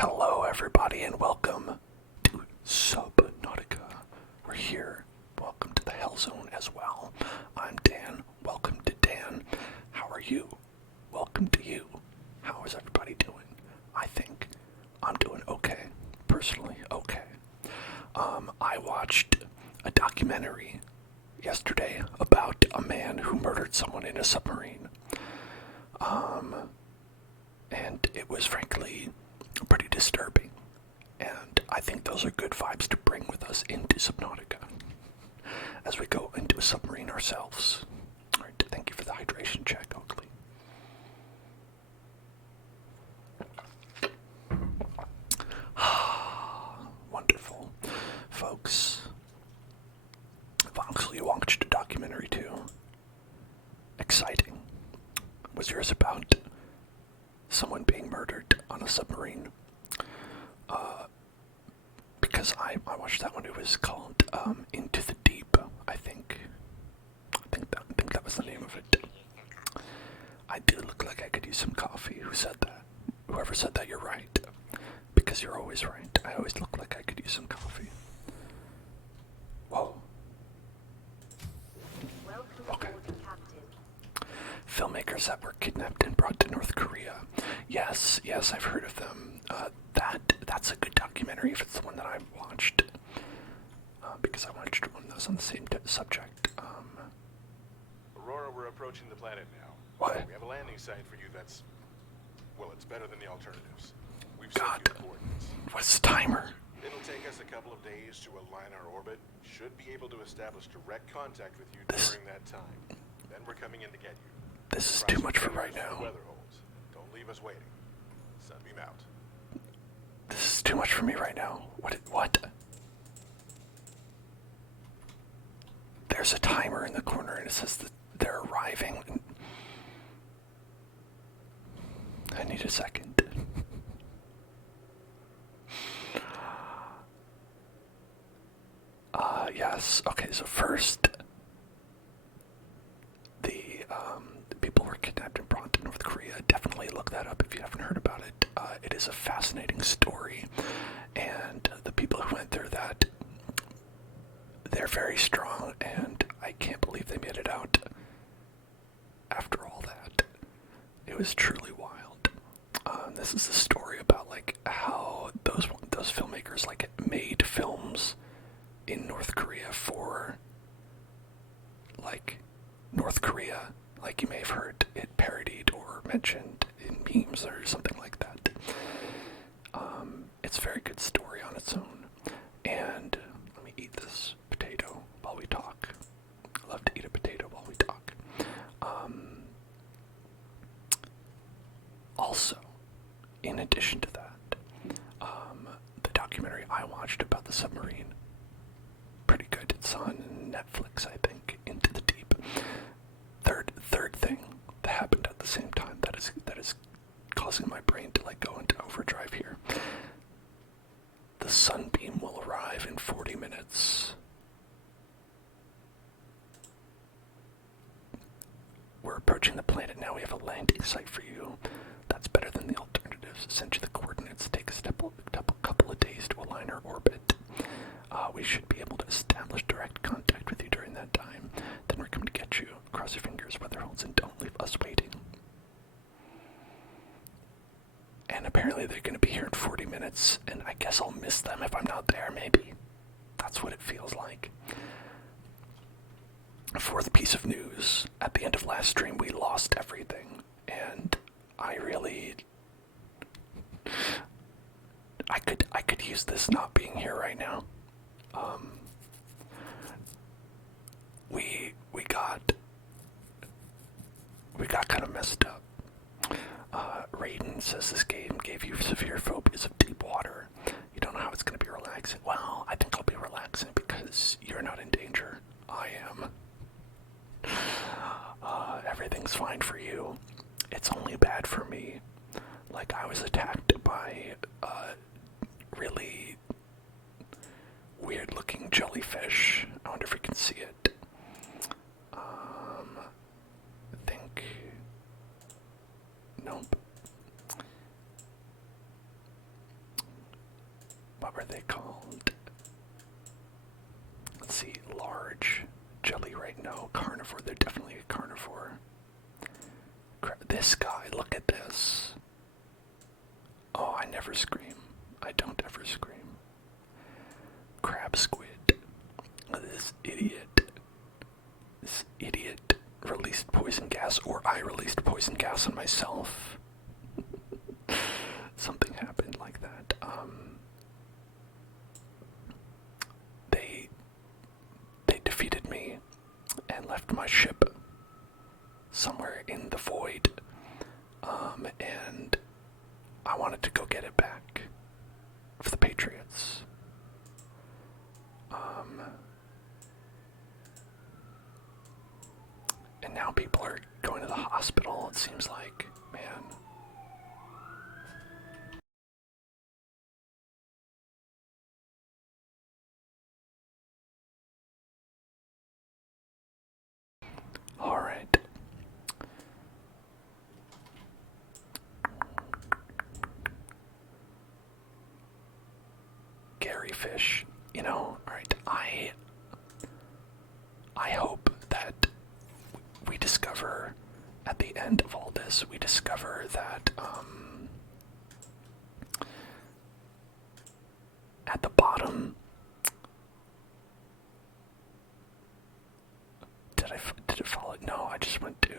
Hello everybody and welcome to Subnautica. We're here. Welcome to the Hell Zone as well. I'm Dan. Welcome to Dan. How are you? Welcome to you. How is everybody doing? I think I'm doing okay. Personally, okay. I watched a documentary yesterday about a man who murdered someone in a submarine. And it was frankly pretty disturbing. And I think those are good vibes to bring with us into Subnautica as we go into a submarine ourselves. Alright, thank you for the hydration check, Oakley. Wonderful. Folks, Voxel, you watched a documentary too. Exciting. Was yours about someone being murdered on a submarine? Because I watched that one. It was called Into the Deep, I think. I think that was the name of it. I do look like I could use some coffee. Who said that? Whoever said that, you're right. Because you're always right. I always look like I could use some coffee. Whoa. Okay. Filmmakers that were kidnapped and brought to North Korea. Yes, I've heard of them. That's a good documentary if it's the one that I watched. Because I watched one that was on the same subject. Aurora, we're approaching the planet now. What? We have a landing site for you that's, well, it's better than the alternatives. We've God. set you the coordinates. What's the timer? It'll take us a couple of days to align our orbit. Should be able to establish direct contact with you during that time. Then we're coming in to get you. This is too much for right now. Weather holds. Don't leave us waiting. Sunbeam out. This is too much for me right now. What? There's a timer in the corner and it says that they're arriving. I need a second. Yes. Okay, so first, the people were kidnapped and brought to North Korea. Definitely look that up if you haven't heard about it. It is a fascinating story, and the people who went through that, they're very strong, and I can't believe they made it out after all that. It was truly wild. This is a story about like how those filmmakers like made films in North Korea for like North Korea, like you may have heard it parodied or mentioned in memes or something like that. It's a very good story on its own. And let me eat this potato while we talk. I love to eat a potato while we talk. Also, in addition to that, the documentary I watched about the submarine, pretty good. It's on Netflix, I think. Into the Deep. Third thing that happened at the same time that is causing my brain to like go into overdrive here. The Sunbeam will arrive in 40 minutes. We're approaching the planet now. We have a landing site for you. That's better than the alternatives. Send you the coordinates. Take a couple of days to align our orbit. We should be able to establish direct contact with you during that time. Then we're coming to get you. Cross your fingers, weather holds, and don't leave us waiting. And apparently they're going to be here in 40 minutes, and I guess I'll miss them if I'm not there, maybe. That's what it feels like. Fourth piece of news. At the end of last stream, we lost everything. And I really... I could use this not being here right now. We got kind of messed up. Raiden says this game gave you severe phobias of deep water. You don't know how it's going to be relaxing. Well, I think I'll be relaxing because you're not in danger. I am. Everything's fine for you. It's only bad for me. Like, I was attacked by really weird looking jellyfish. I wonder if you can see it. I think... Nope. are they called? Let's see, large jelly right now. Carnivore, they're definitely a carnivore. This guy, look at this. Oh, I never scream. I don't ever scream. Crab squid. This idiot. This idiot released poison gas, or I released poison gas on myself. Something happened like that. They defeated me and left my ship somewhere in the void. And I wanted to go get it back for the Patriots. And now people are going to the hospital, it seems like. Man. Alright. Gary Fish. You know, alright, I hope that we discover at the end of all this, we discover that at the bottom, did it follow? No, I just went to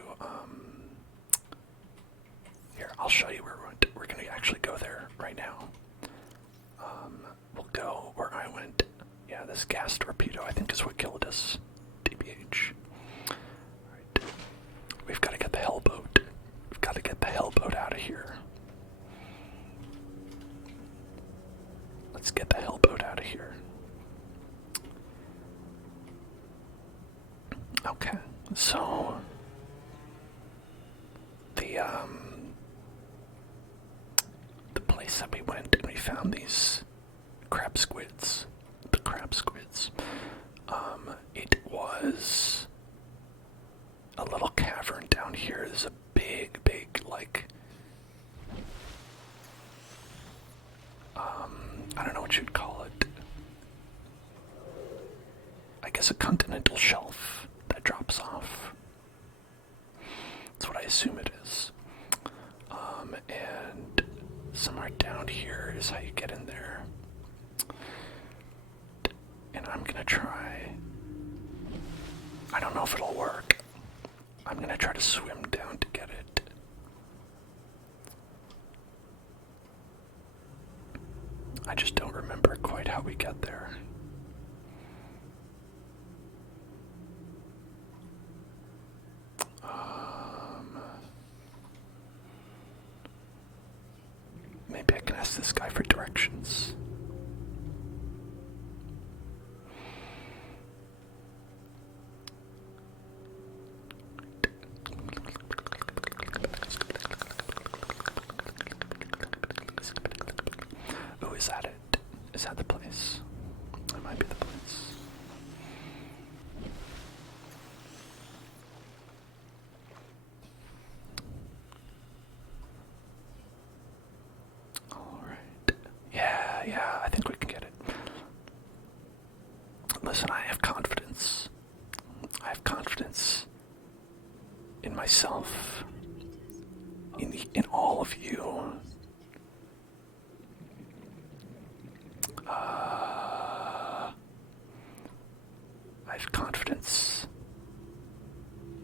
here, I'll show you where we're gonna actually go there right now. We'll go where I went. Yeah, this gas torpedo I think is what killed us. DBH. Alright. We've got to get the hellboat. We've got to get the hellboat out of here. Let's get the hellboat out of here. Okay, so the place that we went and we found these crab squids. The crab squids. It was a little cavern down here. There's a big, like, I don't know what you'd call it. I guess a continental shelf that drops off. That's what I assume it is. And somewhere down here is how you get in there. And I'm gonna try. I don't know if it'll work. I'm gonna try to swim down to get it. I just don't remember quite how we get there. Maybe I can ask this guy for directions. Oh, is that it? Is that the place? That might be the place. Alright. Yeah, I think we can get it. Listen, I have confidence. I have confidence in myself, in all of you. I have confidence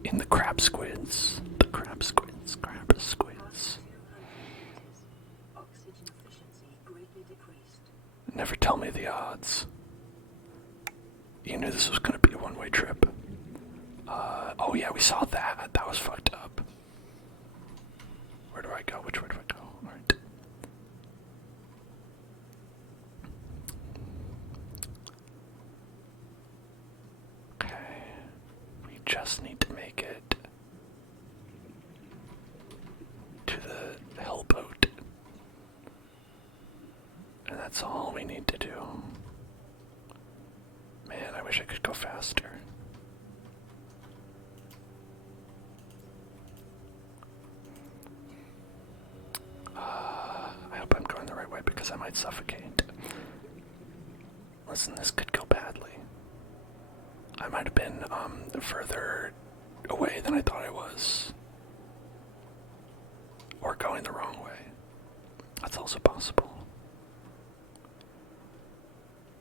in the crab squids. The crab squids, crab squids. Never tell me the odds. You knew this was going to be a one-way trip. Oh yeah, we saw that. That was fucked up. Where do I go? Which way do I go? Alright. Okay. We just need to make it to the hellboat. And that's all we need to do. Man, I wish I could go faster. I hope I'm going the right way because I might suffocate. Listen, this could go badly. I might have been further away than I thought I was. Or going the wrong way. That's also possible.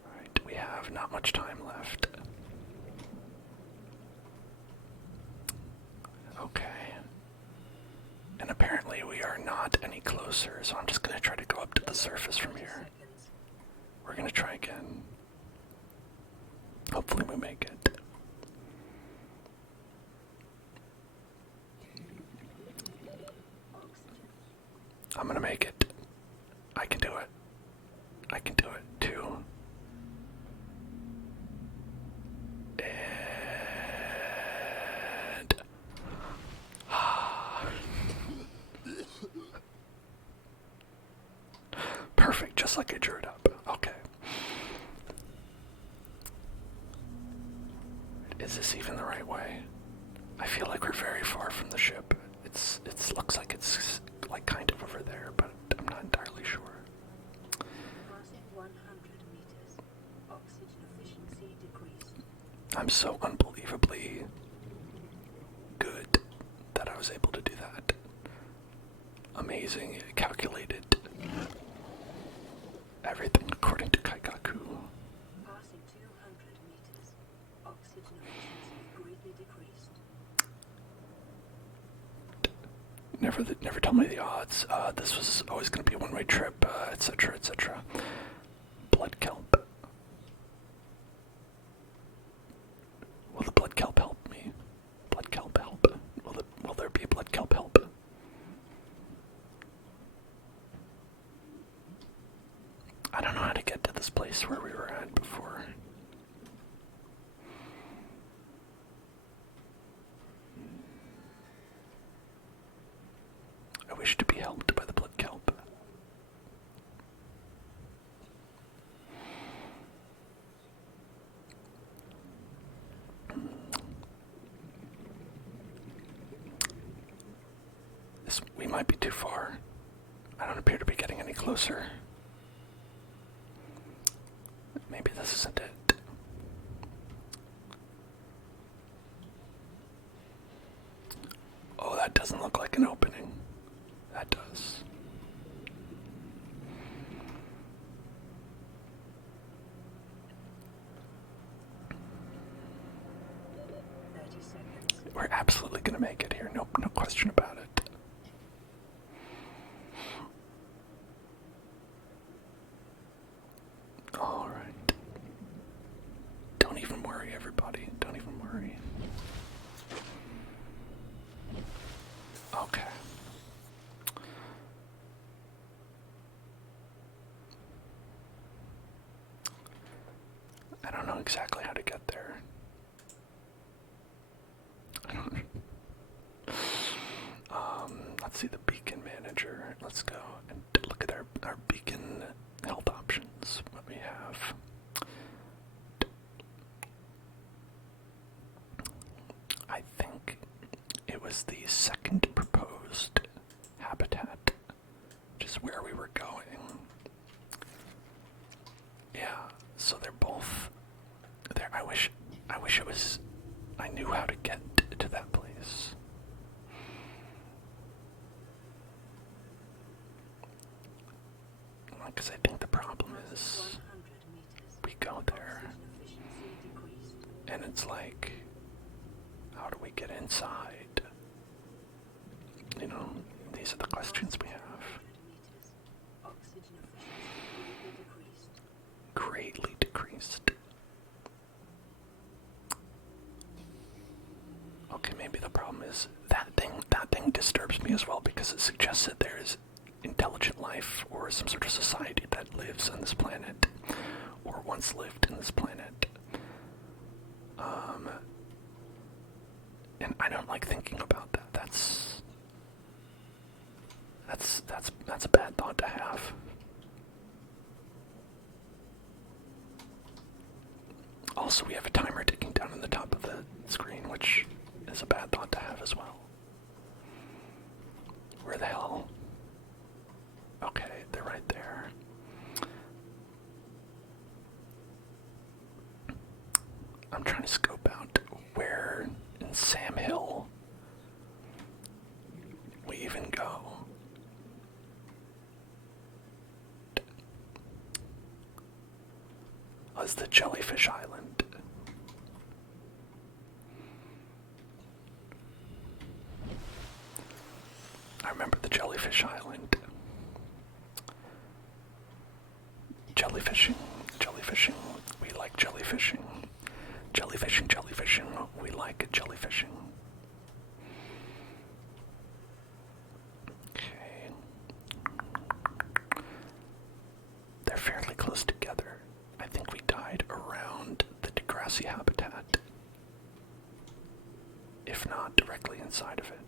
Alright, we have not much time left. Okay. And apparently we are not any closer, so I'm just going to try to go up to the surface from here. We're going to try again. Hopefully we make it. I'm going to make it. I can do it. I can do it too. And perfect, just like I drew it up. Okay. Is this even the right way? I feel like we're very far from the ship. It looks like it's like kind of over there, but I'm not entirely sure. Passing 100 meters. Oxygen efficiency decreased. I'm so unbelievably good that I was able to do that. Amazing, calculated. Everything according to Kaikaku. Passing 200 meters. Oxygen efficiency greatly decreased. Never tell me the odds. This was always going to be a one-way trip, etc., etc. Blood kelp. Will the blood kelp help me? Blood kelp help. Will there be blood kelp help? I don't know how to get to this place where we were at before. I wish to be helped by the blood kelp. We might be too far. I don't appear to be getting any closer. Maybe this isn't it. Oh, that doesn't look like an opening. That does. We're absolutely gonna make it here. No question about it. All right. Don't even worry, everybody. Don't even worry. Okay. I don't know exactly how to get there. Let's see the beacon manager. Let's go and look at our beacon health options. What we have. I think it was the second proposed habitat, which is where we were going. Yeah, so they're both there. I wish I knew how to get to that place. Because I think the problem is we go there and it's like, how do we get inside? You know, these are the questions we have. Greatly decreased. Okay, maybe the problem is that thing disturbs me as well because it suggests that there is intelligent life or some sort of society that lives on this planet or once lived in this planet. And I don't like thinking about that. That's a bad thought to have. Also, we have a timer ticking down on the top of the screen, which is a bad thought to have as well. Where the hell? Okay, they're right there. trying to scope out where in Sam Hill we even go. Oh, it's the Jellyfish Island. I remember the Jellyfish Island. Jellyfishing, jellyfishing, we like jellyfishing. Jellyfishing, jellyfishing, we like jellyfishing. Okay. They're fairly close together. I think we died around the Degrassi habitat, if not directly inside of it.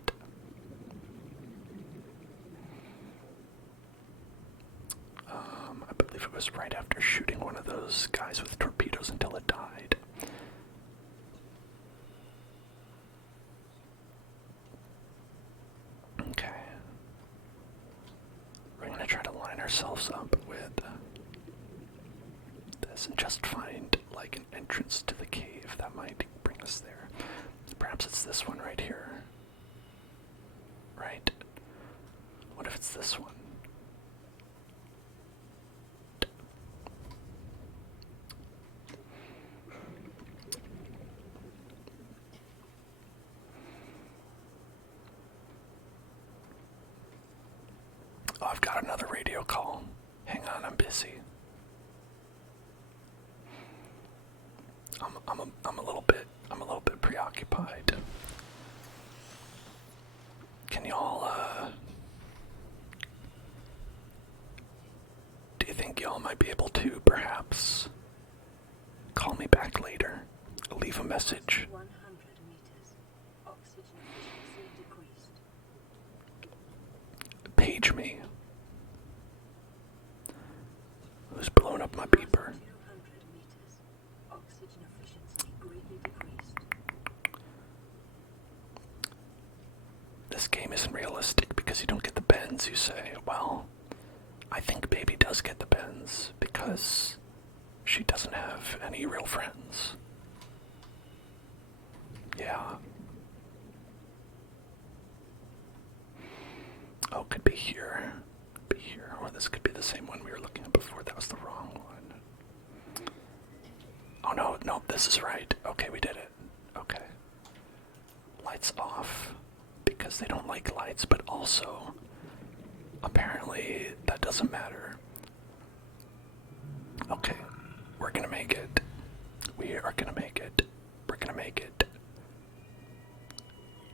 I believe it was right after shooting one of those guys with torpedoes until it died. Okay. We're going to try to line ourselves up with this and just find like an entrance to the cave that might bring us there. Perhaps it's this one right here. Right? What if it's this one? Oh, I've got another radio call. Hang on, I'm busy. I'm a little bit preoccupied. Can y'all do you think y'all might be able to perhaps call me back later? Leave a message. 100 meters. Oxygen efficiency decreased. Page me. Who's blowing up my beeper? 200 meters. Oxygen efficiency greatly decreased. This game isn't realistic because you don't get the bends, you say. Well, I think Baby does get the bends because she doesn't have any real friends. Yeah. Oh, could be here. Could be here. Or this could be the same one we were looking at before. That was the wrong one. Oh no, no, this is right. Okay, we did it. Okay. Lights off. Because they don't like lights, but also, apparently, that doesn't matter. Okay, we're gonna make it. We are gonna make it. We're gonna make it.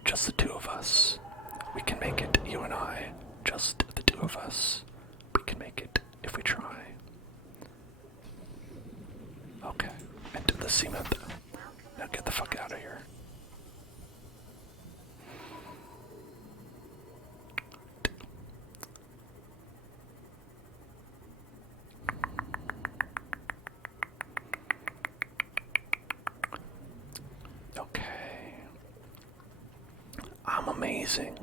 Just the two of us. We can make it, you and I. Just the two of us. We can make it if we try. Okay, enter the cement. Now get the fuck out of here. Okay. I'm amazing.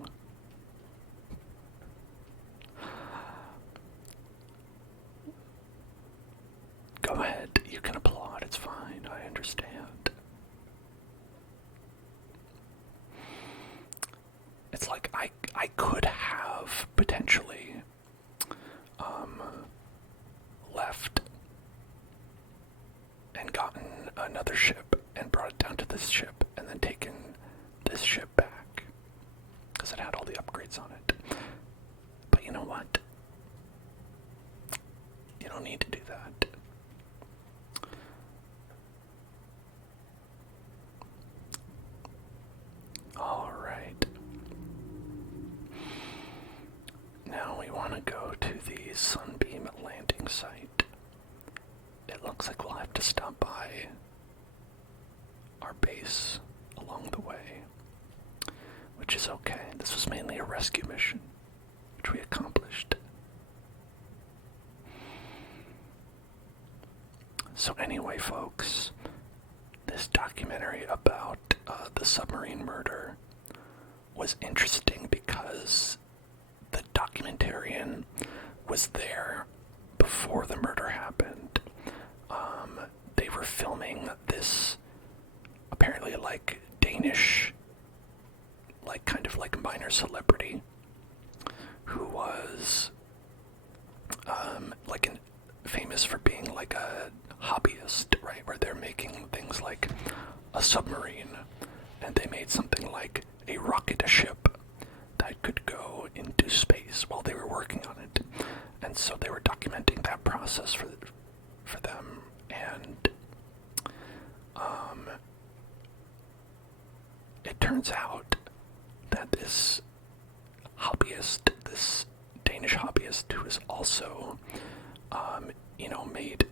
Go ahead, you can applaud, it's fine, I understand. It's like I could have potentially left and gotten another ship and brought it down to this ship and then taken this ship back because it had all the upgrades on it. But you know what? You don't need to do that. All right. Now we want to go to the Sunbeam landing site. It looks like we'll have to stop by our base along the way, which is okay. This was mainly a rescue mission, which we accomplished. So anyway, folks, this documentary about the submarine murder was interesting because the documentarian was there before the murder happened. They were filming this Danish, like kind of like minor celebrity, who was like famous for being like a hobbyist, right? Where they're making things like a submarine, and they made something like a rocket ship that could go into space while they were working on it. And so they were documenting that process for them, and it turns out that this hobbyist, this Danish hobbyist, who is also, made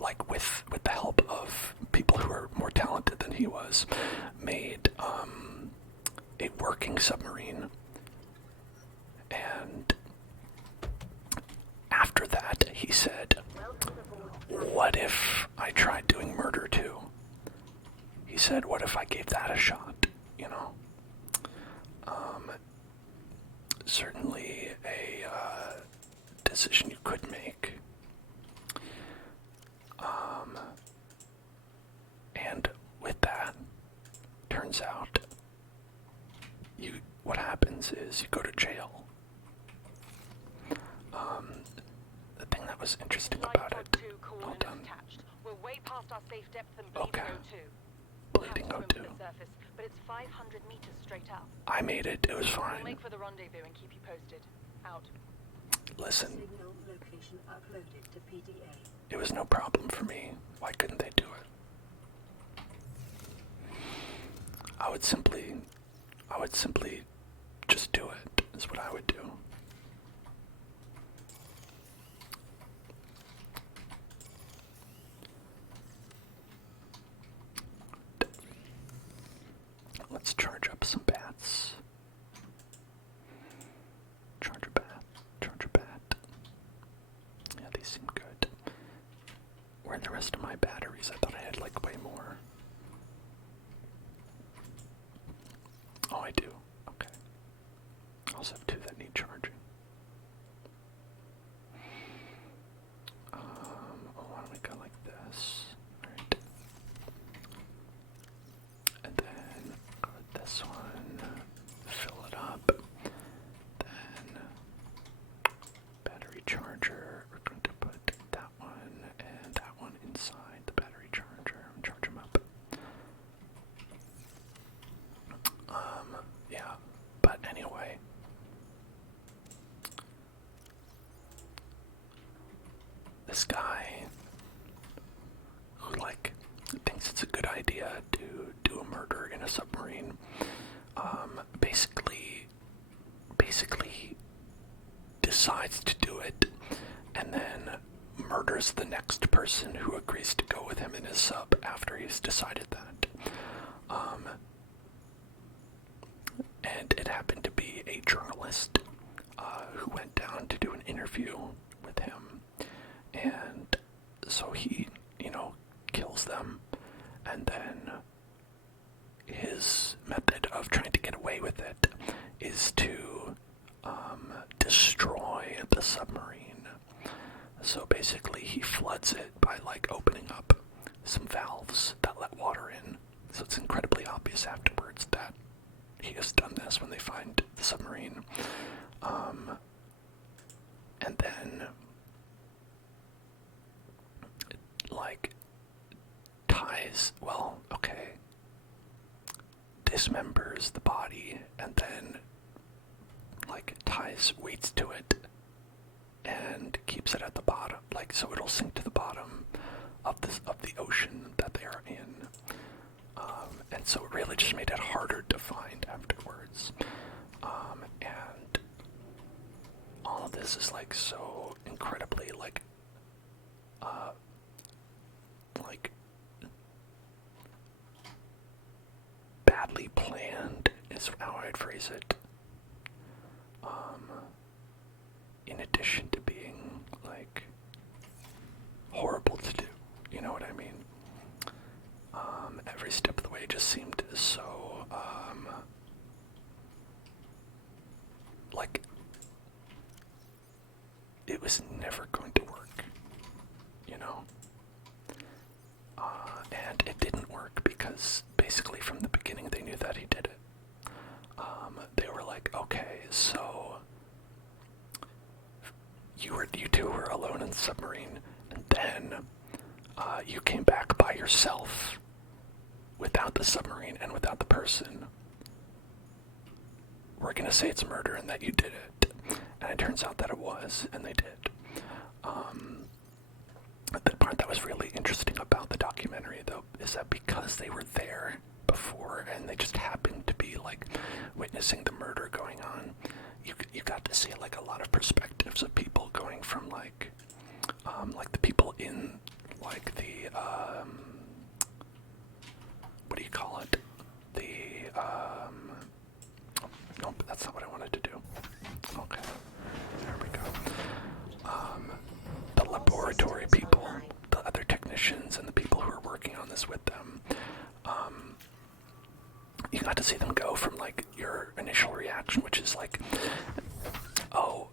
like with the help of people who are more talented than he was, made a working submarine. And after that, he said, "What if I tried doing murder too?" He said, "What if I gave that a shot?" Certainly a decision you could make. And with that, turns out, what happens is you go to jail. The thing that was interesting about it. Hold on. We're way past our safe depth and Okay. bleeding O2. Bleeding O2. Surface, but it's 500 meters straight up. I made it. It was We'll fine. make for the rendezvous and keep you posted. Out. Listen, Signal location uploaded to PDA. it was no problem for me. Why couldn't they do it? I would simply just do it, is what I would do. Let's charge up some bats. Charge a bat. Charge a bat. Yeah, these seem good. Where are the rest of my batteries? I thought I had like way more. Oh, I do. Okay. I also have two that need charging. Why don't we go like this? Alright. And then go with this one. Fill it up. Then battery charger. We're going to put that one and that one inside the battery charger and charge them up. Yeah, but anyway. This guy who thinks it's a good idea to do a murder in a submarine, basically decides to do it and then murders the next person who agrees to go with him in his sub after he's decided that. And it happened to be a journalist who went down to do an interview with him. And so he, kills them. And then his method of trying to get away with it is to destroy the submarine. So basically he floods it by opening up some valves that let water in. So it's incredibly obvious afterwards that he has done this when they find the submarine. And then dismembers the body and then ties weights to it and keeps it at the bottom, so it'll sink to the bottom of the ocean that they are in. And so it really just made it harder to find afterwards. And all of this is so incredibly badly planned is how I'd phrase it. In addition to being horrible to do, you know what I mean? Every step of the way just seemed so it was never going to work, and it didn't work because basically basically from the beginning they knew that he did it. They were like, okay, so you two were alone in the submarine, and then you came back by yourself without the submarine and without the person. We're gonna say it's murder and that you did it. And it turns out that it was, and they did. The part that was really interesting about the documentary, though, is that because they were there before and they just happened to be like witnessing the murder going on, you got to see like a lot of perspectives of people going from like the people in like the what do you call it? Nope, that's not what I wanted to do. Okay, there we go. The laboratory people, the other technicians, and the people who are working on this with them. You got to see them go from like your initial reaction, which is like, oh,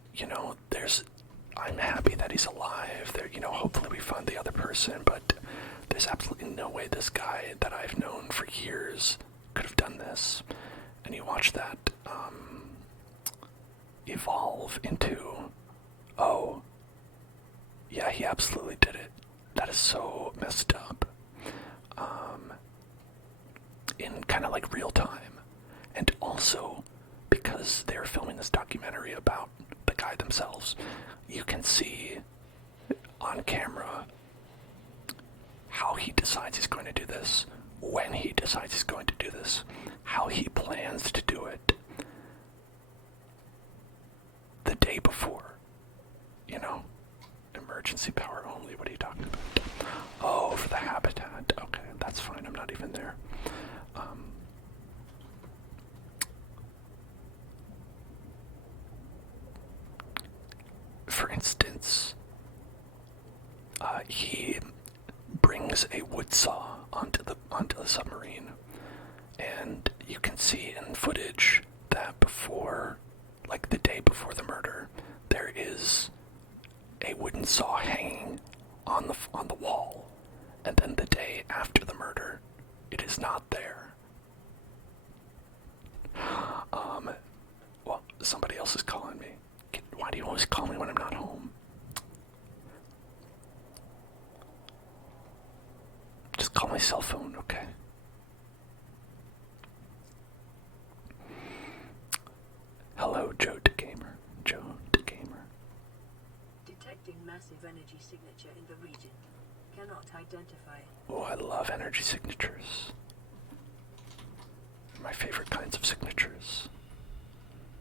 I'm happy that he's alive. There, hopefully we find the other person, but there's absolutely no way this guy that I've known for years could have done this. And you watch that evolve into, oh, yeah, he absolutely did it. That is so messed up. In kind of like real time. And also, because they're filming this documentary about the guy themselves, you can see on camera how he decides he's going to do this, when he decides he's going to do this, how he plans to do it the day before. Emergency power only, what are you talking about? Oh, for the habitat. Okay, that's fine, I'm not even there. For instance, he brings a wood saw onto the submarine, and you can see in footage that before, like the day before the murder, there is a wooden saw hanging on the wall, and then the day after the murder, it is not there. Well, somebody else is calling me. Why do you always call me when I'm not home? Just call my cell phone, okay? Hello, Joe the Gamer. Joe the Gamer. Detecting massive energy signature in the region. Cannot identify. Oh, I love energy signatures. My favorite kinds of signatures.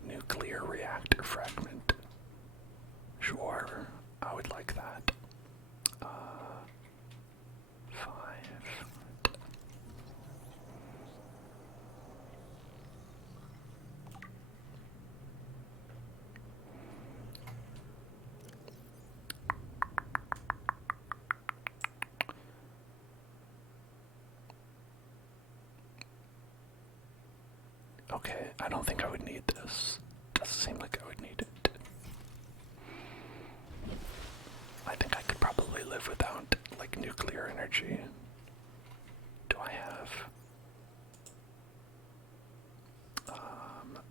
Nuclear reactor fragment. Sure, I would like that. 5. Okay, I don't think I would need this. Doesn't seem like I would need it. I think I could probably live without, like, nuclear energy. Do I have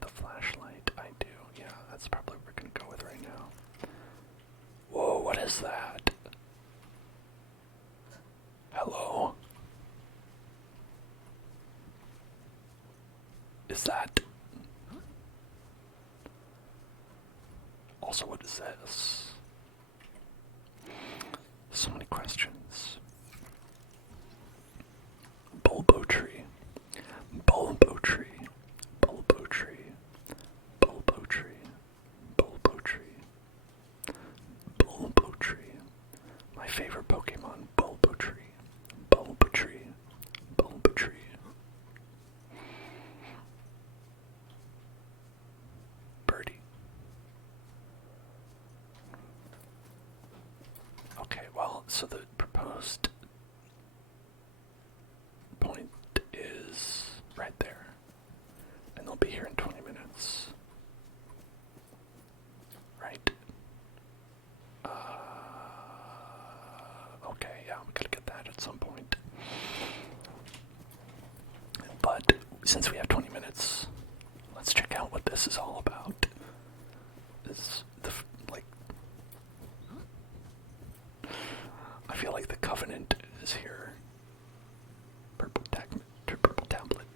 the flashlight? I do. Yeah, that's probably what we're gonna go with right now. Whoa, what is that? Hello? Is that... Also, what is this? So many questions. Bulbo tree. Bulbo tree. Bulbo tree. Bulbo tree. Bulbo tree. Bulbo tree. My favorite Pokemon, Bulbo tree. Bulbo tree. Bulbo tree. Birdie. Okay, well, so the proposed point is right there. And they'll be here in 20 minutes. Right? Okay, yeah, we gotta get that at some point. this is all about. Is like, I feel like the Covenant is here. Purple tablet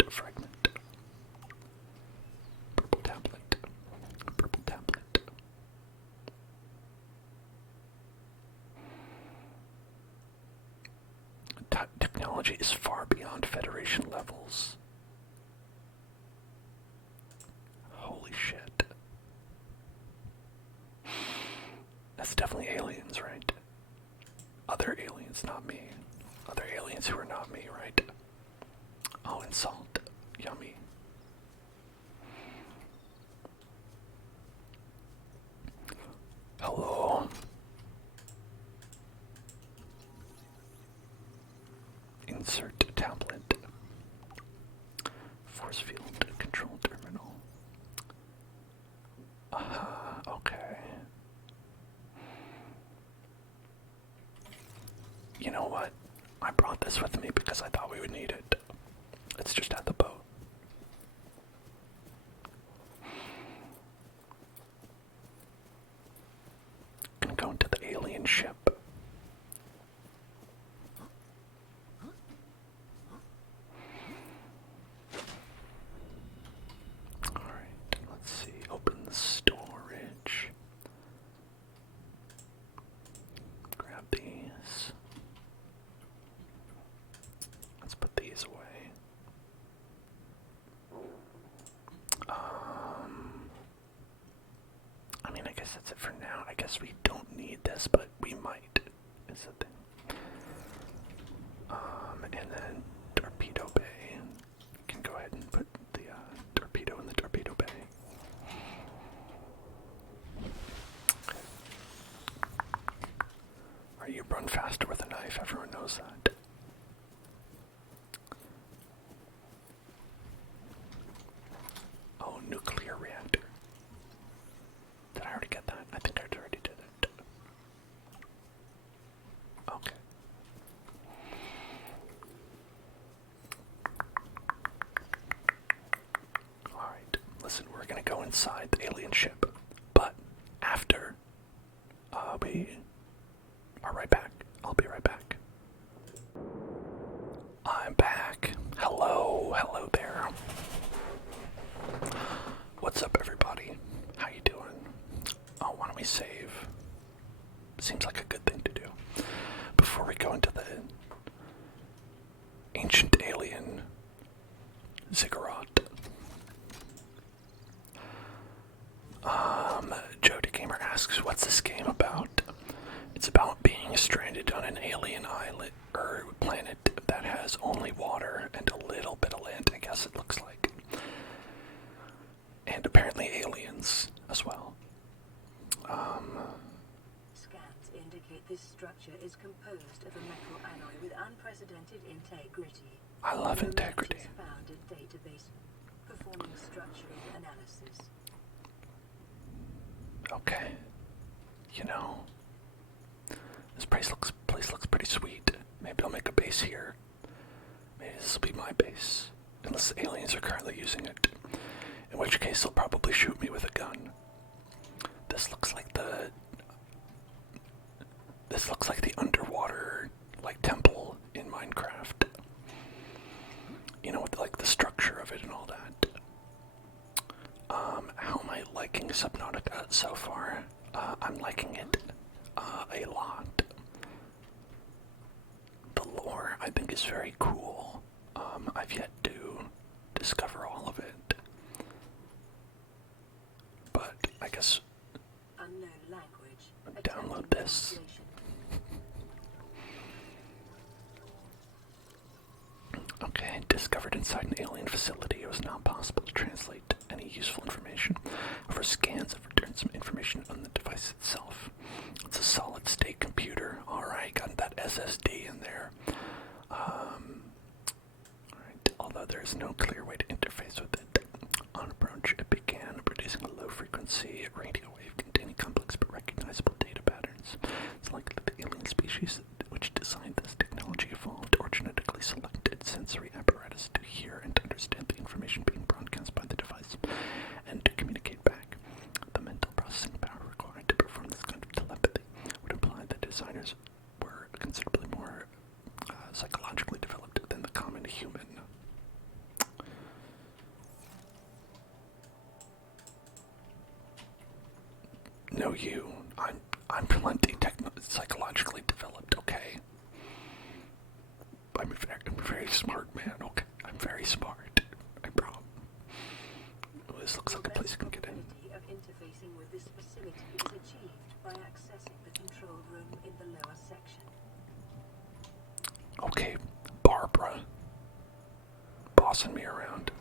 fragment. Purple tablet. Purple tablet. Technology is far beyond Federation levels. Holy shit. That's definitely aliens, right? Other aliens, not me. Other aliens who are not me, right? Oh, and salt. Yummy. Hello. Insert tablet. Force field control terminal. Okay. You know what? I brought this with me because I thought we would need it. It's just at the boat. Gonna go into the alien ship. Alright, let's see. Open the storage. Grab these. Let's put these away. I mean, I guess that's it for now. I guess we don't need this, but we might. Is the thing. And then torpedo bay. You can go ahead and put the torpedo in the torpedo bay. Or you run faster with a knife. Everyone knows that. Oh, nuclear reactor. Did I already get that? I think I already did it. Okay. Alright, listen, we're gonna go inside the alien ship, but after we are right back. I'll be right back. I'm back. Hello there. What's up, everybody? How you doing? Oh, why don't we save? Seems like a good thing to do. Before we go into the ancient alien ziggurat. Jody Gamer asks, what's this game about? It's about being stranded on an alien island or planet that has only water and a little bit of land, I guess it looks like. And apparently aliens as well. Scans indicate this structure is composed of a metal alloy with unprecedented integrity. I love No integrity. matches found in database. Performing structural analysis. Okay. You know, this place looks pretty sweet. Maybe I'll make a base here. Maybe this will be my base. Unless the aliens are currently using it. In which case they'll probably shoot me with a gun. This looks like the underwater like temple in Minecraft. You know, with like the structure of it and all that. How am I liking Subnautica so far? I'm liking it a lot. The lore I think is very cool. I've yet to discover all of it. But I guess Unknown language. download this. Okay, discovered inside an alien facility. It was not possible to translate any useful information. However, scans have returned some information on the device itself. It's a solid-state computer. Alright, got that SSD in there. Alright, although there is no clear way to interface with it. On approach, it began producing a low-frequency radio wave containing complex but recognizable data patterns. It's likely that the alien species which designed this technology evolved or genetically selected sensory apparatus to hear and understand the information being broadcast by the device, and to communicate designers were considerably more psychologically developed than the common human. No, you. I'm plenty psychologically developed. Okay. I'm a very smart man. Okay, I'm very smart. I promise. This looks like a place you can get in. The of interfacing with this facility is achieved by accessing the control room in the lower section. Okay, Barbara. Bossing me around.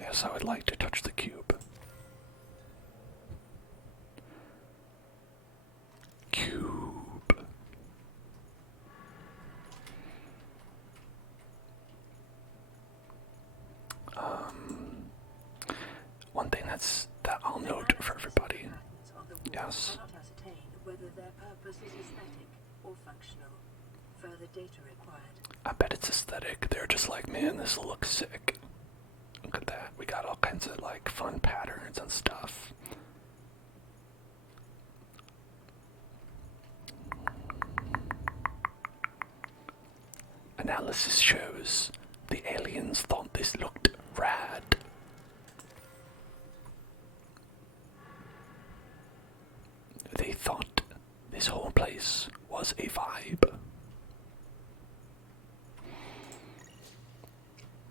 Yes, I would like to touch the cube. Cube. One thing that I'll note for everybody. Yes. Cannot ascertain whether their purpose is aesthetic or functional. Further data required. I bet it's aesthetic. They're just like, man, this will look sick. Look at that. We got all kinds of like fun patterns and stuff. Analysis shows the aliens thought this looked rad. They thought this whole place was a vibe.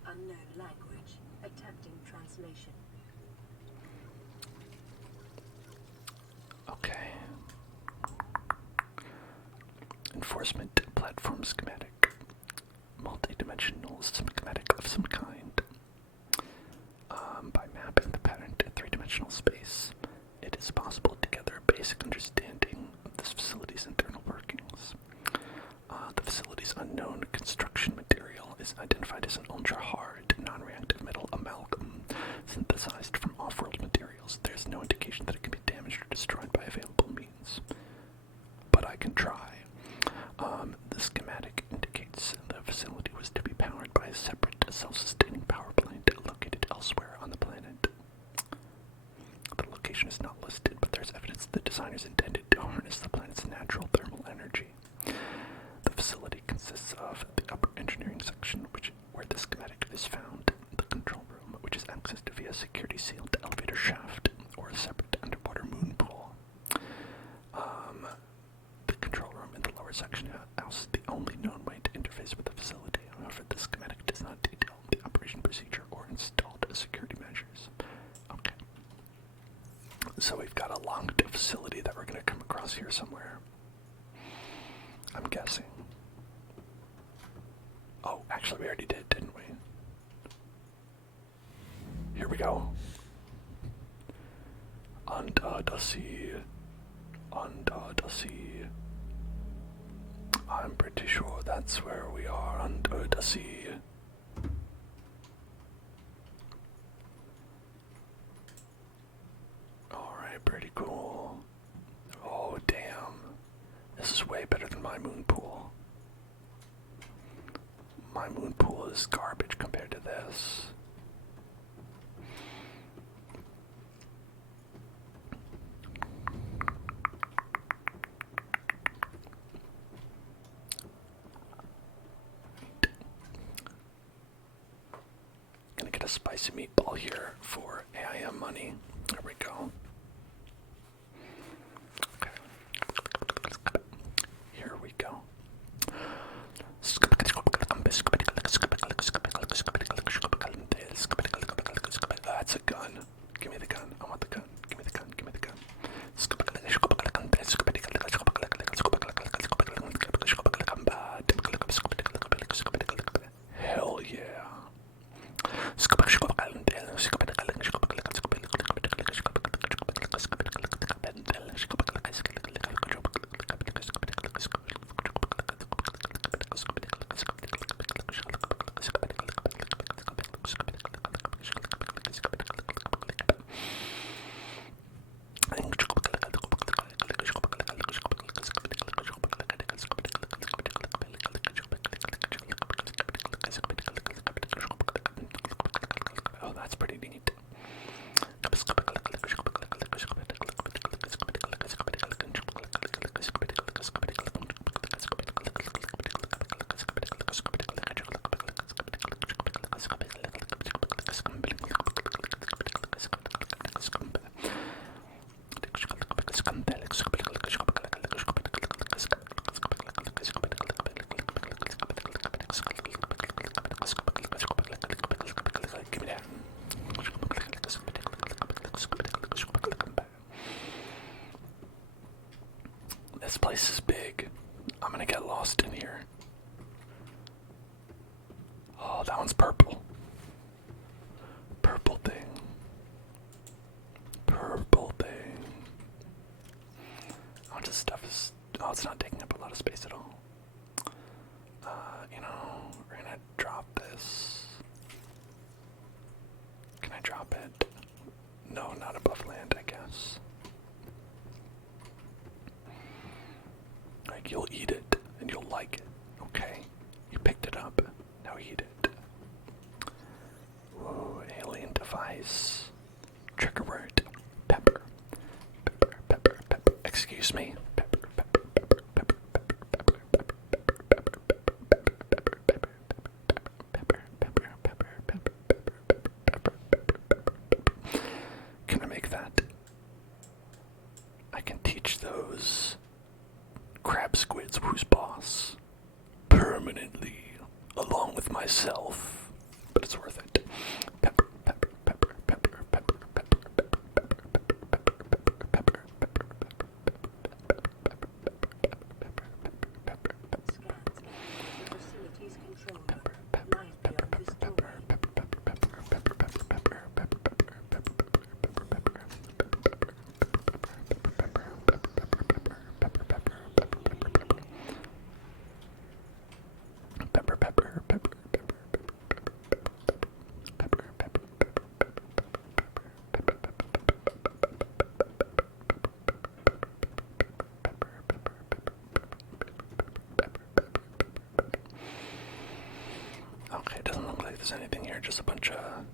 Unknown language. Attempting translation. Okay. Enforcement platform schematic. Multi-dimensional schematic of some kind. By mapping the pattern to three-dimensional space, it is possible to gather a basic understanding of this facility's internal workings. The facility's unknown construction material is identified as an ultra-hard, non-reactive metal amalgam synthesized from off-world materials. There's no indication that it can be damaged or destroyed by available means. But I can try. The schematic indicates the facility was to be powered by a separate, self-sustaining power plant located elsewhere on the planet. The location is not listed, but there's evidence the designers intended to harness the planet's natural thermal energy. The facility consists of the upper engineering section, where the schematic is found, the control room, which is accessed via security-sealed elevator shaft, or a separate underwater moon pool. The control room in the lower section houses the only known way to interface with the facility. However, the schematic does not detail the operation procedure or installed security measures. Okay. So we've got a locked facility that we're going to come across here somewhere. I'm guessing. Oh, actually we already did, didn't we? Here we go. Under the sea. Under the sea. I'm pretty sure that's where we are, under the sea. Alright, pretty cool. Oh, damn. This is way better than my moon pool. My moon pool is garbage compared to this. Gonna get a spicy meatball here for AIM money. There we go. Okay. Here we go. That's a gun. Give me the gun. I want the gun. Give me the gun. Give me the gun. Hell yeah. This place is big. I'm gonna get lost in here. Oh, that one's purple. Purple thing. Purple thing. How much of stuff is... Oh, it's not taking up a lot of space at all. You know, we're gonna drop this. Can I drop it? No, not above land, I guess. Like, you'll eat it, and you'll like it, okay? You picked it up, now eat it. Ooh, alien device. Trigger word, pepper. Pepper, pepper, pepper. Excuse me. Pepper, pepper, pepper, pepper, pepper, pepper, pepper, pepper, pepper, pepper, pepper, pepper, pepper, pepper, pepper. Can I make that? I can teach those crab squids who's boss permanently, along with myself, but it's worth it. Pepper, pepper, pepper, pepper, pepper, pepper, pepper, pepper, pepper, pepper, Okay, it doesn't look like there's anything here, just a bunch of,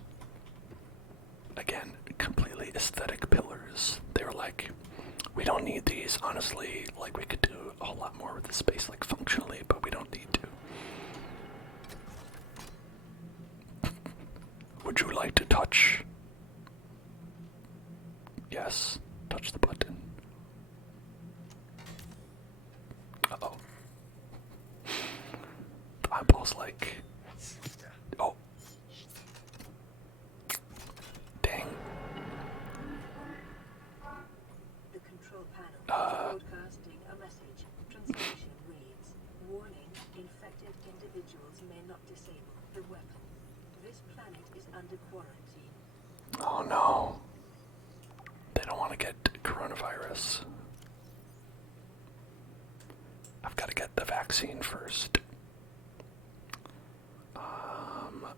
again, completely aesthetic pillars. They were like, we don't need these, honestly, like we could do a whole lot more with the space, like functionally, but we don't need to. Would you like to touch? Yes, touch the button. Uh-oh. The eyeball's like... Oh. Dang. The control panel is broadcasting a message. Translation reads, warning, infected individuals may not disable the weapon. This planet is under quarantine. Oh no. They don't want to get coronavirus. I've got to get the vaccine first.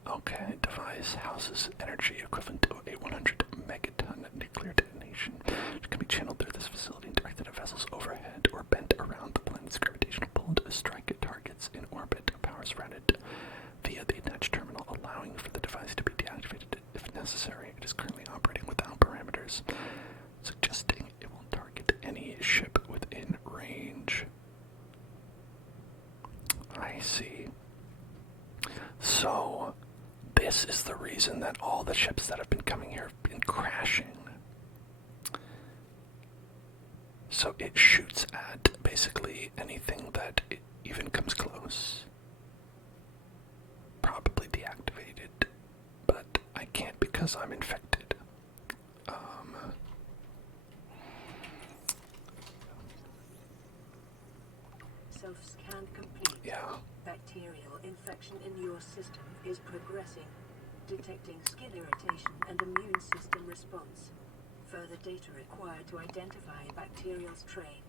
Okay, device houses energy equivalent to a 100 megaton nuclear detonation. It can be channeled through this facility and directed at vessels overhead or bent around the planet's gravitational pull to strike at targets in orbit. Power is routed via the attached terminal, allowing for the device to be deactivated if necessary. It is currently operating without parameters, suggesting it will target any ship within range. I see. So, this is the reason that all the ships that have been coming here have been crashing. So it shoots at basically anything that it even comes close. Probably deactivated, but I can't because I'm infected. Self-scan complete. Yeah. Bacterial infection in your system is progressing, detecting skin irritation and immune system response. Further data required to identify bacterial strain.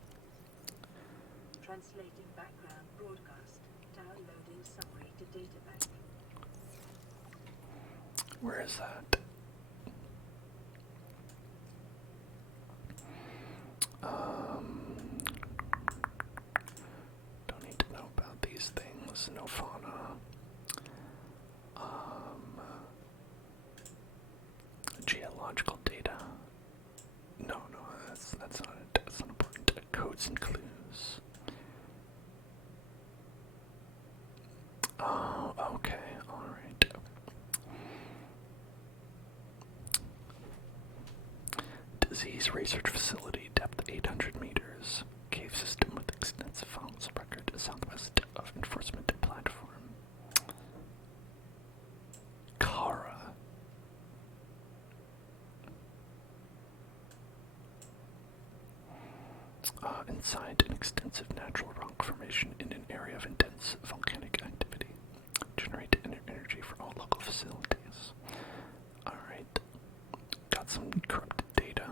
Translating background broadcast. Downloading summary to databank. Where is that? Don't need to know about these things. No fauna. Geological data. No, that's not it. That's not important. Codes and clues. Oh, okay, alright. Disease research facility, depth 800 meters. Cave system with extensive fossils record, southwest of enforcement platform. Kara. inside an extensive natural rock formation in an area of intense volcanic activity. Generate energy for all local facilities. Alright. Got some corrupted data.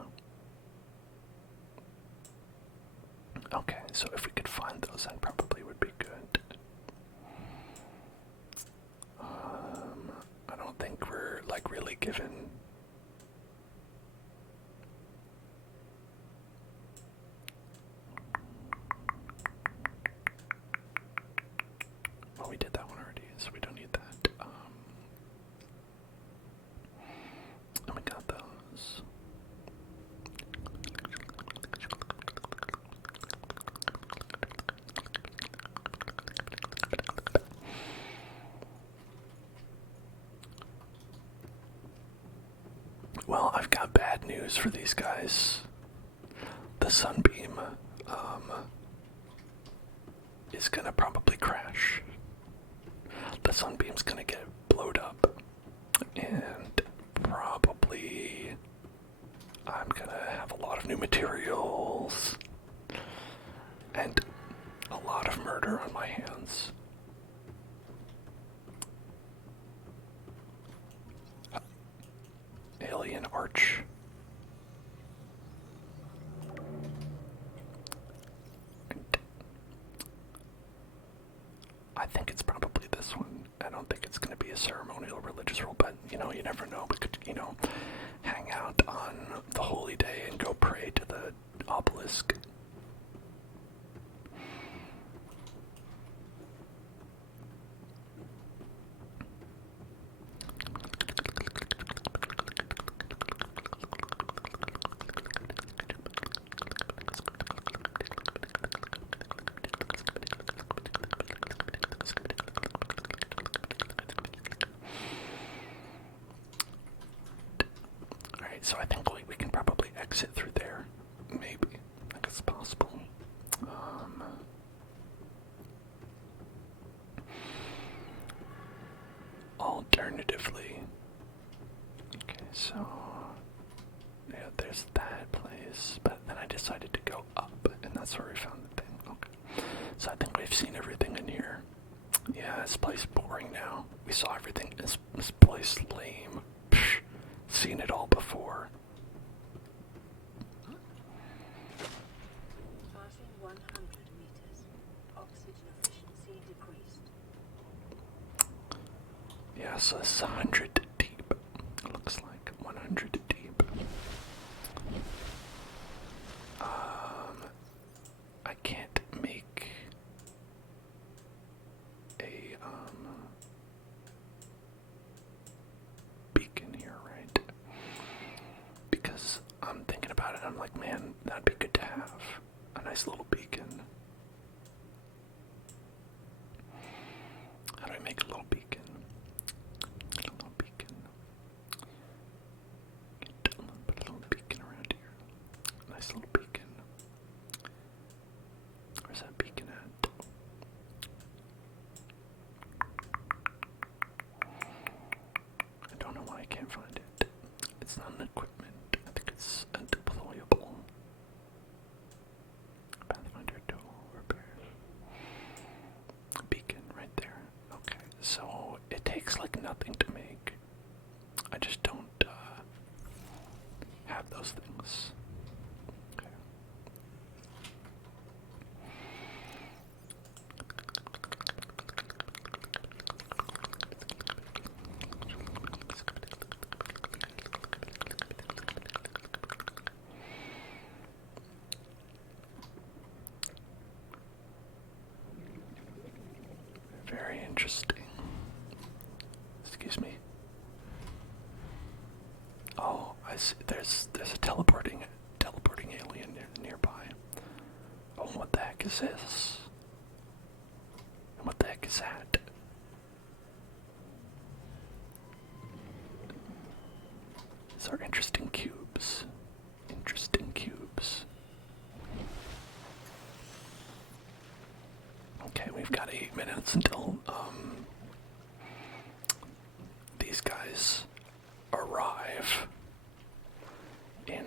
Okay, so if we could find those, that probably would be good. I don't think we're, like, really given... Well, we did that one already, so we don't need that. And we got those. Well, I've got bad news for these guys. The sunbeam is gonna probably crash. The sunbeam's gonna get blowed up, and probably I'm gonna have a lot of new materials and a lot of murder on my hands. Alien arch. I think it's probably this one. I don't think it's going to be a ceremonial religious rule, but, you know, you never know. We could, you know, hang out on the holy day and go pray to the obelisk. So I think we can probably exit through there. Maybe. I guess it's possible. Alternatively. Okay, so... yeah, there's that place. But then I decided to go up, and that's where we found the thing. Okay. So I think we've seen everything in here. Yeah, this place is boring now. We saw everything. This place is lame. Psh. Seen it all before. Passing 100 meters. Oxygen efficiency decreased. Yeah, so it's 100 deep. It looks like 100 deep. I can't make a beacon here, right? Because I'm thinking about it, I'm like, man, that'd be good to have. A nice little beacon. How do I make a little beacon? Get a little beacon. Put a little beacon around here. Nice little beacon. Where's that beacon at? I don't know why I can't find it. It's not an equipment. I think it's a deployable. Pathfinder tool repair. Beacon right there. Okay, so it takes like nothing to make. I just don't have those things. Okay. Very interesting. Excuse me. Oh, I see. There's a teleporting alien nearby. Oh, what the heck is this? And what the heck is that? These are interesting cubes. Interesting cubes. Okay, we've got 8 minutes until these guys arrive in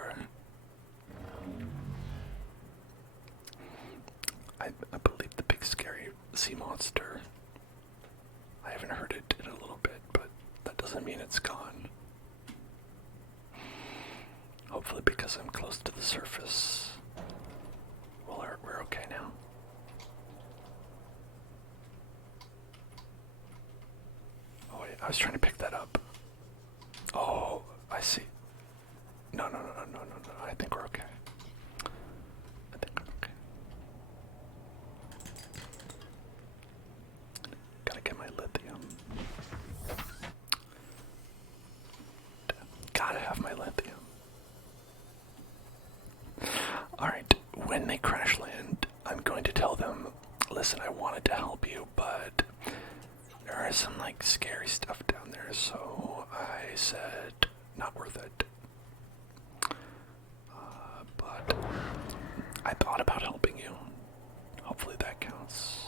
I believe the big scary sea monster. I haven't heard it in a little bit, but that doesn't mean it's gone. Hopefully because I'm close to the surface. Well, we're okay now. Oh wait, I was trying to pick that up. Oh, I see. No. I think we're okay. I think we're okay. Gotta get my lithium. Gotta have my lithium. Alright, when they crash land, I'm going to tell them, listen, I wanted to help you, but there is some like scary stuff down there, so I said not worth it. But I thought about helping you. Hopefully that counts.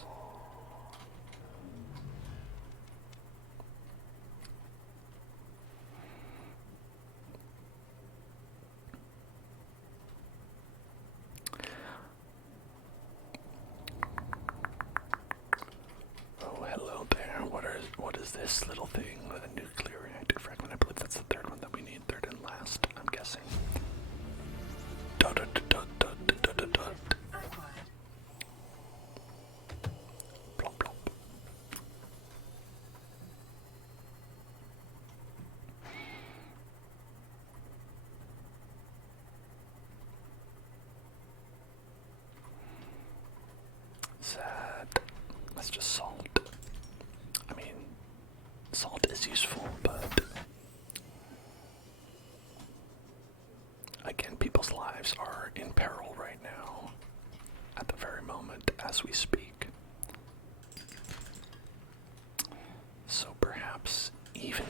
Oh, hello there. What is this little thing? A nuclear reactor fragment. I believe that's the third one that we need. Third and last, I'm guessing. Plop, plop. Sad. That's just salt. I mean, salt is useful, but again, people's lives are in peril right now, at the very moment as we speak. So perhaps even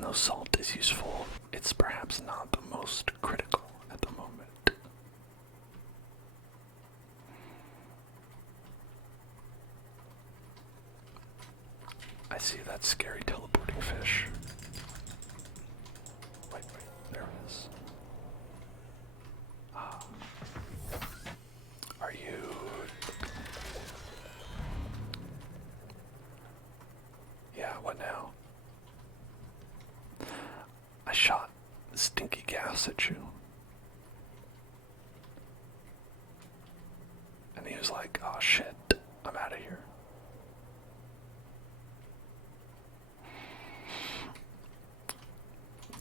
though salt is useful, it's perhaps not the most critical at the moment. I see that scary teleporting fish. Wait, there it is. Ah. Are you... Yeah, what now? I shot stinky gas at you. And he was like, oh shit, I'm out of here.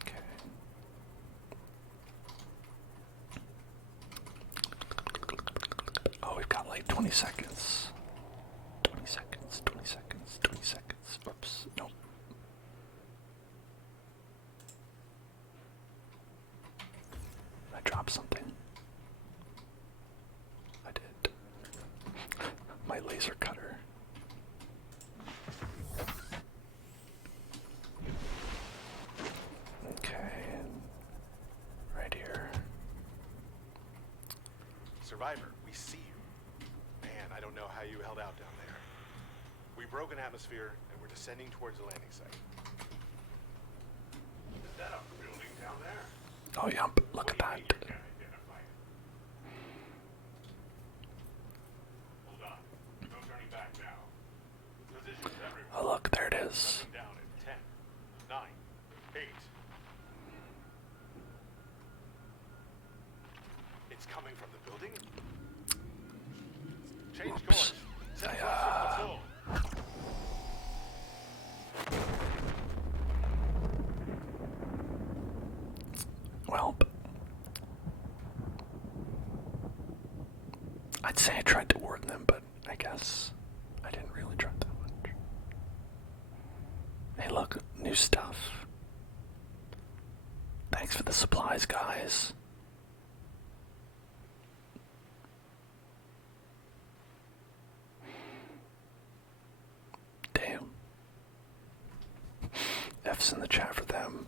Okay. Oh, we've got like 20 seconds. 20 seconds, 20 seconds, 20 seconds. Whoops, nope. I dropped something. I did. My laser cutter. Okay. Right here. Survivor, we see you. Man, I don't know how you held out down there. We broke an atmosphere, and we're descending towards the landing site. Is that a building down there? Oh, yep, look at that. Hold on. No turning back now. Positions everywhere. Oh, look, there it is. Down in 10, 9, 8. It's coming from the building? Change Oops. course. Set course for patrol. Well, I'd say I tried to warn them, but I guess I didn't really try that much. Hey, look, new stuff. Thanks for the supplies, guys. Damn. F's in the chat for them.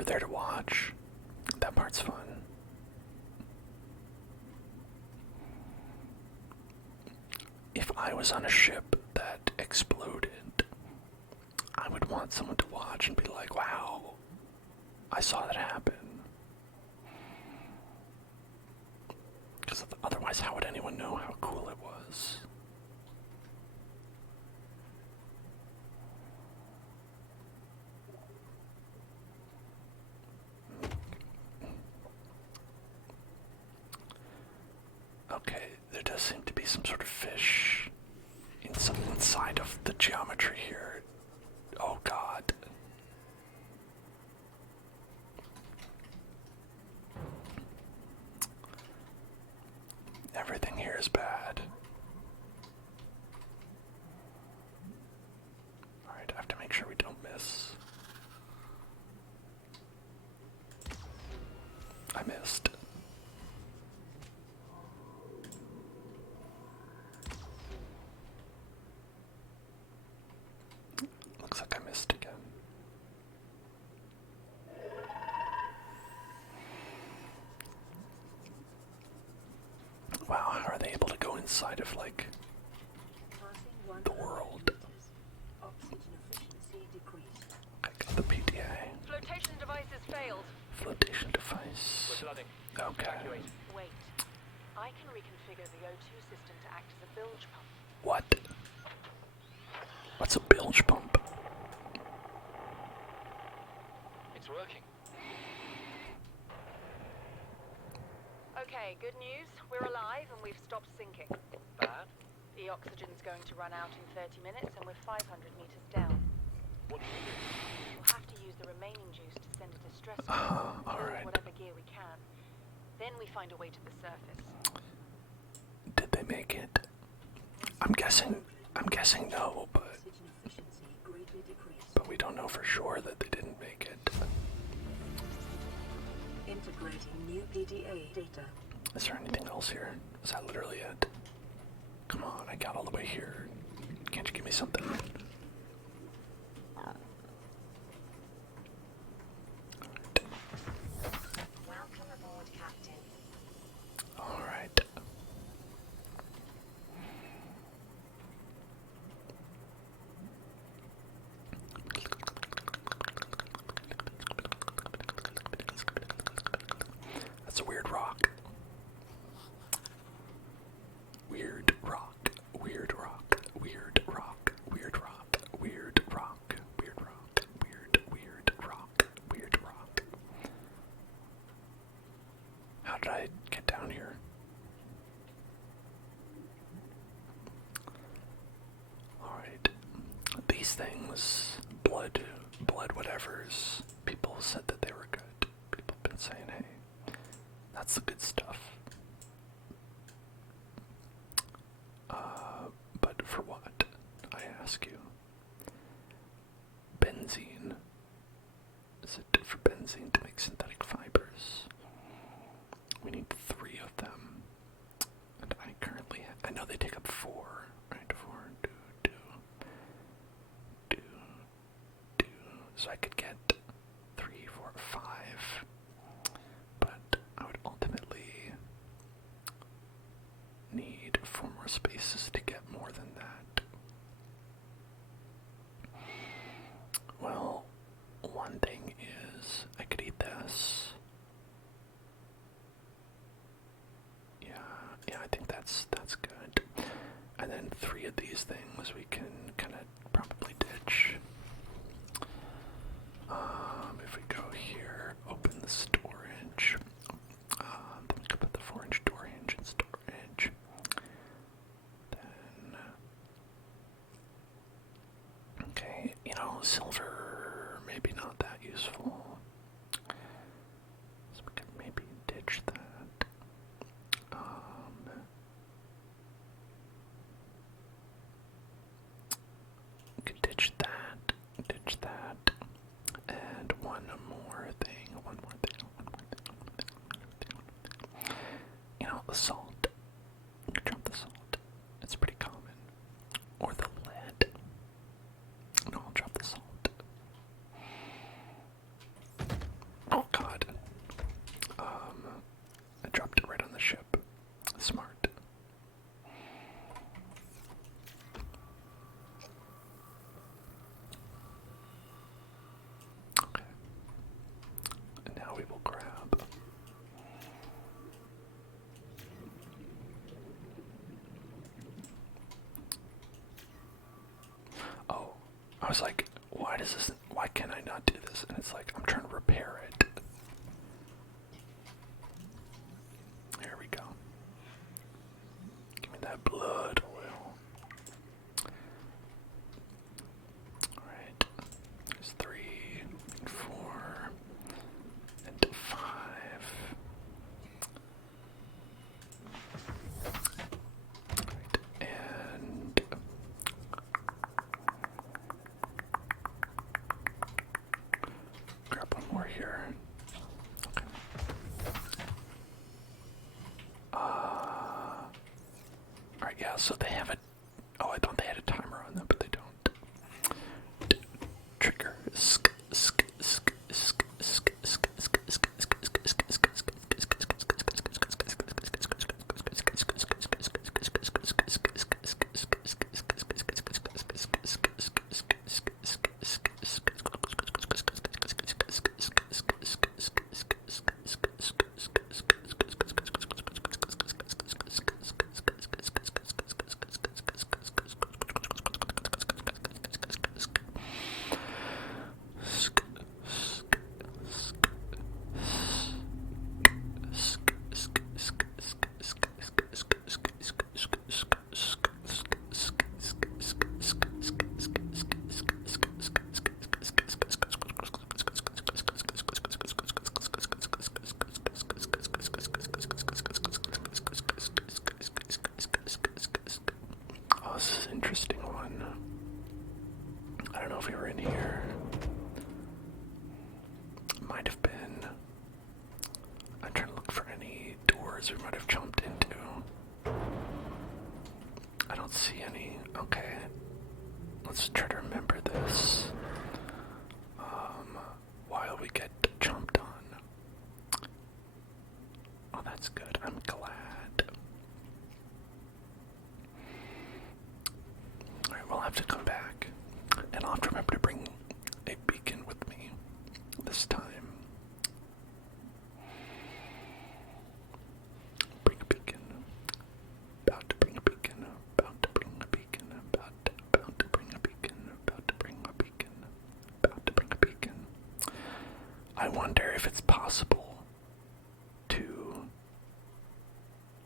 are there to watch. That part's fun. If I was on a ship that exploded, I would want someone to watch and be like, wow, I saw that happen. Because otherwise, how would anyone know how cool it was? Okay, there does seem to be some sort of fish inside of the geometry here. Oh god. Everything here is bad. Alright, I have to make sure we don't miss. I missed. Looks like I missed again. Wow, how are they able to go inside of, like, the world? Oxygen efficiency decreased. I got the PDA. Flotation devices failed. Flotation device. Okay. Wait. I can reconfigure the O2 system to act as a bilge pump. What? What's a bilge pump? It's working. Okay, good news. We're alive and we've stopped sinking. Bad? The oxygen's going to run out in 30 minutes and we're 500 meters down. What do you do? We'll have to use the remaining juice to send a distress call, alright. whatever gear we can. Then we find a way to the surface. Did they make it? I'm guessing no, but Oxygen efficiency greatly decreased. we don't know for sure that they didn't make it. Integrating new PDA data. Is there anything else here? Is that literally it? Come on, I got all the way here. Can't you give me something? Welcome aboard, Captain. Alright. That's a weird rock. Weird rock. Weird rock. Weird rock. Weird rock. Weird rock. Weird rock. Weird rock. Weird rock. How did I get down here? Alright. These things, blood whatevers, people said that they were good. People have been saying, hey, that's the good stuff. But for what, I ask you? Benzene. Is it for benzene to make synthetic fibers? We need 3 of them. And I know they take up 4. Right, 4, 2. So I could get 3, 4, 5. But I would ultimately need 4 more spaces to get more than that. Well, one thing is I could eat this. Yeah, I think that's good. And then 3 of these things we can kind of probably ditch. If we go here, open the storage. Then we could put the 4-inch door hinge in storage. Then, okay, silver maybe not that useful. So we could maybe ditch that. We could ditch that. And one more thing. The salt. You could drop the salt. It's pretty common. Or the lead. No, I'll drop the salt. was like, why can I not do this? And it's like, I'm trying to repair it. There we go. Give me that blood oil. Alright. There's 3, 4, and 5. Right. And grab one more here. Okay. Alright, yeah, so they have a... Oh, I thought they had a timer on them, but they don't. Trigger. Oh, this is an interesting one. I don't know if we were in here. Might have been. I'm trying to look for any doors we might have jumped into. I don't see any. Okay. Let's try to remember this. While we get jumped on. Oh, that's good. I'm glad. Alright, we'll have to come back. And I'll have to remember to bring a beacon with me this time. Bring a beacon. About to bring a beacon. About to bring a beacon. About to bring a beacon. About to bring a beacon. About to bring a beacon. I wonder if it's possible to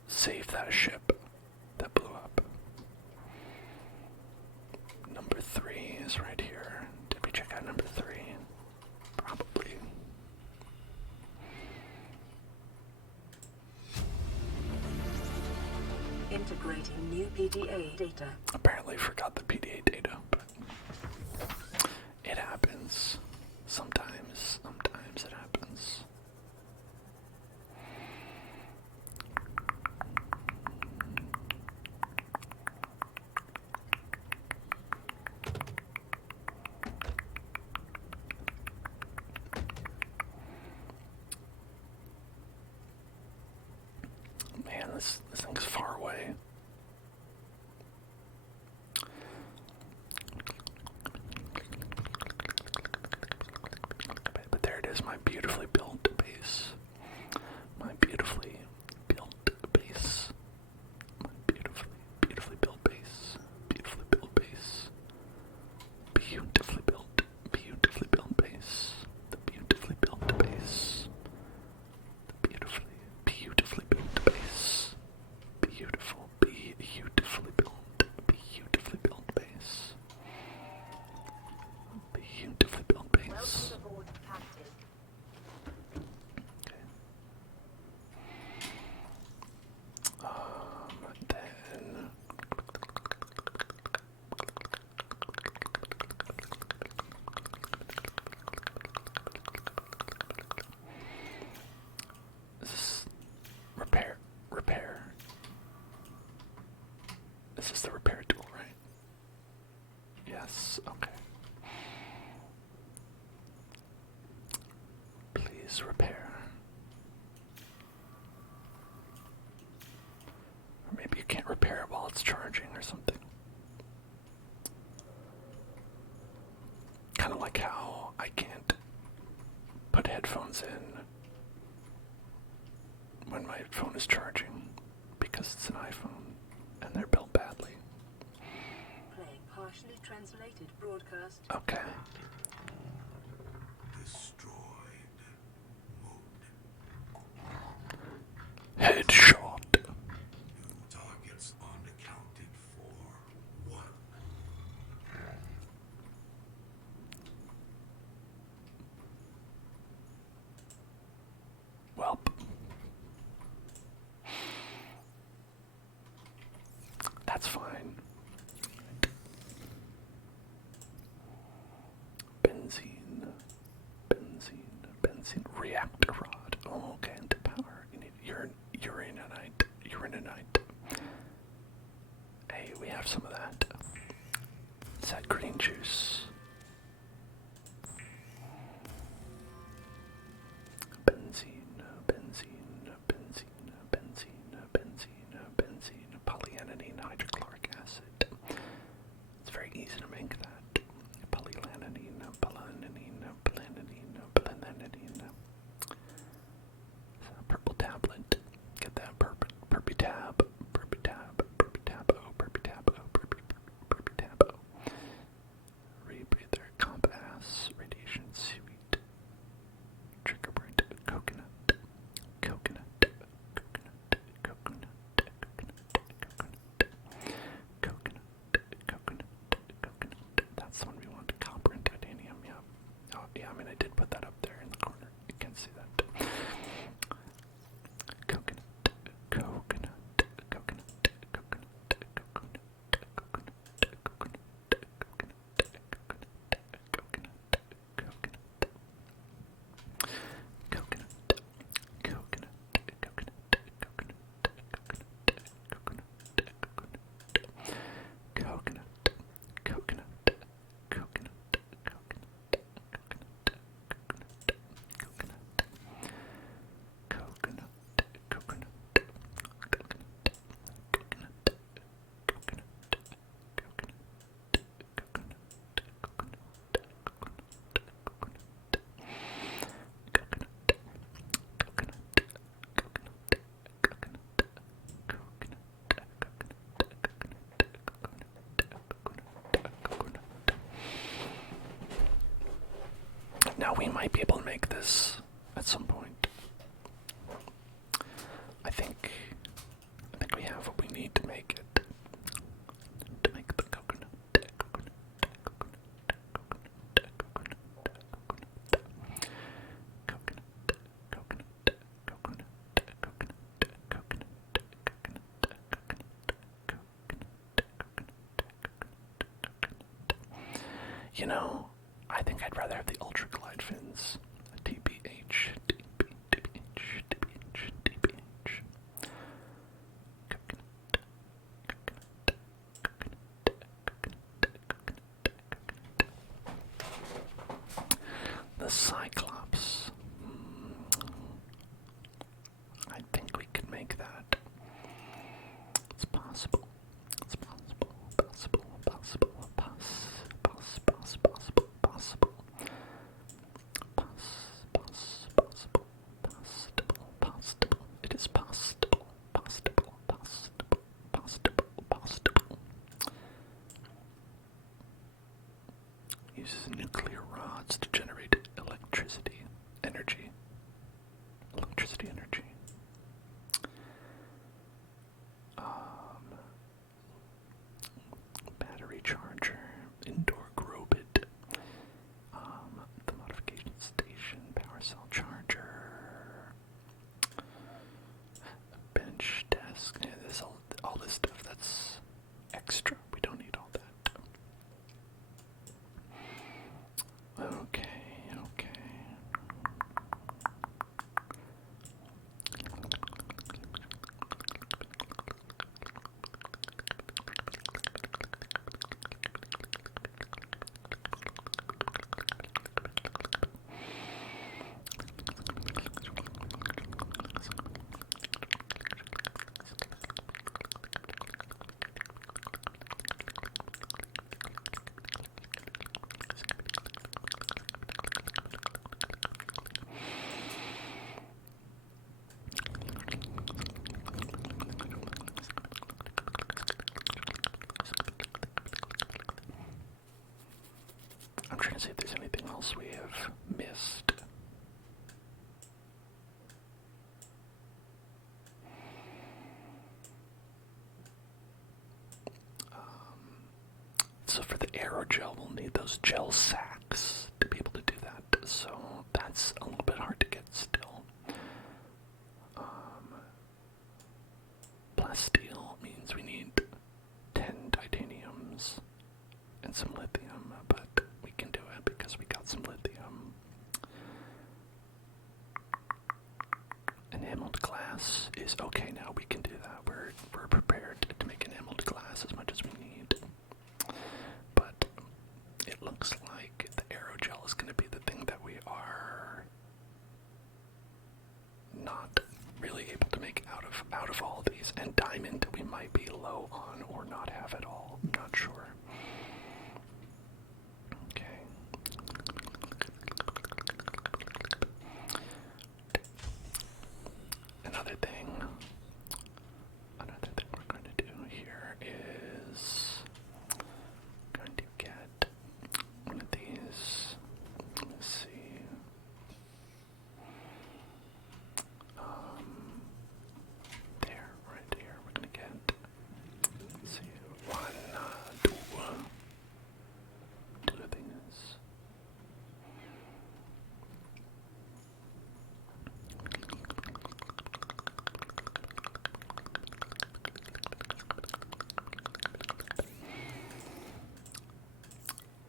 save that ship that blew up. Number 3 is right here. Did we check out number 3? Probably. Integrating new PDA data. Apparently forgot the PDA data, but it happens. Sometimes it happens. Man, this thing's far away. But there it is, my beautifully built base. My beautifully built base. My beautifully built base. Beautifully built base. Beautifully built base. The beautifully built base. The beautifully built base. Beautifully built base. Beautifully built base. Welcome aboard, Captain. Okay. Then this is repair. This is the repair tool, right? Yes, okay. Please repair. Or maybe you can't repair it while it's charging or something. Kind of like how I can't put headphones in when my phone is charging because it's an iPhone and they're built badly. Playing partially translated broadcast. Okay. that's fine. Benzene, reactor rod. Oh, okay, and to power. You need uraninite. Hey, we have some of that. Is that green juice? Benzene, polyanidine hydrochloric acid. It's very easy to make that. Polylanidine. Purple tablet. Get that Perpitab. Rebreather, compass, radiation suite. Trigger point, coconut. That's the one we want. Copper and titanium, yeah. Oh, yeah, I mean, I did put that up there in the corner. You can see that. Now we might be able to make this at some point. I think we have what we need to make it. To make the coconut. You know, I think I'd rather have the ultra glide fins. TBH. The Cyclops. I think we could make that. It's possible. It is possible. Uses nuclear rods to generate electricity energy. Battery charger, indoor grow bit, the modification station, power cell charger, a bench desk. Yeah, there's all this stuff that's extra. We don't need all that. Okay. I'm trying to see if there's anything else we have missed. So for the aerogel, we'll need those gel sacks to be able to do that. So that's a little bit hard to get still. Plasteel means we need 10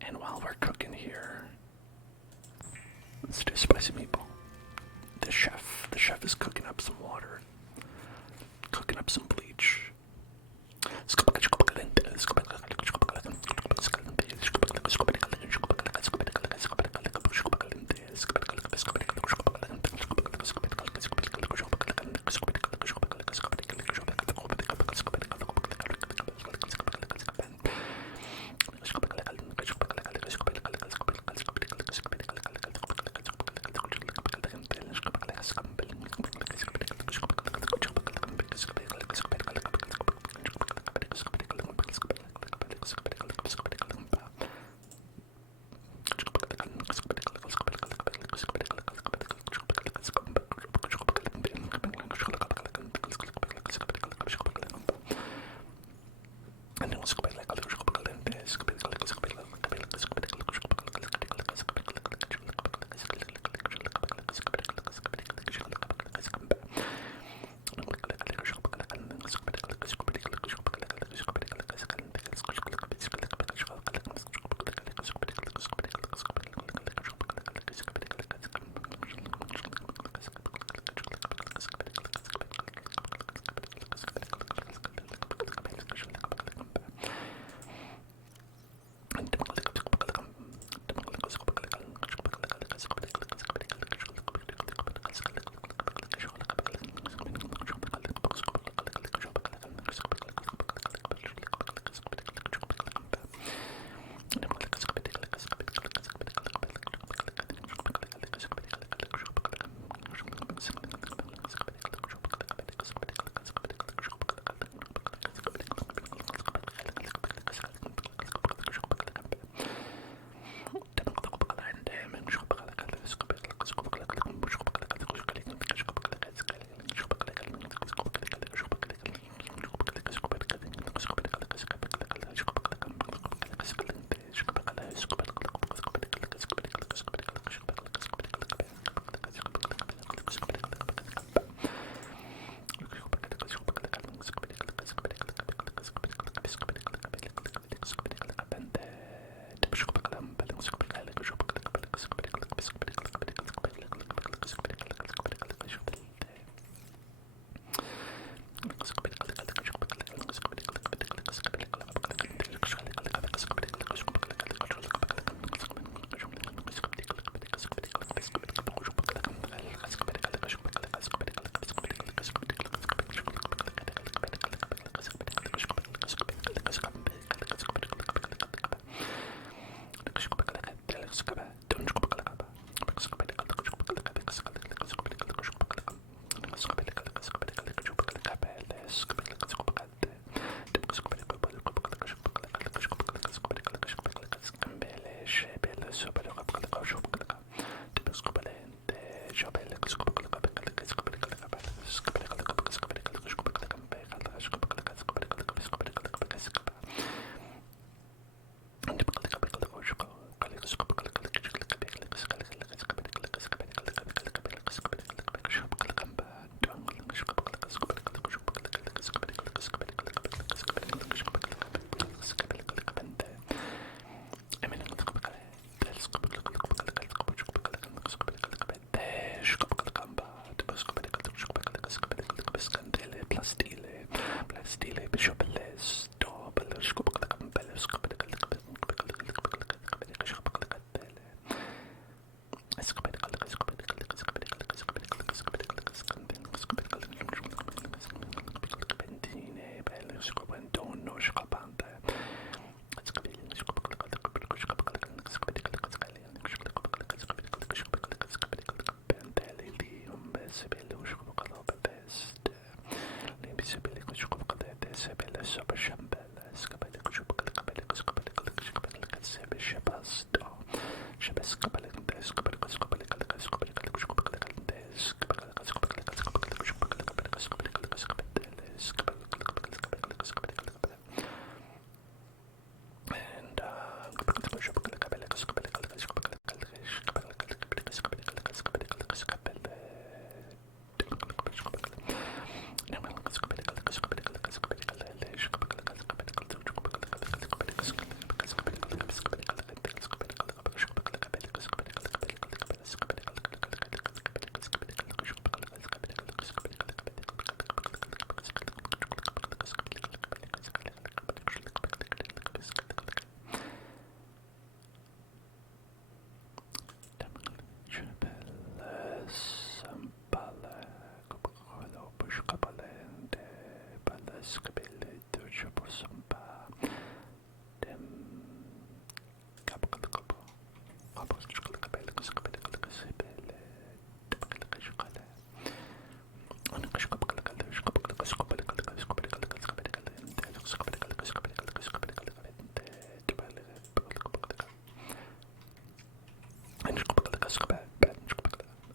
And while we're cooking here, let's do spicy meatball. The chef is cooking up some water, cooking up some bleach.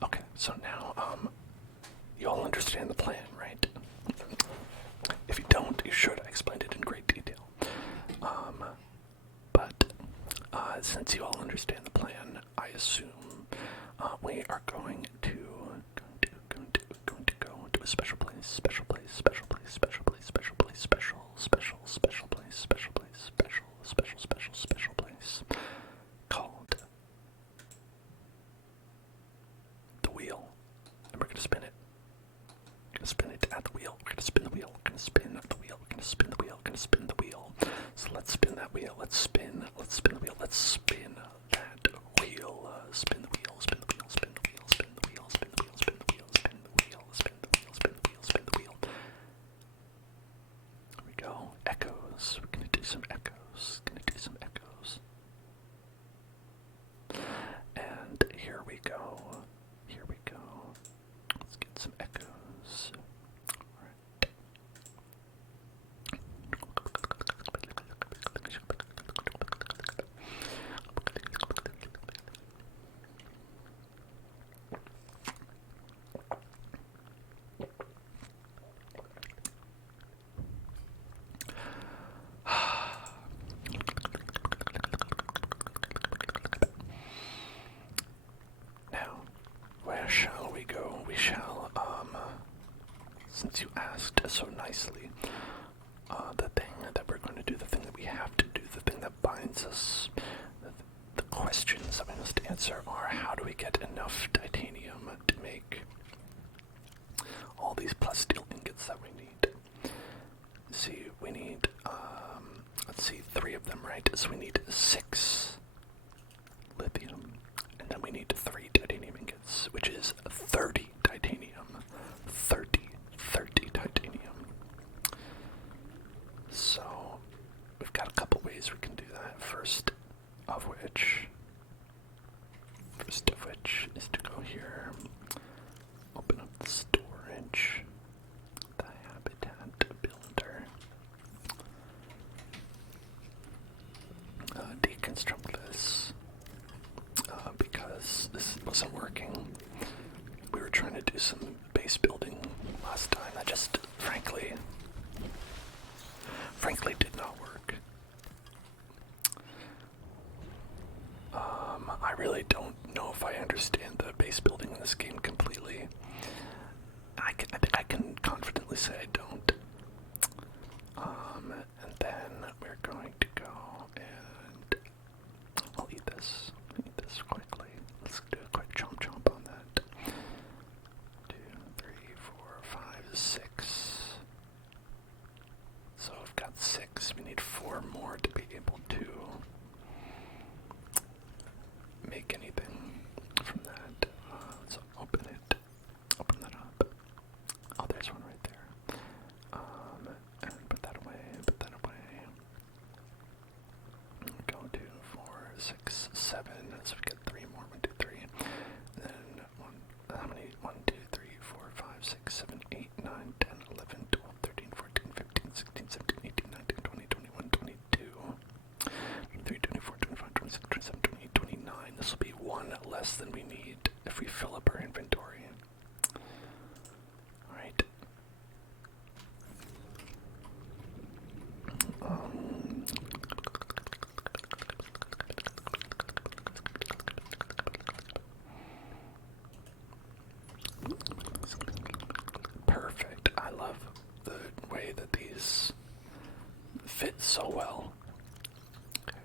Okay, so now, you all understand the plan, right? If you don't, you should. I explained it in great detail. But since you all understand the plan, I assume we are going to go to a special place, special place, special place, special place, special place, special place, special place, special place called the wheel, and we're gonna spin it. We're gonna spin it at the wheel. We're gonna spin the wheel. We're gonna spin the wheel. We're gonna spin the wheel. We're gonna spin the wheel. So let's spin that wheel. Let's spin the wheel. Let's spin that wheel. Spin the wheel. Spin the wheel. Spin the wheel. Spin the wheel. Spin the wheel. Spin the wheel. Spin the wheel. Spin the wheel. Spin the wheel. Spin the wheel. There we go. Echoes. We're gonna do some echoes. Gonna do some echoes. And here we go. Here we go. Let's get some echoes. Alright. Now, where shall we go? We shall, since you asked so nicely, the thing that we're going to do, the thing that we have to do, the thing that binds us, the questions that we must answer are, how do we get enough titanium to make all these plasteel ingots that we need? See, we need, let's see, 3 of them, right? So we need 6 lithium, and then we need 3 titanium ingots, which is 30 titanium. 30 titanium. So, we've got a couple ways we can do that. First of which is to go here, open up the storage, the habitat builder, deconstruct this, because this wasn't working. We were trying to do some base building last time that just, frankly did not work. I really don't know if I understand the base building in this game completely. I think I can confidently say I don't. And then we're going to go and I'll eat this quickly. Let's do a quick chomp on that. 2, 3, 4, 5, 6. So we've got 6. We need 4 more to be able to make anything from that. So open it. Open that up. Oh, there's one right there. And put that away. Go to 4, 6, 7. So we get 3 more. 1, 2, 3. And then how many? 1, 2, 3, 4, 5, 6, 7, 8, 9, 10, 11, 12, 13, 14, 15, 16, 17, 18, 19, 20, 21, 22, 23, 24, 25, 26, 27, 28, 29. This will be 1 less than we need if we fill up our inventory. Alright. Perfect. I love the way that these fit so well. Okay.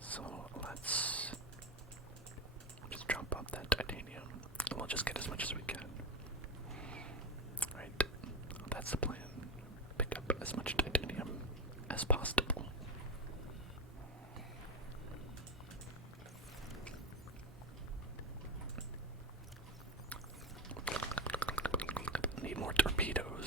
So let's just jump up that titanium, and we'll just get as much as we can. Right. That's the plan. Pick up as much titanium as possible. Need more torpedoes.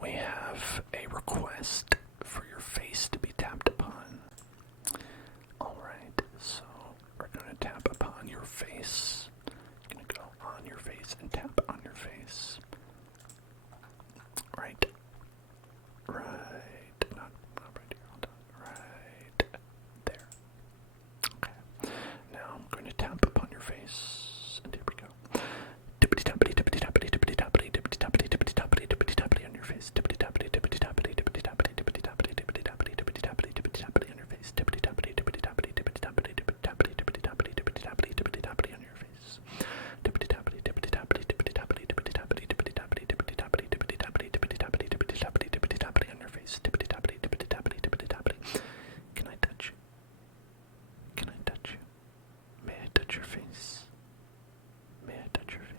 We have a request for your face to be tapped upon. Alright, so we're going to tap upon your face. Going to go on your face and tap on your face. Right. Right. Not right here. Hold on. Right there. Okay. Now I'm going to tap upon your face. And here we go. Tippity tappity tippity tappity tippity tappity tippity tappity tippity tappity tippity tappity on your face. Tippity tappity tippity tappity tippity tappity tippity tappity tippity tappity tippity tappity tippity tappity on your face. Tippity tappity tippity tappity tippity tappity tippity tappity tippity tappity tippity tappity tippity tappity on your face. Tippity tappity tippity tappity tippity tappity tippity tappity tippity tappity tippity tappity tippity tappity tippity tappity tippity tappity tippity tappity on your face. Tippity tappity tippity tappity tippity tappity. Can I touch you? Can I touch you? May I touch your face? May I touch your face?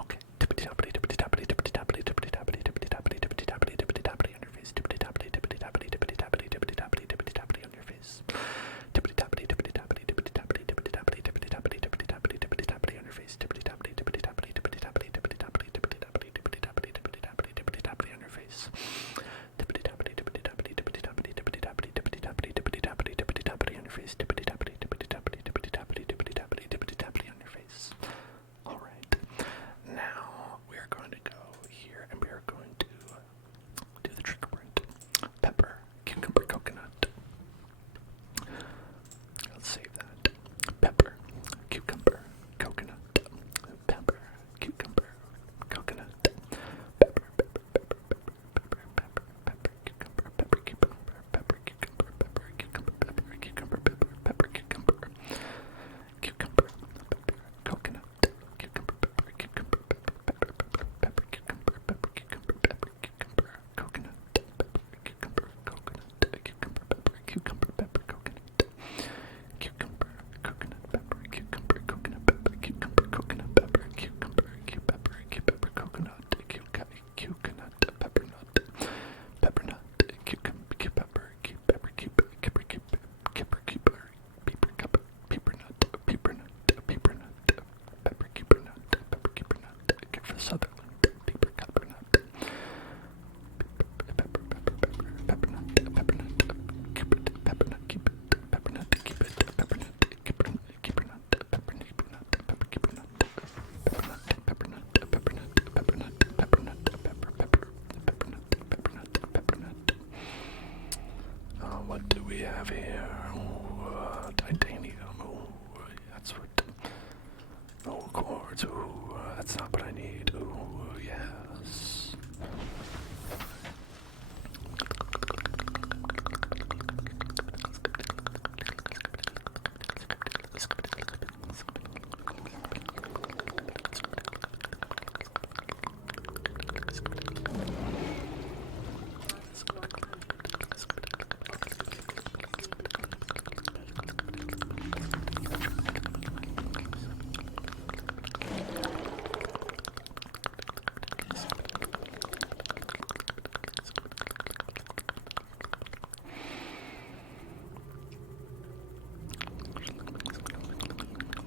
Okay. Tippity tappity tippity tappity tippity tappity tippity tappity tippity tappity tippity tappity tippity tappity on your face. Tippity tappity tippity tappity tippity tappity tippity tappity tippity tappity on your face. Tippity tappity tippity tappity tippity tappity tippity tappity tippity tappity tippity tappity tippity tappity on your face. Tippity tappity tippity tappity tippity tappity tippity tappity tippity tappity tippity tappity tippity tappity tippity tappity on your face. Tippity tappity tippity tappity tippity tappity tippity tappity tippity tappity tippity tappity tippity tappity on your face. Tippity tappity tippity tappity tippity tappity tippity tappity tippity tappity on your face. All right. Now we are going to go here and we are going to do the trigger word. Pepper, cucumber, coconut. Let's save that. Pepper, cucumber, coconut. Pepper, cucumber, coconut. Pepper, pepper, pepper, pepper, pepper, pepper, cucumber, pepper, cucumber, pepper, cucumber, pepper, cucumber, pepper, cucumber, pepper, pepper, cucumber, cucumber, pepper, coconut, cucumber, pepper, cucumber, pepper, pepper, pepper, cucumber, pepper, cucumber, pepper, cucumber, coconut, pepper, cucumber, coconut, cucumber, pepper, cucumber, pepper, coconut, cucumber, coconut, pepper, cucumber, coconut, pepper, cucumber, coconut, pepper, cucumber, pepper, cucumber, coconut, cucumber, pepper nut, pepper nut, cucumber, pepper, pepper, pepper, pepper, peeper nut, peeper nut, peeper nut, pepper, keeper nut, pepper, keeper nut, for the Sutherland, peeper, pepper nut, pepper, pepper, pepper, pepper nut, keep it, pepper nut, keep it, pepper nut, keep it, pepper nut, keeper nut, keeper nut, pepper, keeper nut, pepper, keeper nut, pepper nut, pepper nut, pepper nut, pepper nut, pepper nut, pepper, pepper, pepper nut, pepper nut, pepper nut. What do we have here? Titanium. That's what. Quartz. That's not what I need. Yes.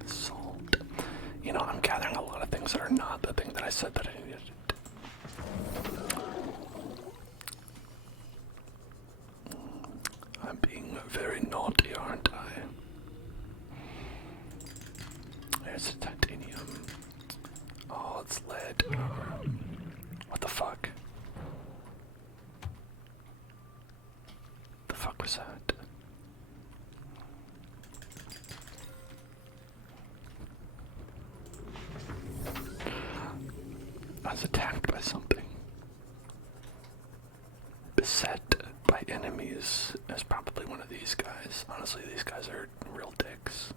Salt. You know, I'm gathering a lot of things that are not the thing that I said that I needed. I'm being very naughty, aren't I? There's the titanium. Oh, it's lead. What the fuck? The fuck was that? I was attacked by something. Beset by enemies is probably one of these guys. Honestly, these guys are real dicks.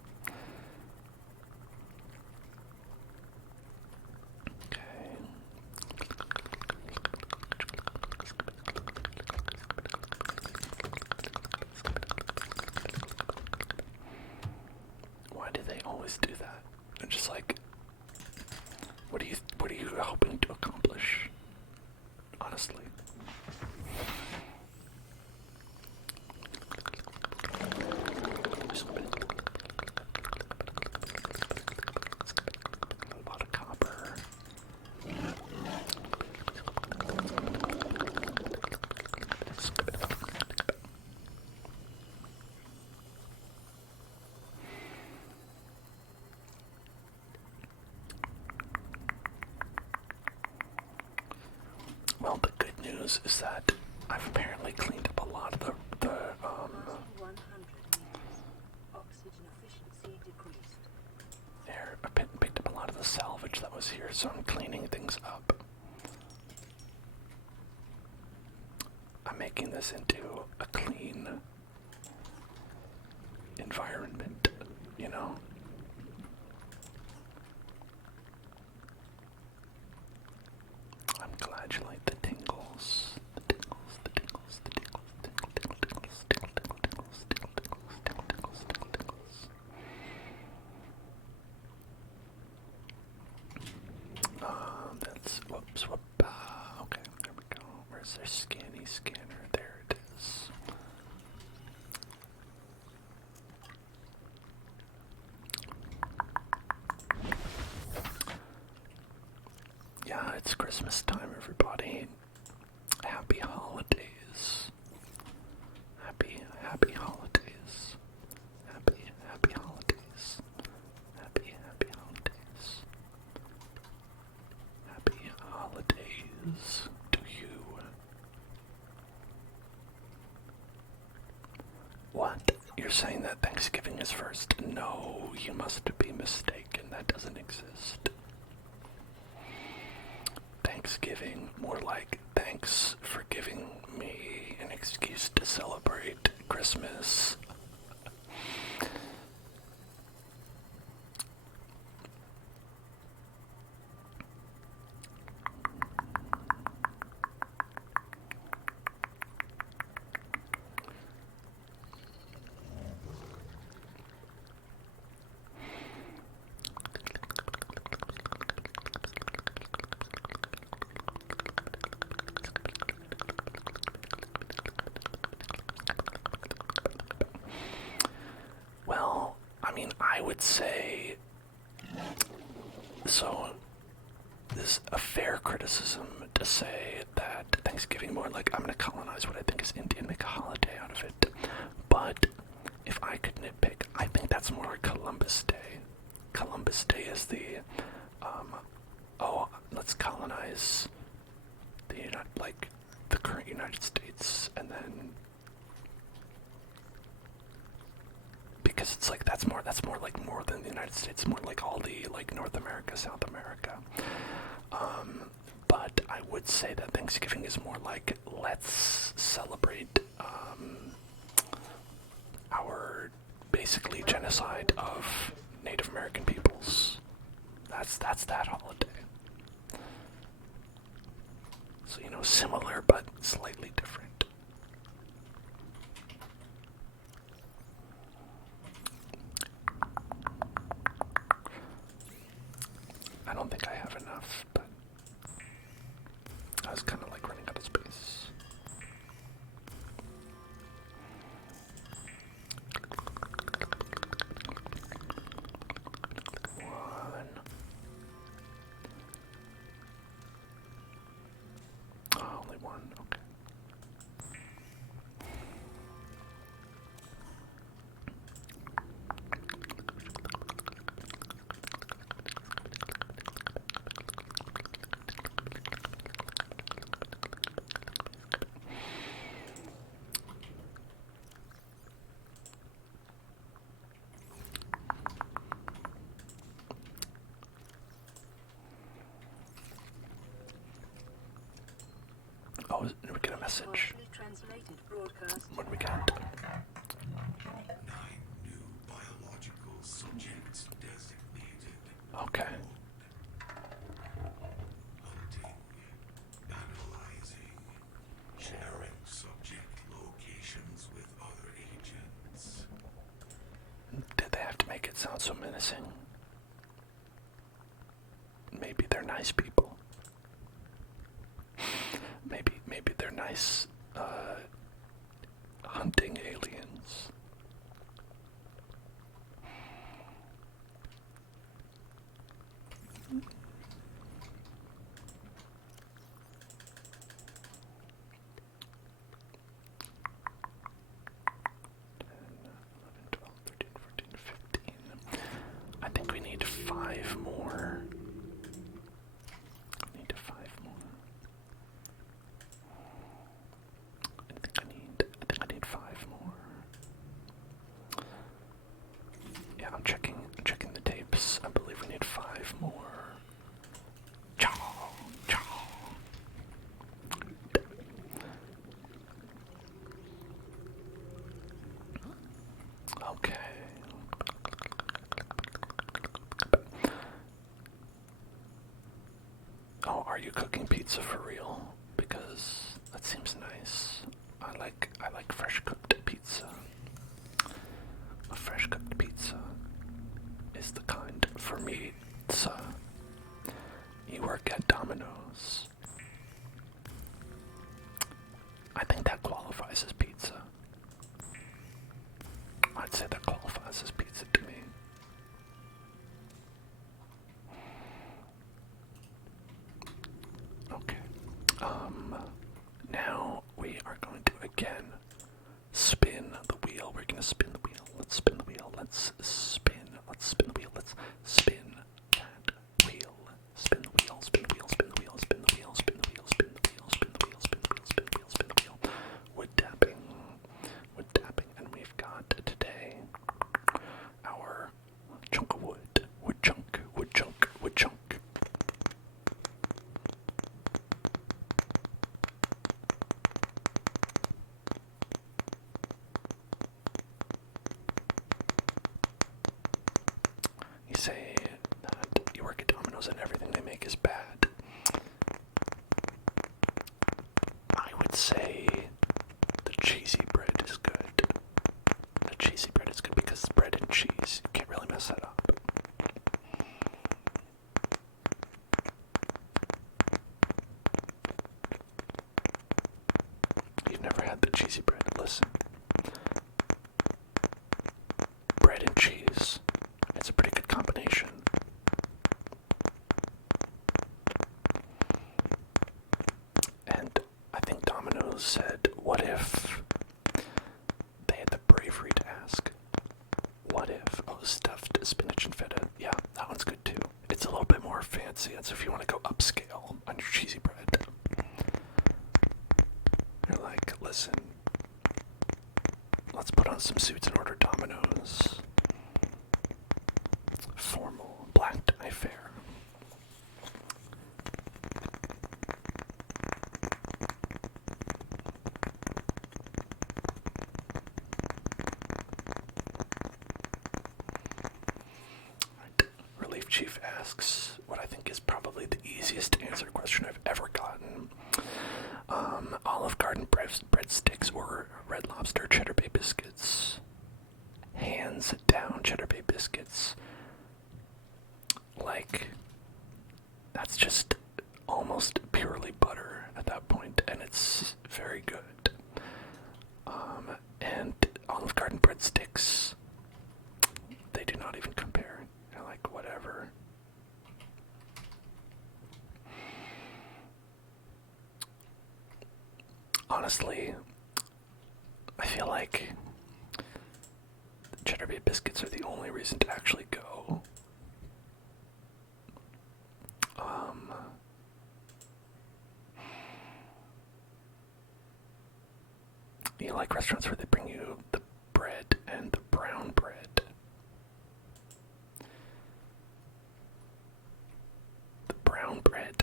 Okay. Why do they always do that? They're just like, what are you hoping to accomplish? Honestly. news is that I've apparently cleaned up a lot of the Passing 100 meters. Oxygen efficiency decreased. air. I picked up a lot of the salvage that was here, so I'm cleaning things up. I'm making this into a clean environment, you know? I'm glad you like the tingles. The tingles, the tingles, the tingles, tingle, tingle, tingles, tingle, tingle, tingles, tingle, tingles, tingle, tingles, tingle, tingles. That's, whoops, whoop, okay, there we go. Where's their scanny scanner? There it is. Yeah, it's Christmas time, everybody. Happy holidays. Happy holidays. Happy holidays. Happy holidays. Happy holidays to you. What? You're saying that Thanksgiving is first? No, you must be mistaken. That doesn't exist. Thanksgiving, more like thanks for giving me an excuse to celebrate Christmas. Well, I mean, I would say, so this is a fair criticism to say that Thanksgiving more like I'm going to colonize what I think is Indian, make a holiday out of it. But if I could nitpick, I think that's more like Columbus Day. Columbus Day is the, let's colonize the current United States, and then because it's like that's more like more than the United States, more like all the like North America, South America. But I would say that Thanksgiving is more like let's celebrate our basically genocide of Native American peoples. That's that holiday. So, you know, similar but slightly different. I don't think I have enough, but I was kind of like running out of space. One. Oh, only one, okay. Oh, did we get a message? Partially translated broadcast. What do we got? 9 new biological subjects designated. Okay. Hunting, analyzing, sharing subject locations with other agents. Did they have to make it sound so menacing? Maybe they're nice people. Maybe they're nice, hunting aliens. I think we need 5 more. We need 5 more. cooking pizza for real because that seems nice. I like fresh cooked pizza. A fresh cooked pizza is the kind for me. It's you work at Domino's. I think that qualifies as pizza. I'd say that qualifies as pizza to me. Okay. Now we are going to again spin the wheel. We're gonna spin the wheel. Let's spin the wheel. Let's spin. Let's spin the wheel. Let's spin that wheel. Spin the wheel. Spin the wheel. Spin the wheel. Spin the wheel. Spin the wheel. Spin the wheel. Spin the wheel. Spin the wheel. Spin the wheel. Spin the wheel. Wood tapping. Wood tapping, and we've got today our chunk of wood. Wood chunk. Wood chunk. Wood chunk. You say that you work at Domino's and everything they make is bad. I would say the cheesy bread is good. The cheesy bread is good because it's bread and cheese. You can't really mess that up. You've never had the cheesy bread. Listen. Bread and cheese. It's a pretty good combination. And I think Domino's said, what if they had the bravery to ask, what if, oh, stuffed spinach and feta. Yeah, that one's good too. It's a little bit more fancy. That's if you want to go upscale on your cheesy bread. You're like, listen, let's put on some suits and order Domino's. Formal black tie fare. Right. Relief Chief asks what I think is probably the easiest to answer question I've ever gotten. Olive Garden breadsticks or Red Lobster Cheddar Bay biscuits. Hands down, Cheddar Bay biscuits. Like, that's just almost purely butter at that point, and it's very good. And Olive Garden breadsticks, they do not even compare. They're like, whatever. Honestly, I feel like Cheddar Bay biscuits are the only reason to actually go. You like restaurants where they bring you the bread and the brown bread. The brown bread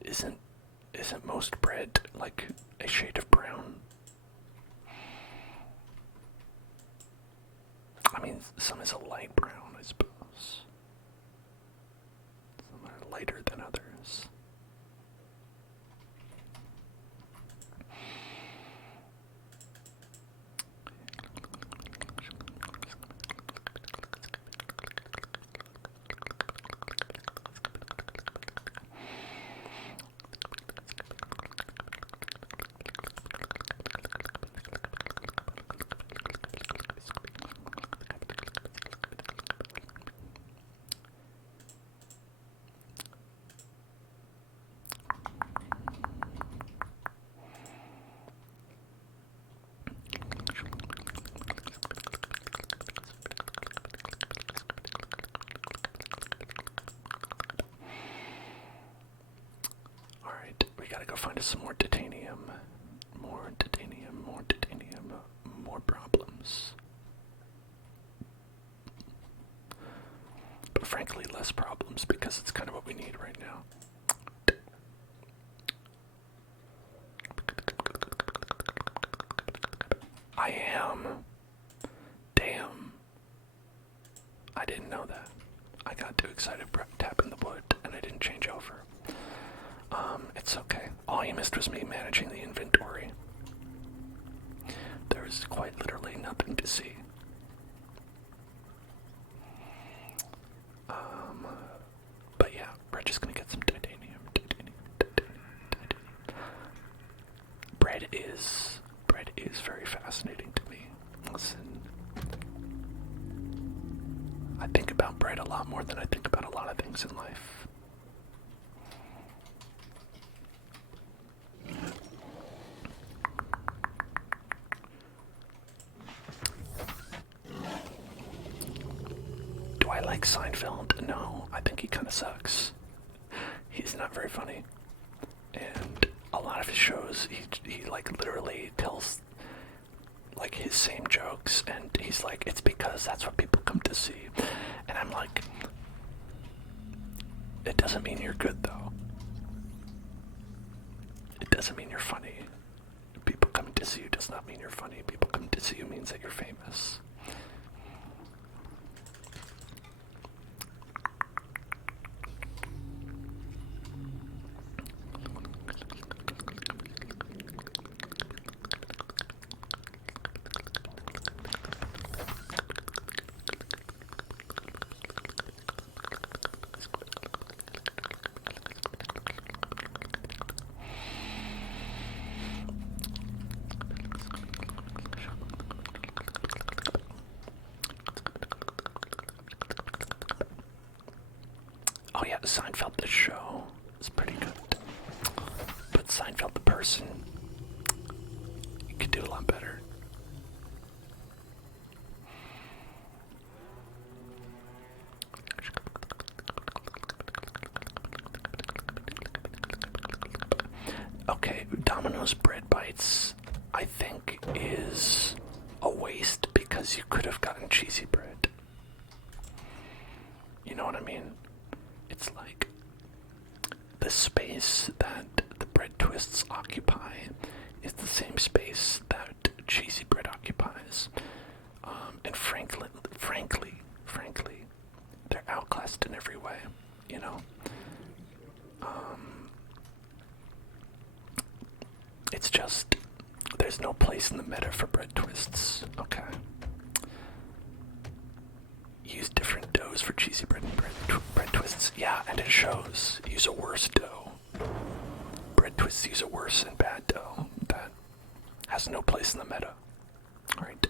isn't most bread like a shade of brown? I mean, some is a light brown, I suppose. Some are lighter than others. Gotta go find us some more titanium. More titanium, more titanium, more problems. But frankly, less problems because it's kind of what we need right now. I am. Damn. I didn't know that. I got too excited tapping the wood and I didn't change over. All you missed was me managing the inventory. There was quite literally nothing to see. But yeah, we're just gonna get some titanium. Bread is very fascinating to me. Listen, I think about bread a lot more than I think about a lot of things in life. Do I like Seinfeld? No, I think he kind of sucks. He's not very funny. And a lot of his shows, he like literally tells like his same jokes, and he's like, it's because that's what people come to see. And I'm like, it doesn't mean you're good though. It doesn't mean you're funny. People coming to see you does not mean you're funny. People coming to see you means that you're famous. Oh yeah, Seinfeld the show is pretty good. But Seinfeld the person, you could do a lot better. Okay, Domino's bread bites, I think, is a waste because you could have gotten cheesy bread. You know what I mean? It's like the space that the bread twists occupy is the same space that cheesy bread occupies. And frankly, they're outclassed in every way, you know? It's just, there's no place in the meta for bread twists, okay? Use different doughs for cheesy bread and bread twists. Yeah, and it shows. Use a worse dough. Bread twists use a worse and bad dough. That has no place in the meta. Alright.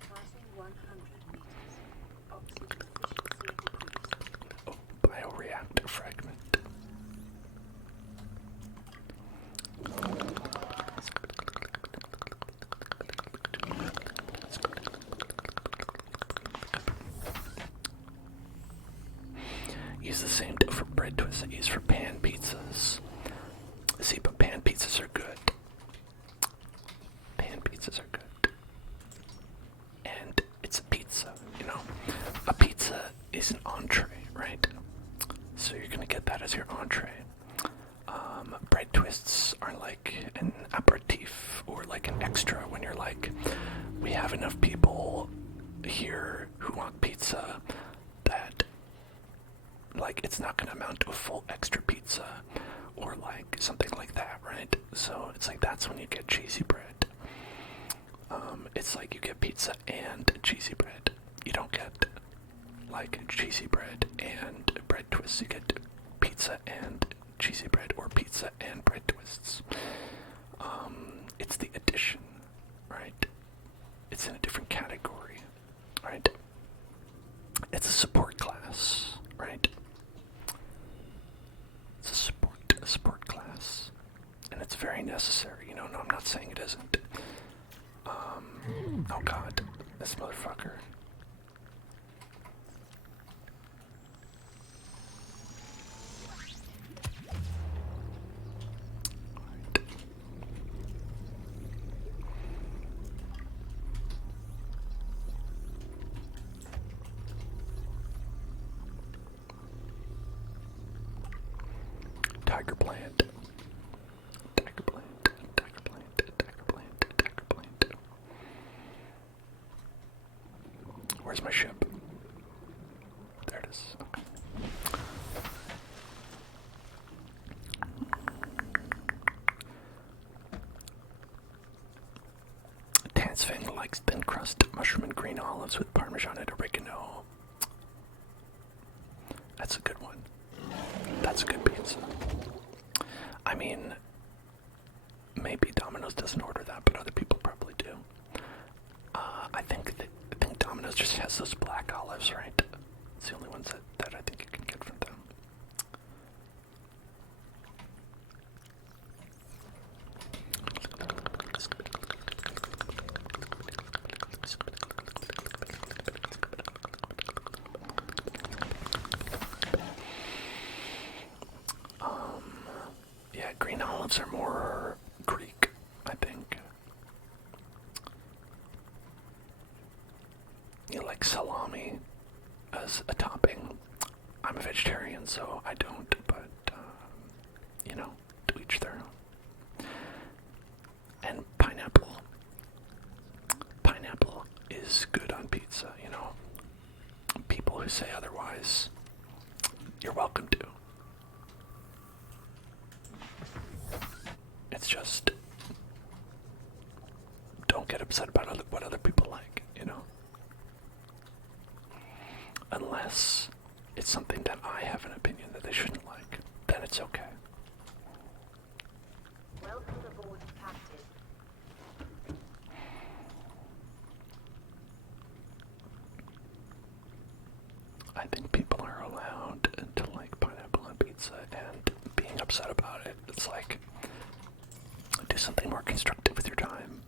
Passing 100 meters. Oxygen efficiency decreased. Oh, bioreactor fragment. Use the same dough for bread twists I use for pan pizzas. See, but pan pizzas are good. Pan pizzas are good. And it's a pizza, you know? A pizza is an entree, right? So you're gonna get that as your entree. Bread twists are like an aperitif or like an extra when you're like, we have enough people here who want pizza that like it's not gonna amount to a full extra pizza or like something like that, right? So it's like that's when you get cheesy bread. It's like you get pizza and cheesy bread. You don't get like cheesy bread and bread twists. You get pizza and cheesy bread or pizza and bread twists. It's the addition, right? It's in a different category, right? It's a support class, right? It's a support class, and it's very necessary. You know, no, I'm not saying it isn't. Oh God, this motherfucker. Tiger plant. Tiger plant. Tiger plant. Tiger plant. Tiger plant. Where's my ship? There it is. Okay. Tansfang likes thin crust mushroom and green olives with parmesan and oregano. That's a good one. That's a good pizza. I mean, maybe Domino's doesn't order that, but other people probably do. I think Domino's just has those black olives, right? It's the only ones that I think you can get from them. Yeah, green olives are more Greek, I think. You like salami as a topping. I'm a vegetarian, so I don't, but, you know, to each their own. And pineapple. Pineapple is good on pizza, you know. People who say otherwise, you're welcome to. It's just, don't get upset about what other people like, you know? Unless it's something that I have an opinion that they shouldn't like, then it's okay. Welcome aboard, Captain. I think people are allowed to like pineapple on pizza, and being upset about it, it's like, do something more constructive with your time.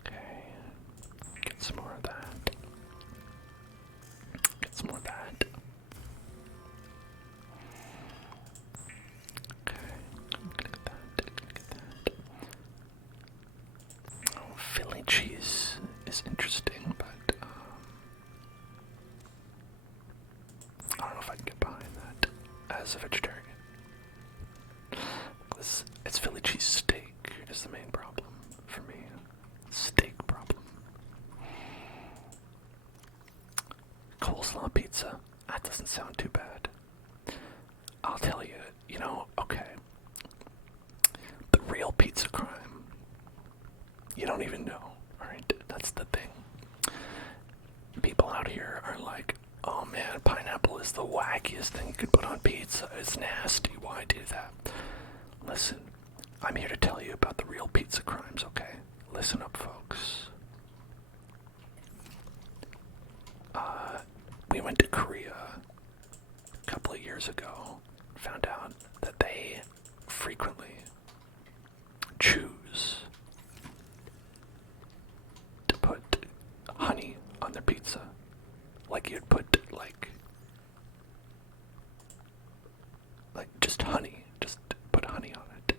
Okay, get some more of that. Get some more of that. Okay, gonna get that, gonna get that. Oh, Philly cheese is interesting, but I don't know if I can get behind that as a vegetarian. It's Philly cheese steak is the main problem for me. Steak problem. Coleslaw pizza. That doesn't sound too bad. I'll tell you, you know, okay. The real pizza crime. You don't even know, alright? That's the thing. People out here are like, oh man, pineapple is the wackiest thing you could put on pizza. It's nasty. Why do that? Listen, I'm here to tell you about the real pizza crimes, okay? Listen up, folks. We went to Korea a couple of years ago. Found out that they frequently choose to put honey on their pizza. Like you'd put, like just honey. Just put honey on it.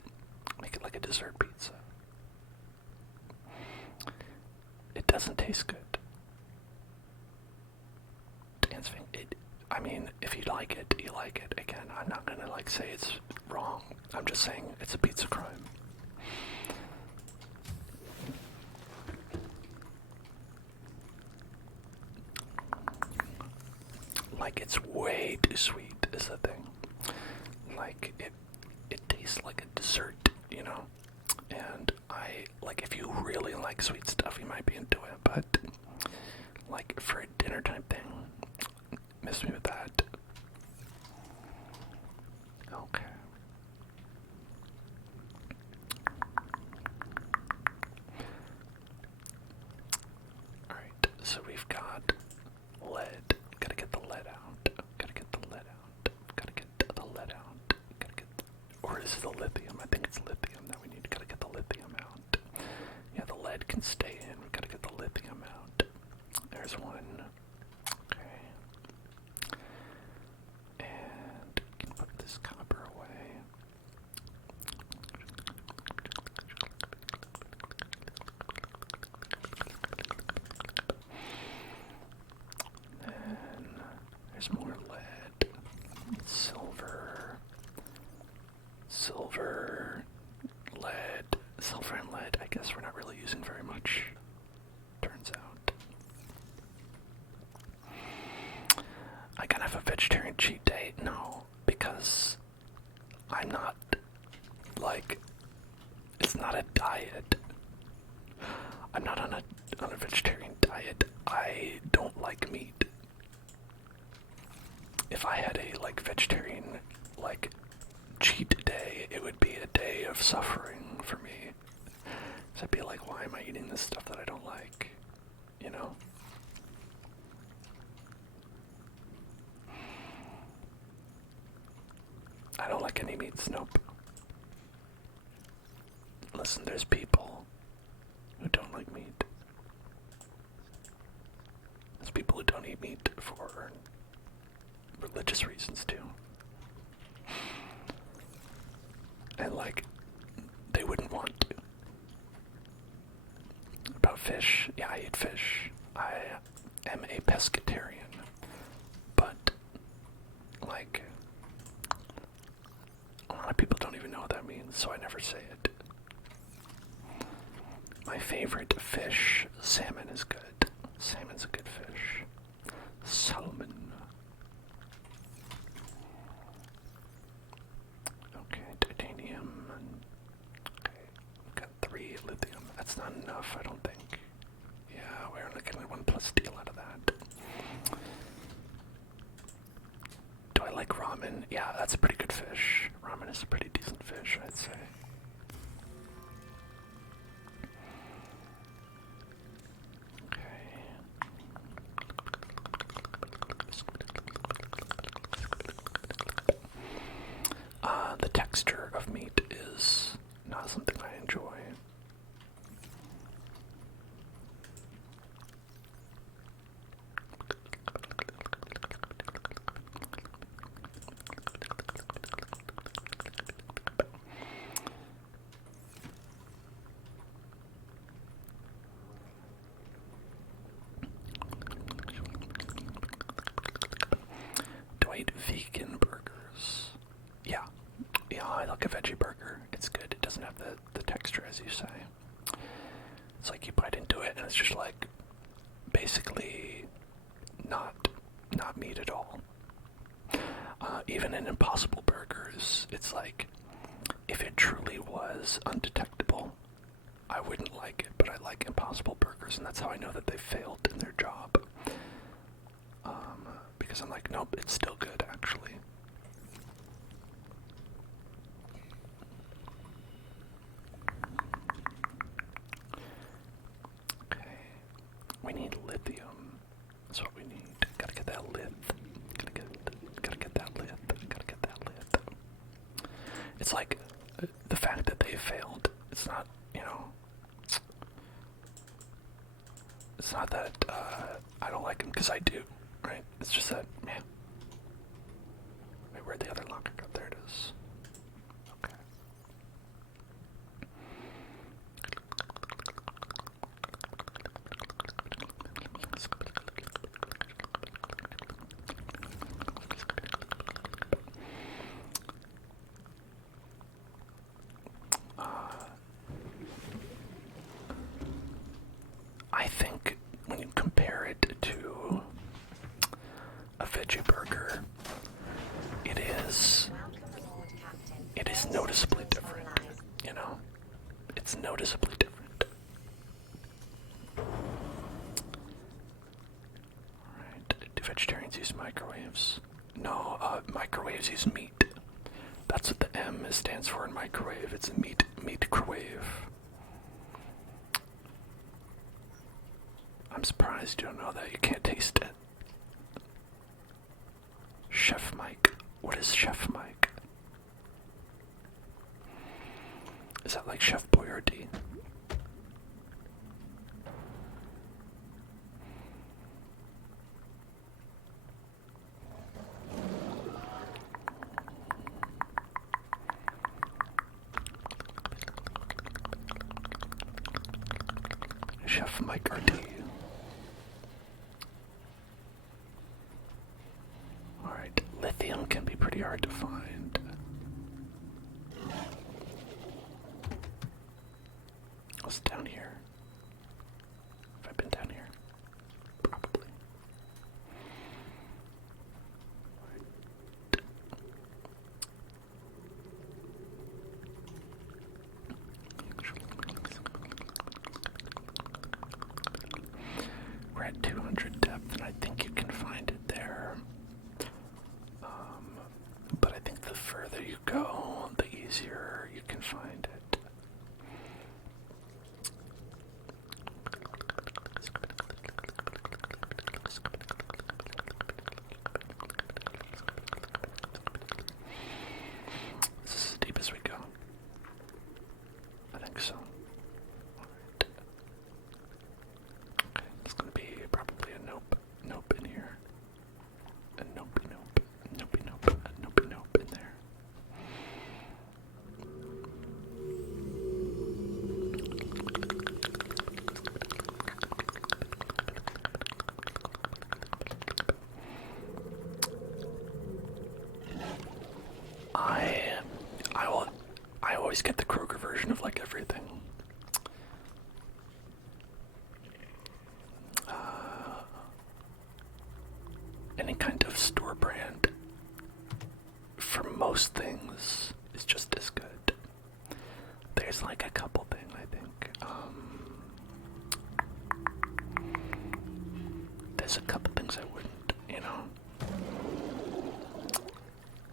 Make it like a dessert pizza. It doesn't taste good. I mean, if you like it, you like it. Again, I'm not gonna like say it's wrong. I'm just saying it's a pizza crime. Like it's way too sweet is the thing. Like it tastes like a dessert, you know? And like if you really like sweet stuff, you might be into it, but like for a dinner type thing, miss me with that. Okay. Alright, so we've got lead. Gotta get the lead out. Gotta get the lead out. Gotta get the lead out. Gotta get or is it the lithium? I think it's lithium that we need. Gotta get the lithium out. Yeah, the lead can stay in. We gotta get the lithium out. There's one. Okay. And we can put this copper away. And there's more lead. have a vegetarian cheat day? No, because I'm not, like, it's not a diet. I'm not on a vegetarian diet. I don't like meat. If I had a, like, vegetarian, like, cheat day, it would be a day of suffering for me. So I'd be like, why am I eating this stuff that I don't like? You know? I don't like any meats, nope. Listen, there's people who don't like meat. There's people who don't eat meat for religious reasons too. And like, they wouldn't want to. About fish, yeah, I eat fish. I am a pescatarian. But, like, a lot of people don't even know what that means, so I never say it. My favorite fish, salmon is good. Salmon's a good fish. Salmon. Okay, titanium. Okay, we've got 3 lithium. That's not enough, I don't think. Yeah, we're only getting 1 plus steel out of that. Do I like ramen? Yeah, that's a pretty good fish. Ramen is a pretty decent fish, I'd say. The texture of meat is not something I enjoy. Do I eat vegan burgers? Yeah. Yeah, I like a veggie burger. It's good. It doesn't have the texture, as you say. It's like you bite into it and it's just like basically not meat at all. Even in Impossible Burgers, it's like if it truly was undetectable, I wouldn't like it, but I like Impossible Burgers, and that's how I know that they failed in their job. Because I'm like, nope, it's still good, actually. Okay, we need lithium. That's what we need. Gotta get that lith. Gotta get that lith. Gotta get that lith. It's like the fact that they failed. It's not, you know. It's not that I don't like them, because I do, right? It's just that, man. Wait, where'd the other locker go? There it is. Okay. I think when you compare it to a veggie burger, it is noticeably different, you know? It's noticeably different. Alright, do vegetarians use microwaves? No, microwaves use meat. That's what the M stands for in microwave. It's a meat-crowave. I'm surprised you don't know that. You can't taste it. Chef Mike. What is Chef Mike? Is that like Chef Boyardee? Chef Mike RD. Alright, lithium can be pretty hard to find. What's down here? Have I been down here? Probably. find it. Is this as deep as we go? I think so. Alright. Okay, it's gonna be probably a nope. Nope in here. A nope, nope. Nope, nope. A nope, nope in there. I always get the Kroger version of like everything. Any kind of store brand for most things is just as good. There's like a couple things I think. There's a couple things I wouldn't, you know.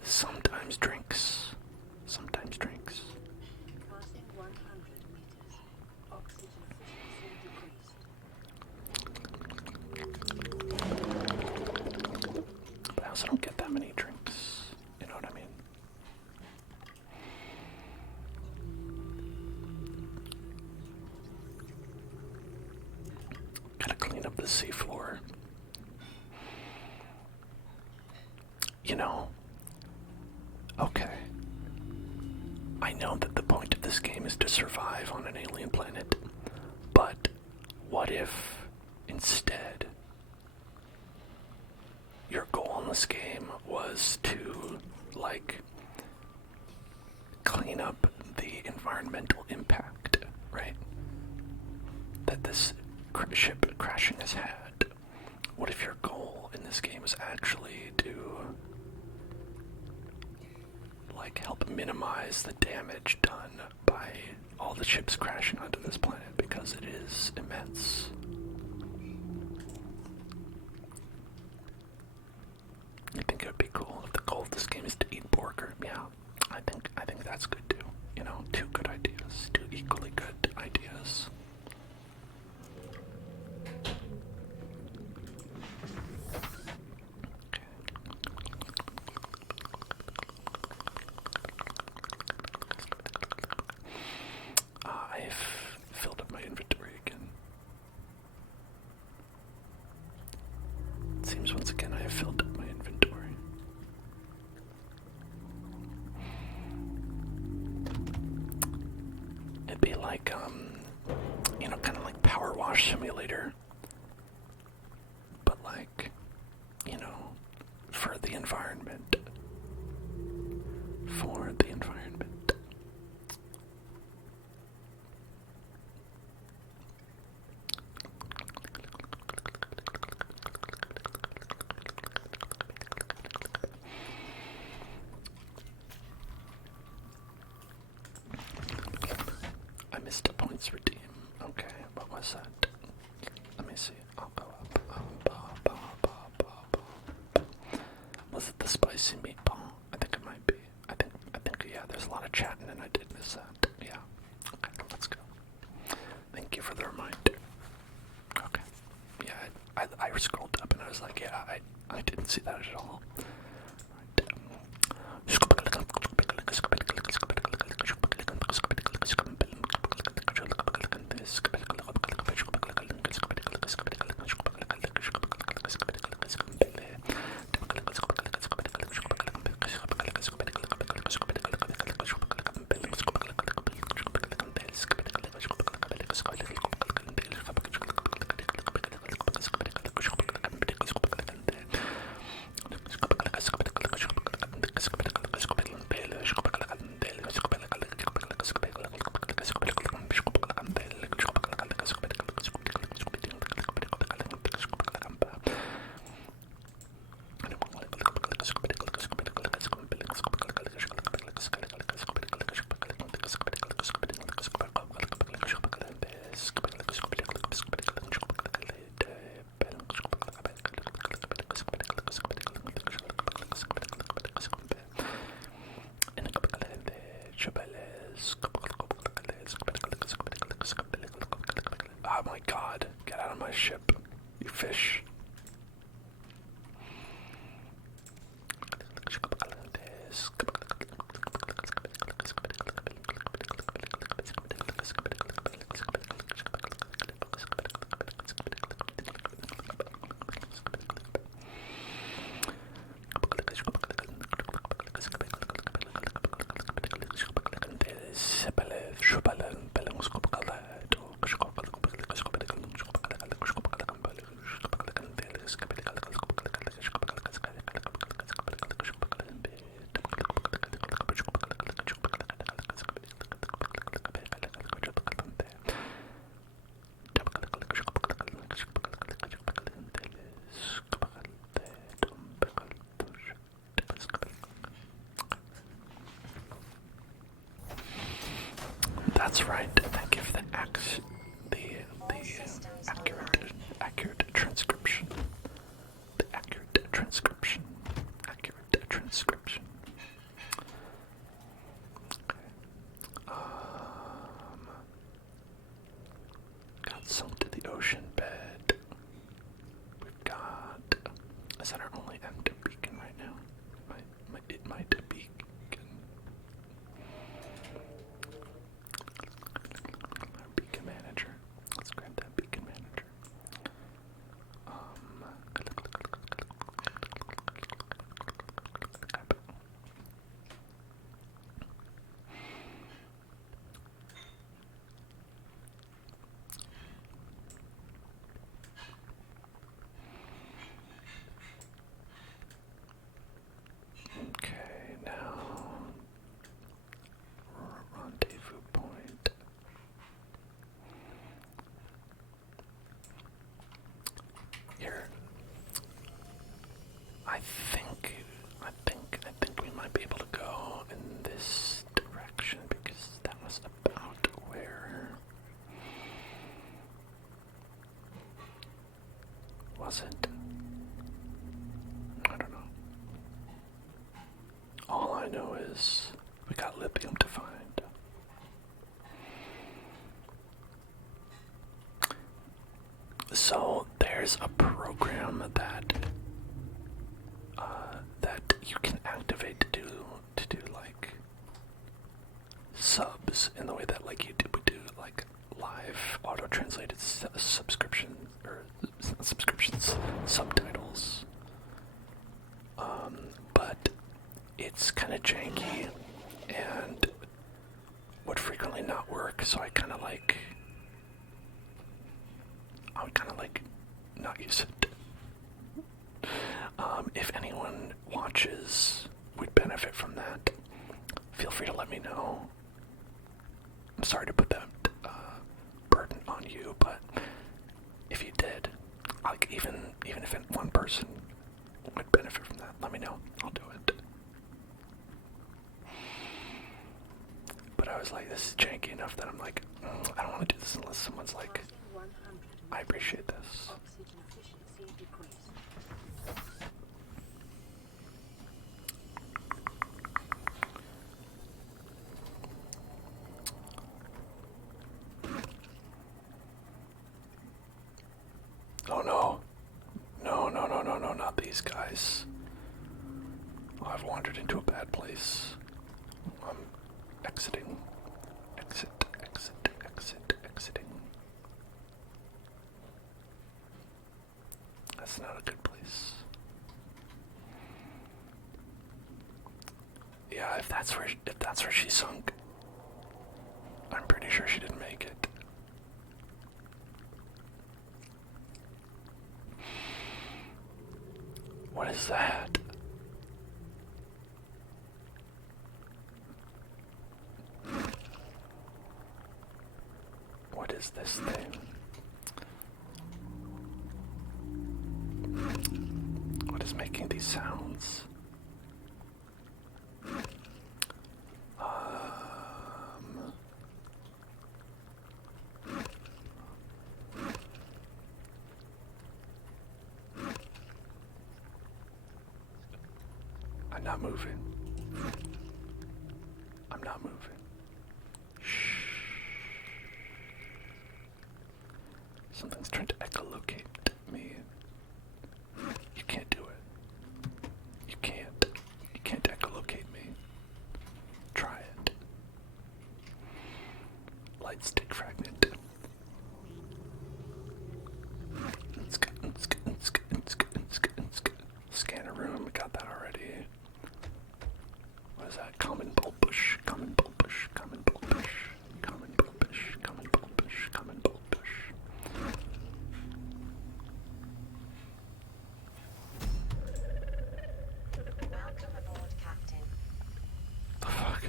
Sometimes drinks. Sometimes drinks. Passing 100 meters. Oxygen efficiency decreased. But I also don't get that many drinks. You know what I mean? Gotta clean up the seafloor. You know, okay. I know that the point of this game is to survive on an alien planet, but what if instead your goal in this game was to, like, clean up the environmental impact, right? That this ship crashing has had. What if your goal in this game is actually to, like, help minimize the damage done by all the ships crashing onto this planet, because it is immense. I think it would be cool if the goal of this game is to eat burger. Yeah, I think that's good too. You know, two good ideas, two equally good ideas. I've filled up my inventory again. It seems once again I have filled up my inventory. It'd be like, you know, kind of like Power Wash Simulator. But like, you know, for the environment. For the environment. I missed a points redeem. Okay, what was that? Let me see. I'll go up. Was it the spicy meatball? I think it might be. I think yeah, there's a lot of chatting and I did miss that. Yeah. Okay, let's go. Thank you for the reminder. Okay. Yeah, I scrolled up and I was like, yeah, I didn't see that at all. That's right. Thank you for the accurate transcription. The accurate transcription. Accurate transcription. Okay. Got sunk to the ocean bed. We've got. Is that our only empty beacon right now? It might be. Our beacon manager. Let's grab that beacon manager. Okay, now rendezvous point. Here. I think we might be able to go in this direction because that was about where was it? I don't know. All I know is we got lithium to find. So there's a program that you can activate to do like subs in the way that like YouTube would do like live auto translated subscriptions subtitles. But it's kind of janky and would frequently not work, so I would kind of like not use it. If anyone watches would benefit from that, feel free to let me know. I'm sorry to put that burden on you, but if you did, like even if one person would benefit from that, let me know. I'll do it. But I was like, this is janky enough that I'm like, I don't want to do this unless someone's like, I appreciate this. Oxygen efficiency decreased. Oh no. No, not these guys. Oh, I've wandered into a bad place. I'm exiting. Exiting. That's not a good place. Yeah, if that's where she sunk, I'm pretty sure she didn't make it. What is that? What is this thing? What is making these sounds? I'm not moving. I'm not moving. Shh. Something's trying to echolocate me. You can't do it. You can't echolocate me. Try it. Light stick fragment. Scanner room, got that already. What is that? Common bulbush. Welcome aboard, Captain. The fuck?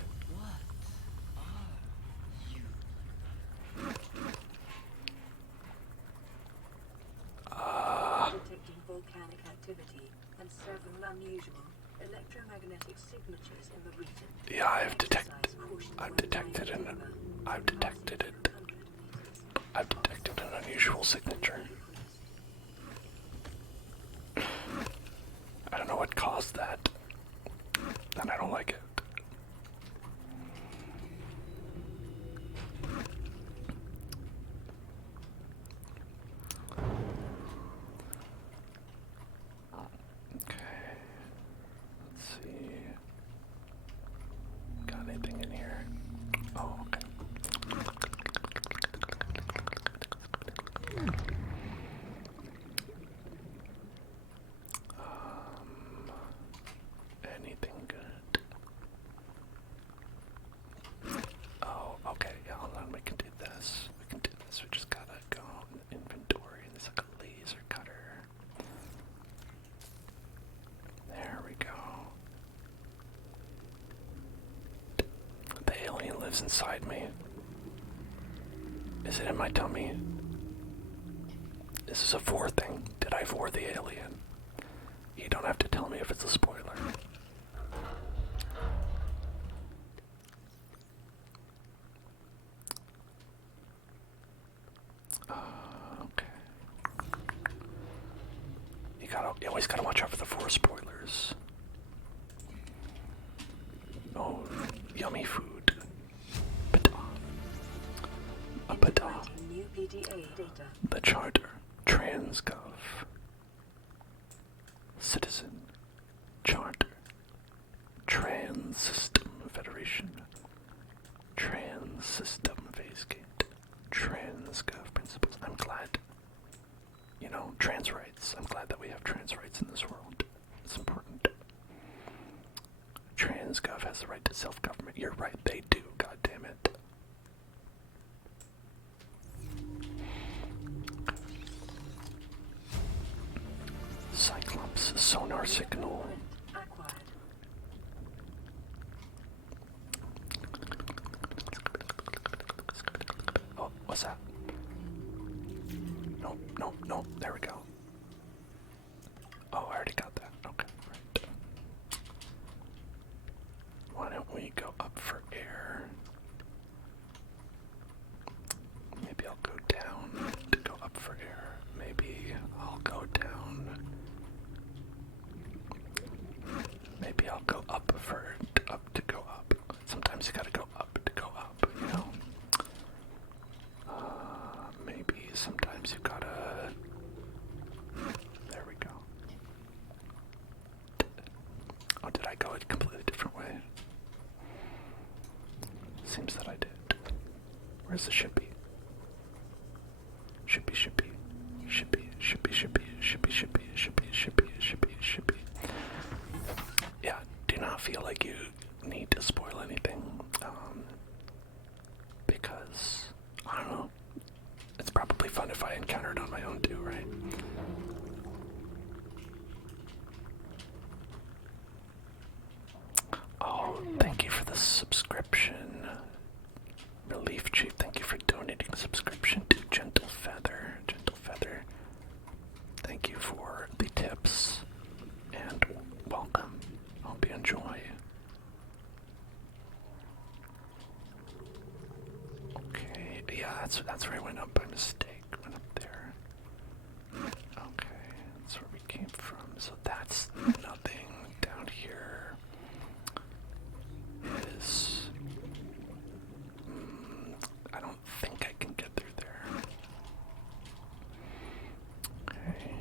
Detecting volcanic activity and several unusual electromagnetic signatures in the region. Yeah, I've Exercise caution I've when detected flying an I've detected it. I've detected an unusual signature. I don't know what caused that, and I don't like it. Okay, let's see. Got anything in here? Oh, okay. Anything good? Oh, okay, yeah, hold on, we can do this. We can do this. We just gotta go in inventory. There's like a laser cutter. There we go. The alien lives inside me. Is it in my tummy? Is this a vor thing? Did I vor the alien? You don't have to tell me if it's a spoiler. Okay. You always gotta watch out for the vor spoilers. Oh, yummy food. New PDA data. The Charter, Transgov, Citizen, Charter, Trans System Federation, Trans System Phasegate, Transgov Principles. I'm glad, trans rights. I'm glad that we have trans rights in this world. It's important. Transgov has the right to self-government. You're right, they do, god damn it. Cyclops sonar signal. Acquired. Oh, what's that? No, there we go. Oh, I already got that. Okay, right. Why don't we go up for air? Maybe I'll go down to go up for air. Maybe I'll go down. Maybe I'll go up to go up. Sometimes you gotta go up to go up, maybe sometimes you gotta. There we go. Oh, did I go a completely different way? Seems that I did. Where's the shippy? Shippy. Yeah, do not feel like you need to spoil anything, because, I don't know, it's probably fun if I encounter it on my own too, right? Oh, thank you for the subscription. Relief Chief, thank you for donating a subscription to Gentle Feather. Thank you for the tips, and welcome. Hope you enjoy. Okay, yeah, that's where I went up by mistake. Went up there. Okay, that's where we came from. So that's nothing. Down here is. I don't think I can get through there. Okay.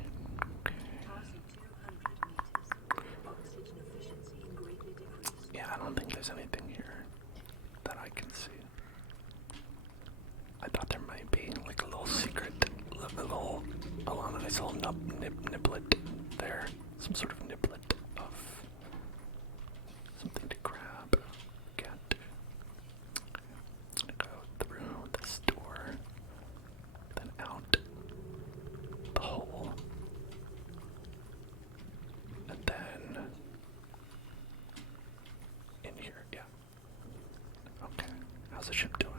Passing 200 meters. Oxygen efficiency greatly decreased. Yeah, I don't think there's anything here that I can see. I thought there might be like a little secret, a nice little niblet there. Some sort of niblet of something to grab, get. I'm gonna go through this door, then out the hole, and then in here, yeah. Okay, how's the ship doing?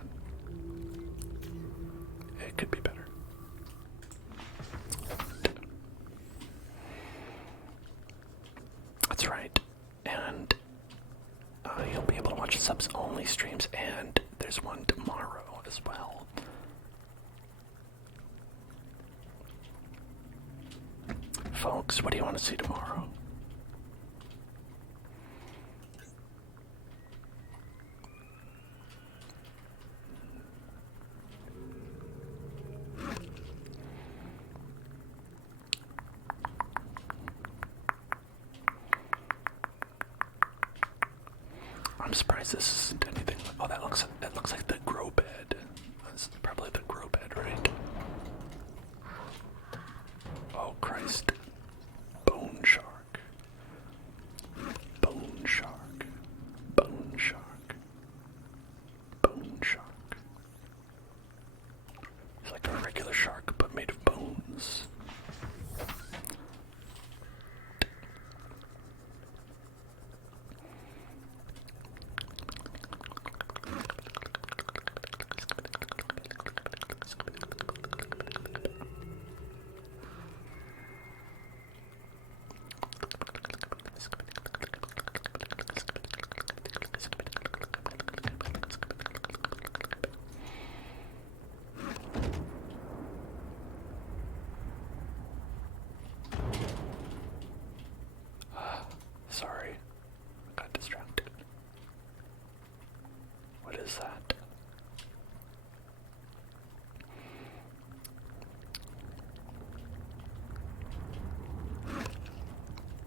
It could be better. watch subs only streams, and there's one tomorrow as well. Folks, what do you want to see tomorrow? I'm surprised this isn't anything. Oh, that looks like the grow bed. That's probably the grow bed, right? Oh Christ. Bone shark. Bone shark. Bone shark. Bone shark. It's like a regular shark but made of bones. Sorry, I got distracted. What is that?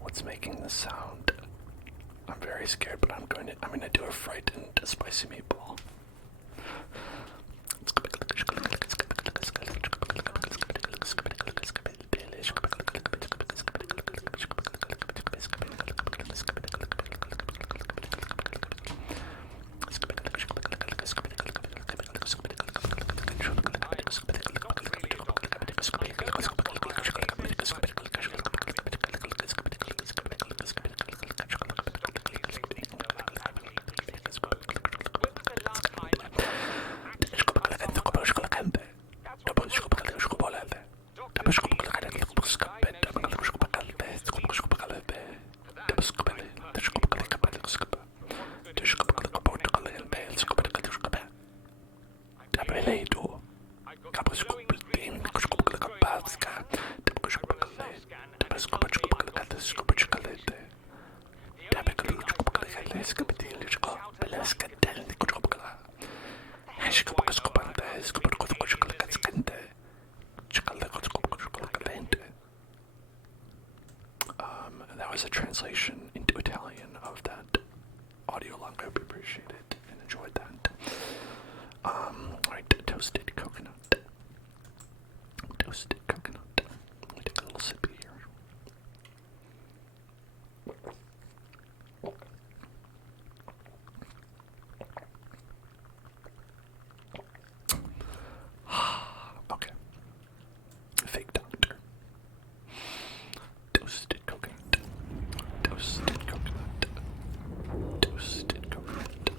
What's making this sound? I'm very scared, but I'm gonna do a frightened spicy meatball. That was a translation into Italian of that audio log. I hope you appreciate it and enjoyed that. Alright, toasted coconut. Toasted coconut. Let me take a little sip here. Okay. Fake doctor. Toasted coconut. Toasted coconut. Toasted coconut.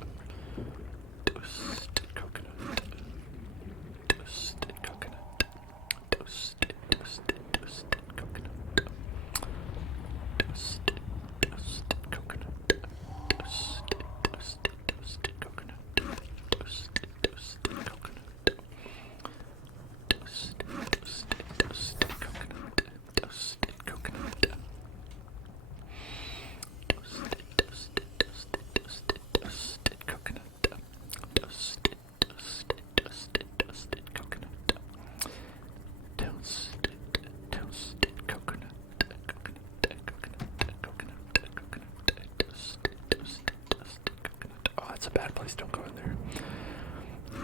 Toasted coconut. Toasted coconut. Toasted, toasted, toasted coconut. Toasted, toasted coconut. Toasted, toasted, toasted coconut. Toasted, toasted coconut. Toasted, toasted, toasted coconut. Toasted coconut. Toasted, toasted, toasted, toasted, toasted coconut. Toasted, toasted, toasted, toasted coconut. Toasted, toasted coconut. Coconut. Toasted, toasted, toasted coconut. Oh, that's a bad place. Don't go in there.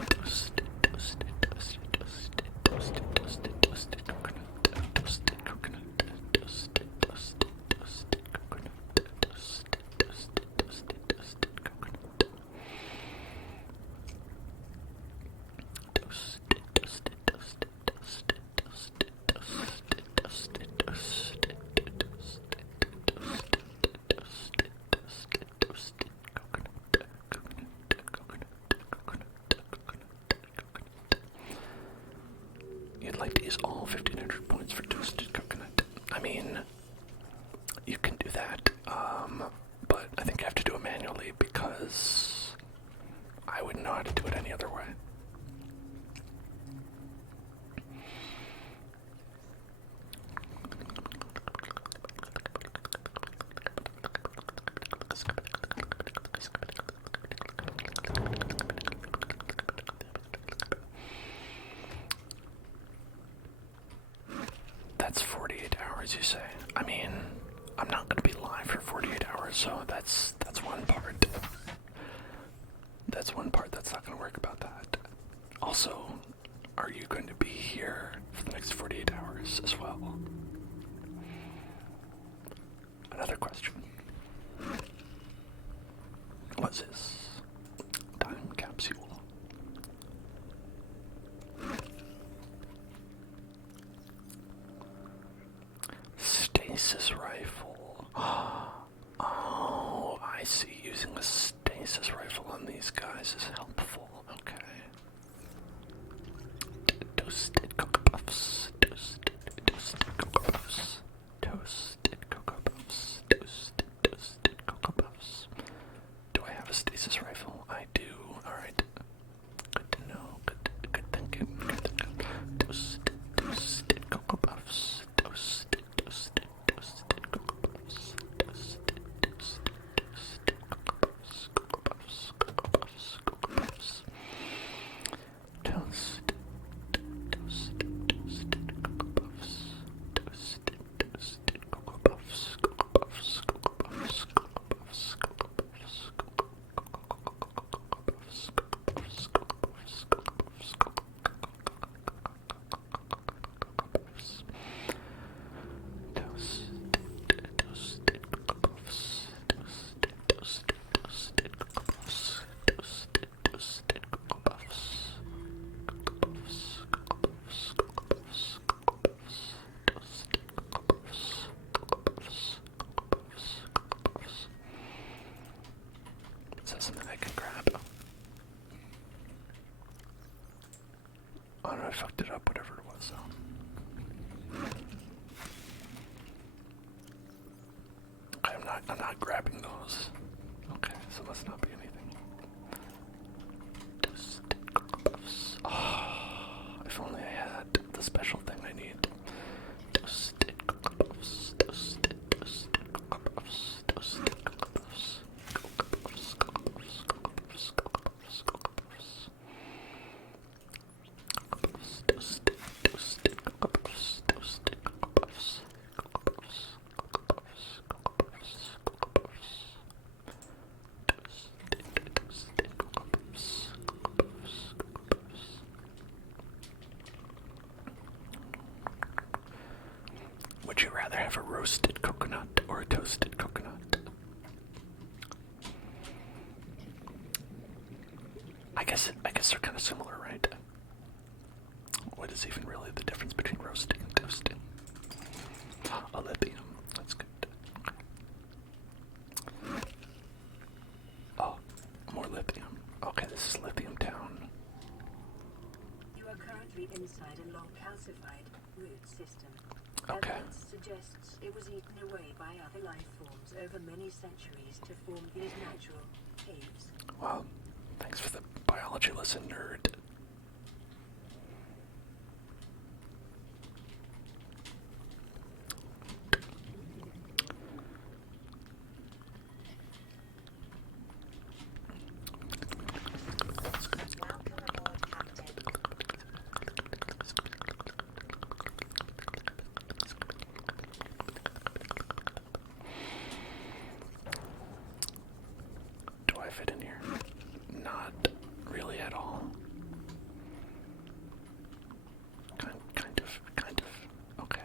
Toasted, toasted, toasted, toasted, toasted, toasted, toasted coconut. Toasted coconut. Toasted, toasted, toasted coconut. Toasted, toasted, toasted, toasted coconut. Toasted, toasted, toasted, toasted, toasted, toasted, toasted, toasted, toasted, toasted coconut. You'd like to use all 1,500 points for toasted coconut. I mean, you can do that, but I think I have to do it manually because I wouldn't know how to do it any other way. That's 48 hours, you say? I mean, I'm not going to be live for 48 hours, so that's one part. That's one part that's not going to work about that. Also, are you going to be here for the next 48 hours as well? Another question. What's this? Time capsule. Stasis rifle. Oh, I see. Using a stasis rifle on these guys is helpful. Okay. Toasted Cocoa Puffs. Toasted Cocoa Puffs. Toasted Cocoa Puffs. Toasted Cocoa Puffs. Do I have a stasis rifle? I do. Alright. Good to know. Good thinking. Good thinking. Toasted Cocoa Puffs. Toasted Cocoa Puffs. Toasted Cocoa Puffs. Cocoa Puffs. Cocoa Puffs. Cocoa Puffs. Toasted Cocoa Puffs. Toasted Cocoa Puffs. Cocoa Puffs. Cocoa Puffs. Cocoa Puffs. Cocoa Puffs. Is that something I can grab? Oh no, I fucked it up, whatever it was. Okay, I'm not grabbing those. Okay, so must not be anything. Toasted Cocoa Puffs. Oh, if only I had the special thing I need. Toasted Cocoa Puffs. Toasted Cocoa Puffs. Toasted Cocoa Puffs. Cocoa Puffs. Cocoa Puffs. Cocoa Puffs. Cocoa Puffs. Cocoa Puffs. Toasted Cocoa Puffs. Toasted Cocoa Puffs. Cocoa Puffs. Cocoa Puffs. Cocoa Puffs. Cocoa Puffs. Toasted Cocoa Puffs. Cocoa Puffs. Cocoa Puffs. Would you rather have a roasted coconut or a toasted coconut? I guess they're kind of similar, right? What is even really the difference between roasting and toasting? A lithium. That's good. Oh, more lithium. Okay, this is Lithium Town. You are currently inside a long calcified root system. Okay. Evidence suggests it was eaten away by other life forms over many centuries to form these natural caves. Well, thanks for the biology lesson, nerd. Welcome aboard, Captain. Do I fit in here? Not really at all. Kind of. Okay.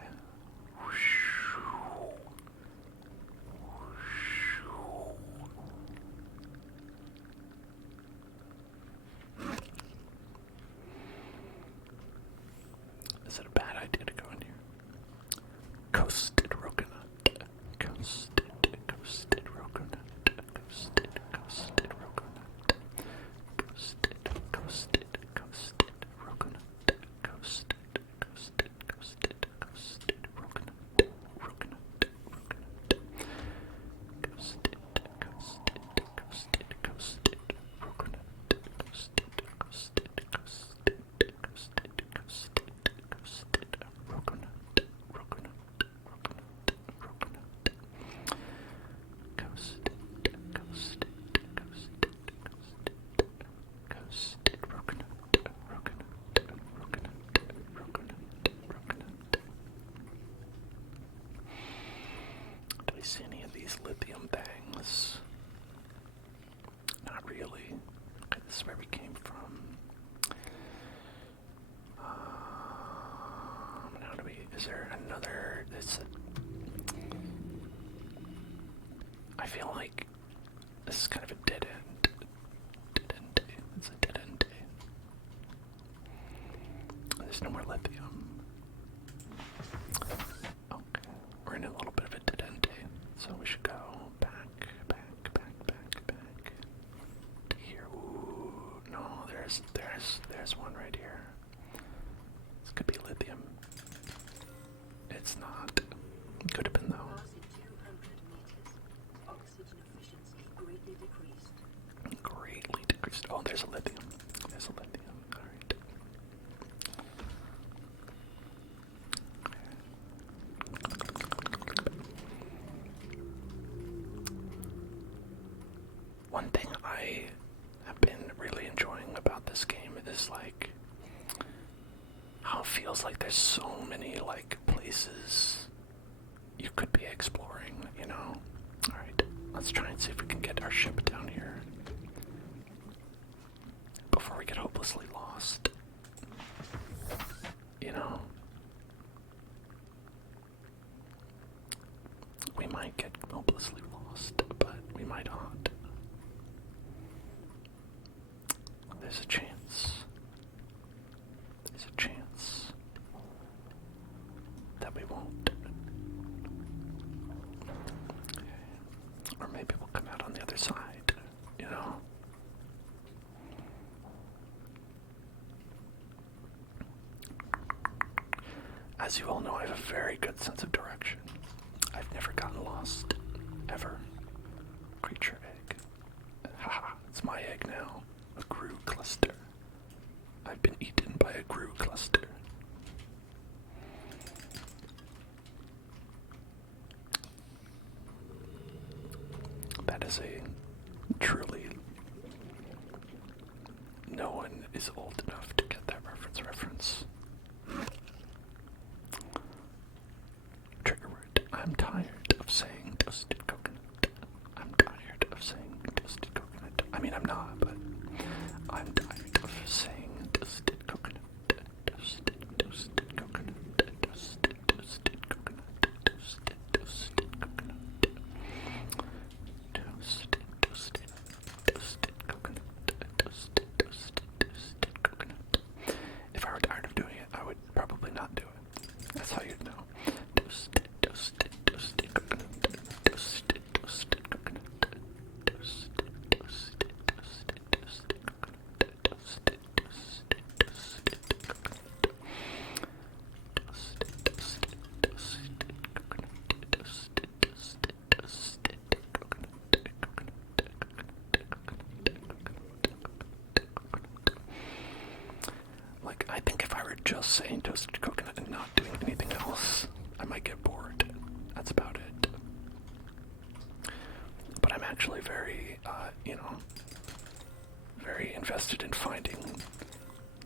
Is it a bad idea to go in here? Coasted coconut. Coasted coconut. Coasted coconut. some things. Not really. Okay, this is where we came from. How do we? Is there another? I feel like this is kind of a dead end. Dead end. It's a dead end. There's no more lithium. Okay, we're in a little bit of a dead end, so we should go back to here. Ooh, no, there's one right here. This could be lithium. It's not. Could have been though. Passing 200 meters, oxygen efficiency greatly decreased. Greatly decreased. Oh, there's a lithium. There's a lithium. Alright. One thing I have been really enjoying about this game is like how it feels like there's so many like places you could be exploring, you know? Alright, let's try and see if we can get our ship down here before we get hopelessly lost. You know? We might get hopelessly lost, but we might not. There's a chance. There's a chance that we won't. Or maybe we'll come out on the other side, you know? As you all know, I have a very good sense of direction. I've never gotten lost, ever. Creature egg. Haha, it's my egg now. A Gru cluster. I've been eaten by a Gru cluster. That is a truly... No one is old enough to get that reference. Trigger word. I'm tired of saying toasted coconut. I'm tired of saying toasted coconut. I mean, I'm not, but I'm tired of saying toasted coconut. Toasted coconut. Toasted coconut. Toasted coconut. Toasted coconut. If I were tired of doing it, I would probably not do it. That's how you'd know. Toasted coconut. Toasted coconut. Toasted Like, I think if I were just saying toasted coconut and not doing anything else, I might get bored. That's about it. But I'm actually very, very invested in finding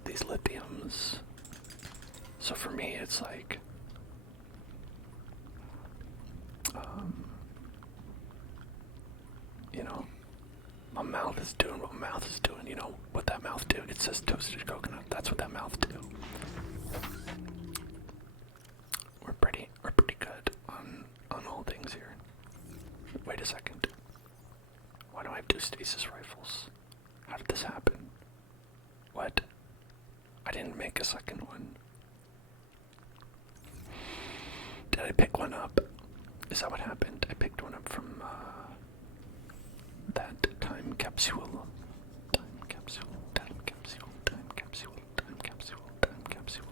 these lithiums. So for me, it's like, my mouth is doing what my mouth is doing. You know what that mouth do? It says toasted coconut. That's what that mouth do. We're pretty good on all things here. Wait a second. Why do I have 2 stasis rifles? How did this happen? What? I didn't make a second one. Did I pick one up? Is that what happened? I picked one up from that time capsule. Time capsule. Time capsule. Time capsule. Time capsule. Time capsule.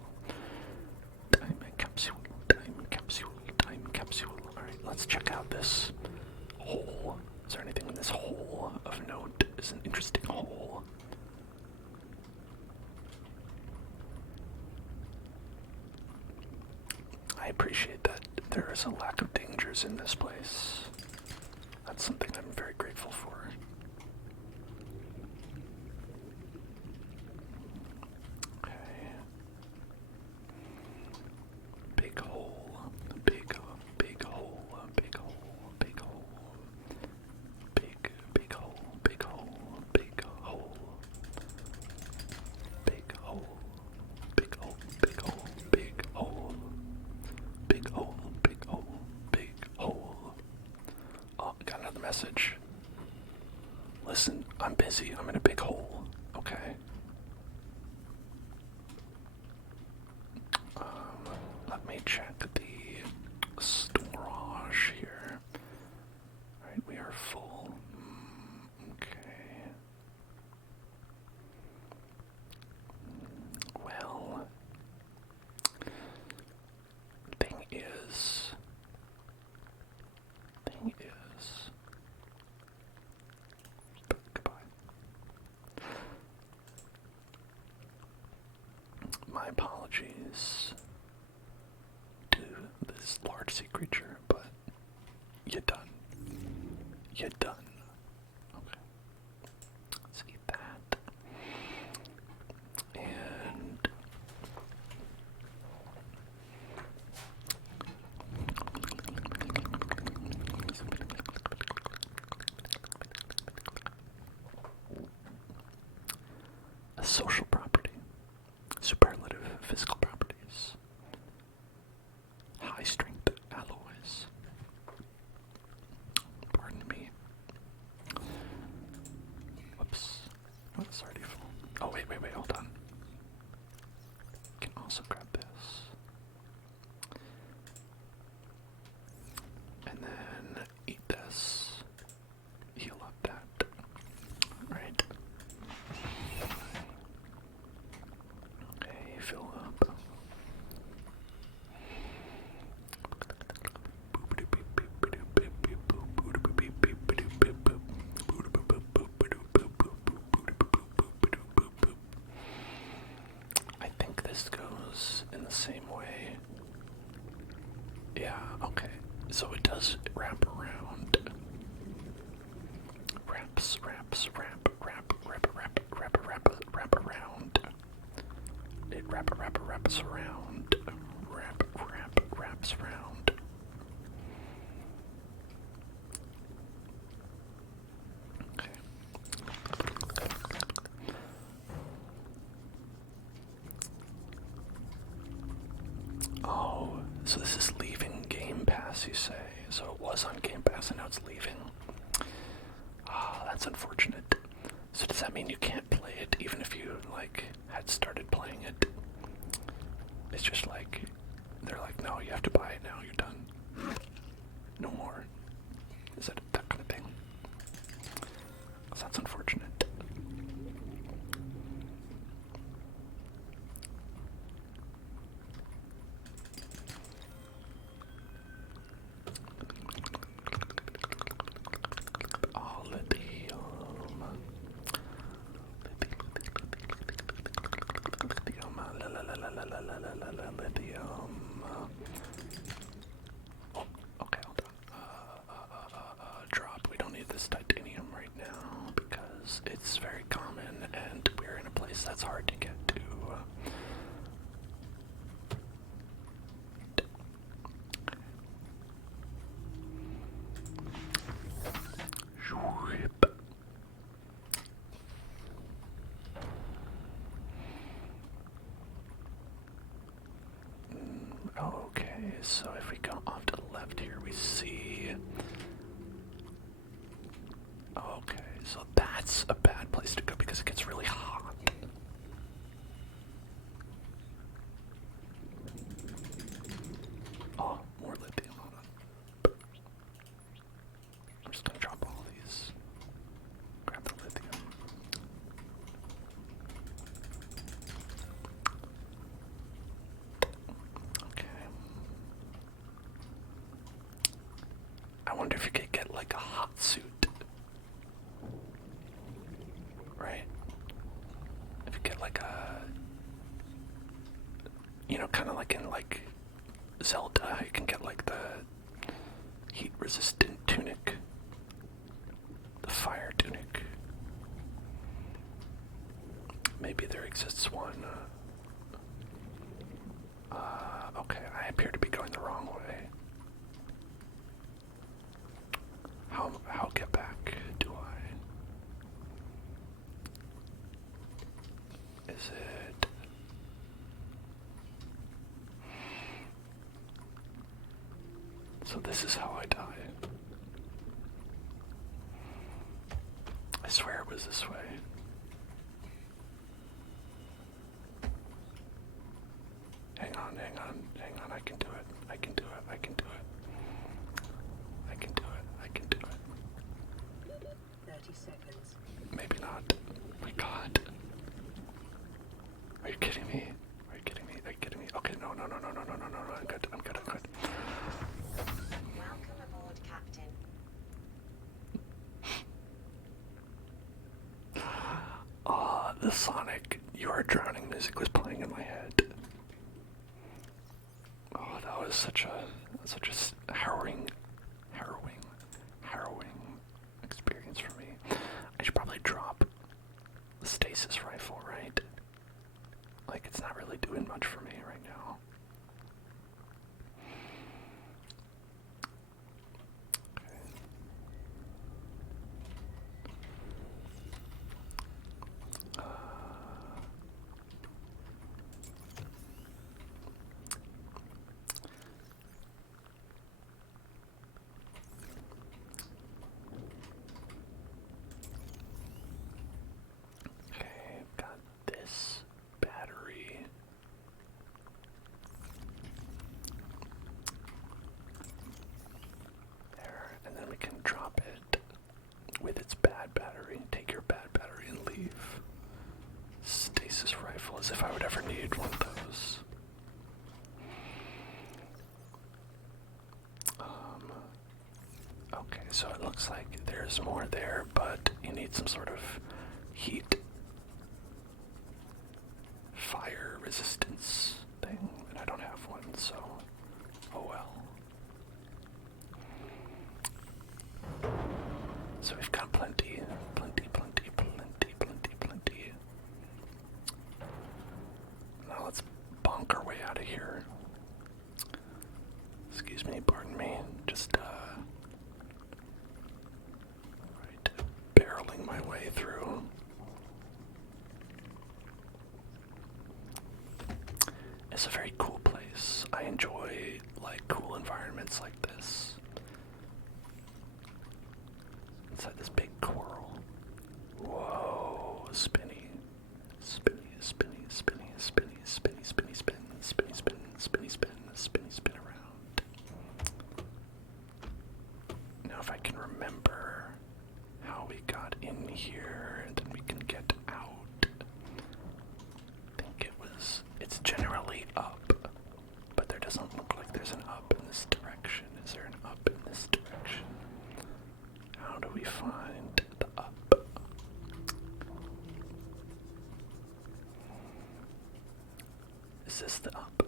Time capsule. Time capsule. Time capsule. Alright, let's check out this hole. Is there anything in this hole of note? It's an interesting hole. I appreciate that there is a lack of dangers in this place. That's something I'm very grateful for. Okay. Big hole. Big hole. Big hole. Big hole. much. Listen, I'm busy. I'm in a big hole. Okay. Let me check the storage here. Alright, we are full. Okay. Well, thing is, goodbye. My apologies to this large sea creature, but you're done. You're done. Okay. Let's eat that. And a social property. Superlative physical properties. High strength alloys. Pardon me. Whoops. Oh, it's already full. Oh, wait, hold on. Can also grab this. And then eat this. Heal up that. Alright. Okay, fill up. I think this goes in the same way. Yeah, okay. So it does wrap around. Wraps around. It wraps around. Wraps around. Okay. Oh, so this is leaving Game Pass, you say? So it was on Game Pass and now it's leaving. Ah, that's unfortunate. So does that mean you can't play it even if you, like, had started playing it? It's just like, they're like, no, you have to buy it now, you're done. No more. Is that that kind of thing? 'Cause that's unfortunate. Oh, lithium. Lithium. Oh, okay, hold on. Drop. We don't need this titanium right now because it's very common and we're in a place that's hard to get to. Okay, so if we go off to the left here, we see... Okay, so that's a bad place to go because it gets really hot. Oh, more lithium. Hold on. I'm just gonna drop all these. Grab the lithium. Okay. I wonder if you could get like a hot suit. Right? If you get like a, you know, kind of like in like Zelda, you can get like the heat resistant tunic, the fire tunic. Maybe there exists one. Okay, I appear to be going the wrong way. How get back do I? Is it? So this is how I die. I swear it was this way. Hang on, hang on, hang on. I can do it. I can do it. I can do it. I can do it. I can do it. 30 seconds. Maybe not. My God. Are you kidding me? Are you kidding me? Are you kidding me? Okay, no, no, no, no, no, no, no, no. I'm good. I'm good. I'm good. Welcome aboard, Captain. The Sonic You Are Drowning music was playing in my head. Oh, that was such a harrowing experience for me. I should probably drop the stasis rifle, right? Like, it's not really doing much for me right now. Okay, got this battery. There, and then we can drop it with its bad battery. Take your bad battery and leave. Stasis rifle, as if I would ever need one of those. Okay, so it looks like there's more there, but you need some sort of heat, fire resistance thing, and I don't have one, so oh well. So we've got plenty. Now let's bonk our way out of here. Excuse me, pardon me. Just right, barreling my way through. It's a very cool place. I enjoy like cool environments like this. Inside this big coral. Whoa, spinny, spinny, spinny, spinny, spinny, spinny, spinny, spin, spinny, spin, spinny, spin, spinny, spin around. Now, if I can remember how we got in here, and then we can get out. I think it's generally up, but there doesn't look like there's an up in this direction. Is there an up in this direction? How do we find the up? Is this the up?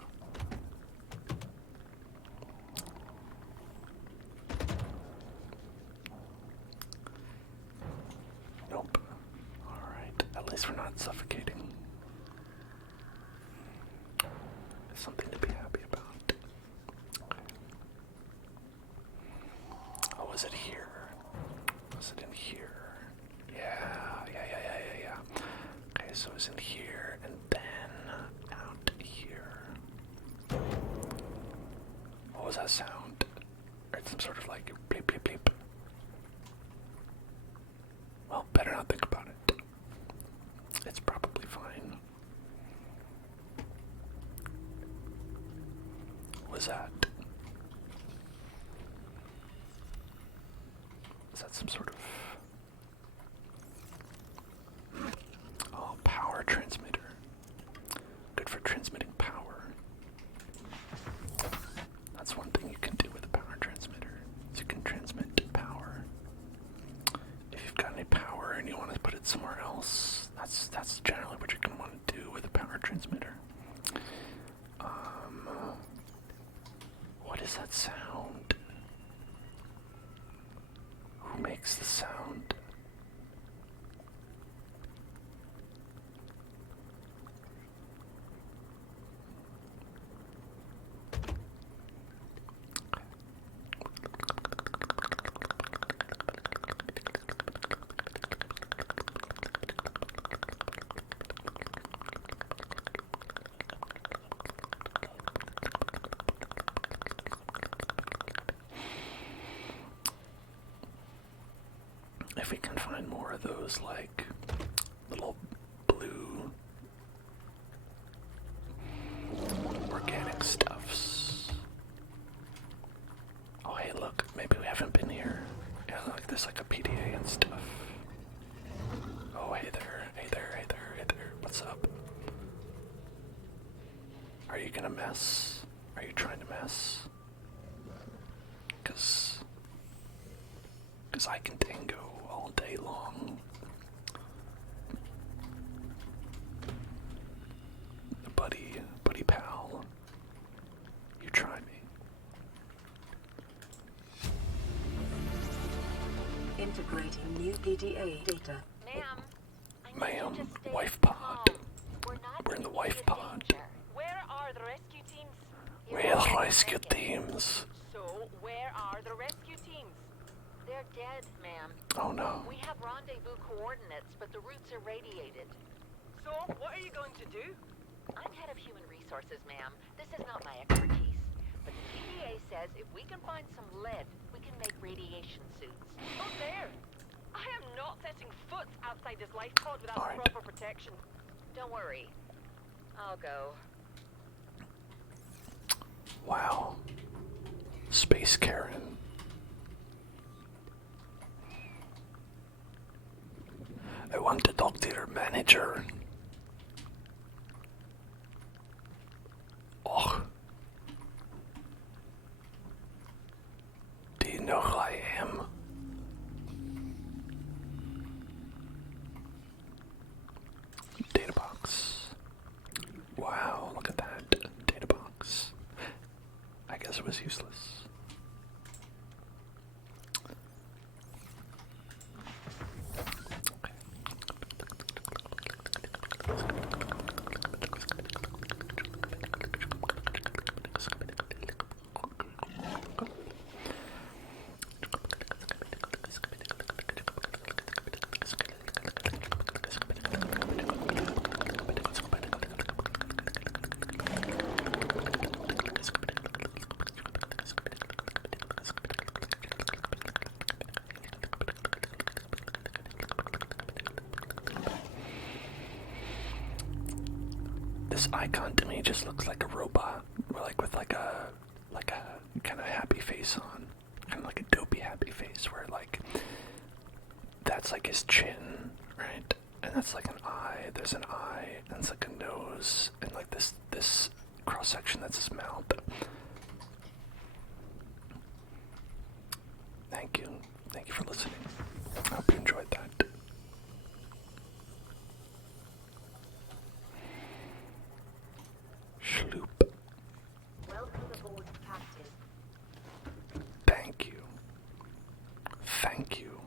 Nope. Alright, at least we're not suffocating. It's something to be happy about. Oh, was it here? Was it in here? Yeah. Okay, so it's in here, and then out here. What was that sound? Or some sort of like bleep bleep bleep. Well, better not think about it. It's probably fine. What was that? Is that some sort of... Oh, power transmitter. Good for transmitting power. That's one thing you can do with a power transmitter, is you can transmit power. If you've got any power and you want to put it somewhere else, that's generally what you're going to want to do with a power transmitter. What is that sound? Who makes the sound? If we can find more of those, like, little blue organic stuffs. Oh, hey, look, maybe we haven't been here. Yeah, like there's like a PDA and stuff. Oh, hey there, hey there, hey there, hey there. What's up? Are you gonna mess? Are you trying to mess? Cause I can tango all day long. Buddy pal, you try me. Integrating new PDA data. Ma'am, I need Ma'am, you to stay wife pod. calm. We're not We're in the wife immediate pod. danger. Where are the rescue teams? Here Real are the rescue seconds. teams. So, where are the rescue teams? They're dead, ma'am. Oh no. We have rendezvous coordinates, but the routes are radiated. So, what are you going to do? I'm head of human resources, ma'am. This is not my expertise. But the PDA says if we can find some lead, we can make radiation suits. Oh, there! I am not setting foot outside this life pod without All right. proper protection. Don't worry. I'll go. Wow. Space Karen. I want to talk to your manager. Oh. Do you know who I am? Data box. Wow, look at that. Data box. I guess it was useless. This icon to me just looks like a robot, or like with like a kind of happy face on, kind of like a dopey happy face, where like that's like his chin, right? And that's like an eye. There's an eye, and it's like a nose, and like this cross section that's his mouth. Thank you for listening. I hope you enjoyed that. Schloop. Welcome aboard, Captain. Thank you. Thank you.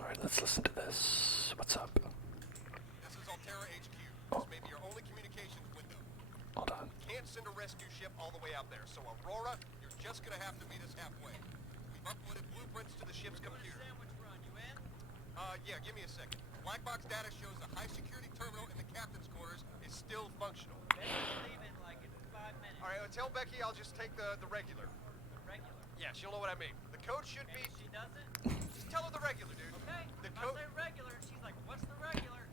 Alright, let's listen to this. What's up? This is Altera HQ. Oh. This may be your only communications window. Hold on. Can't send a rescue ship all the way out there, so Aurora, you're just gonna have to meet us halfway. We've uploaded blueprints to the ship's computer. Yeah, give me a second. Black box data shows the high security terminal in the captain's quarters is still functional. All right, tell Becky I'll just take the regular. The regular? Yeah, she'll know what I mean. The code should be... She doesn't? Just tell her the regular, dude. Okay, the code... I say regular, she's like, what's the regular?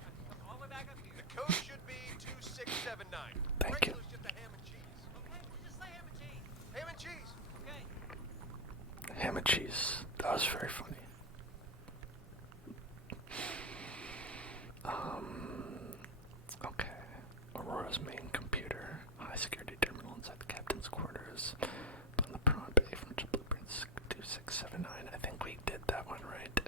All the way back up here. The code should be 2679. Thank you. Regular's just a ham and cheese. Okay, just say ham and cheese. Ham and cheese. Okay. Ham and cheese. That was very funny. Okay. Aurora's main computer. High security terminal inside the captain's quarters. On the prawn bay from blueprints 2679. I think we did that one right.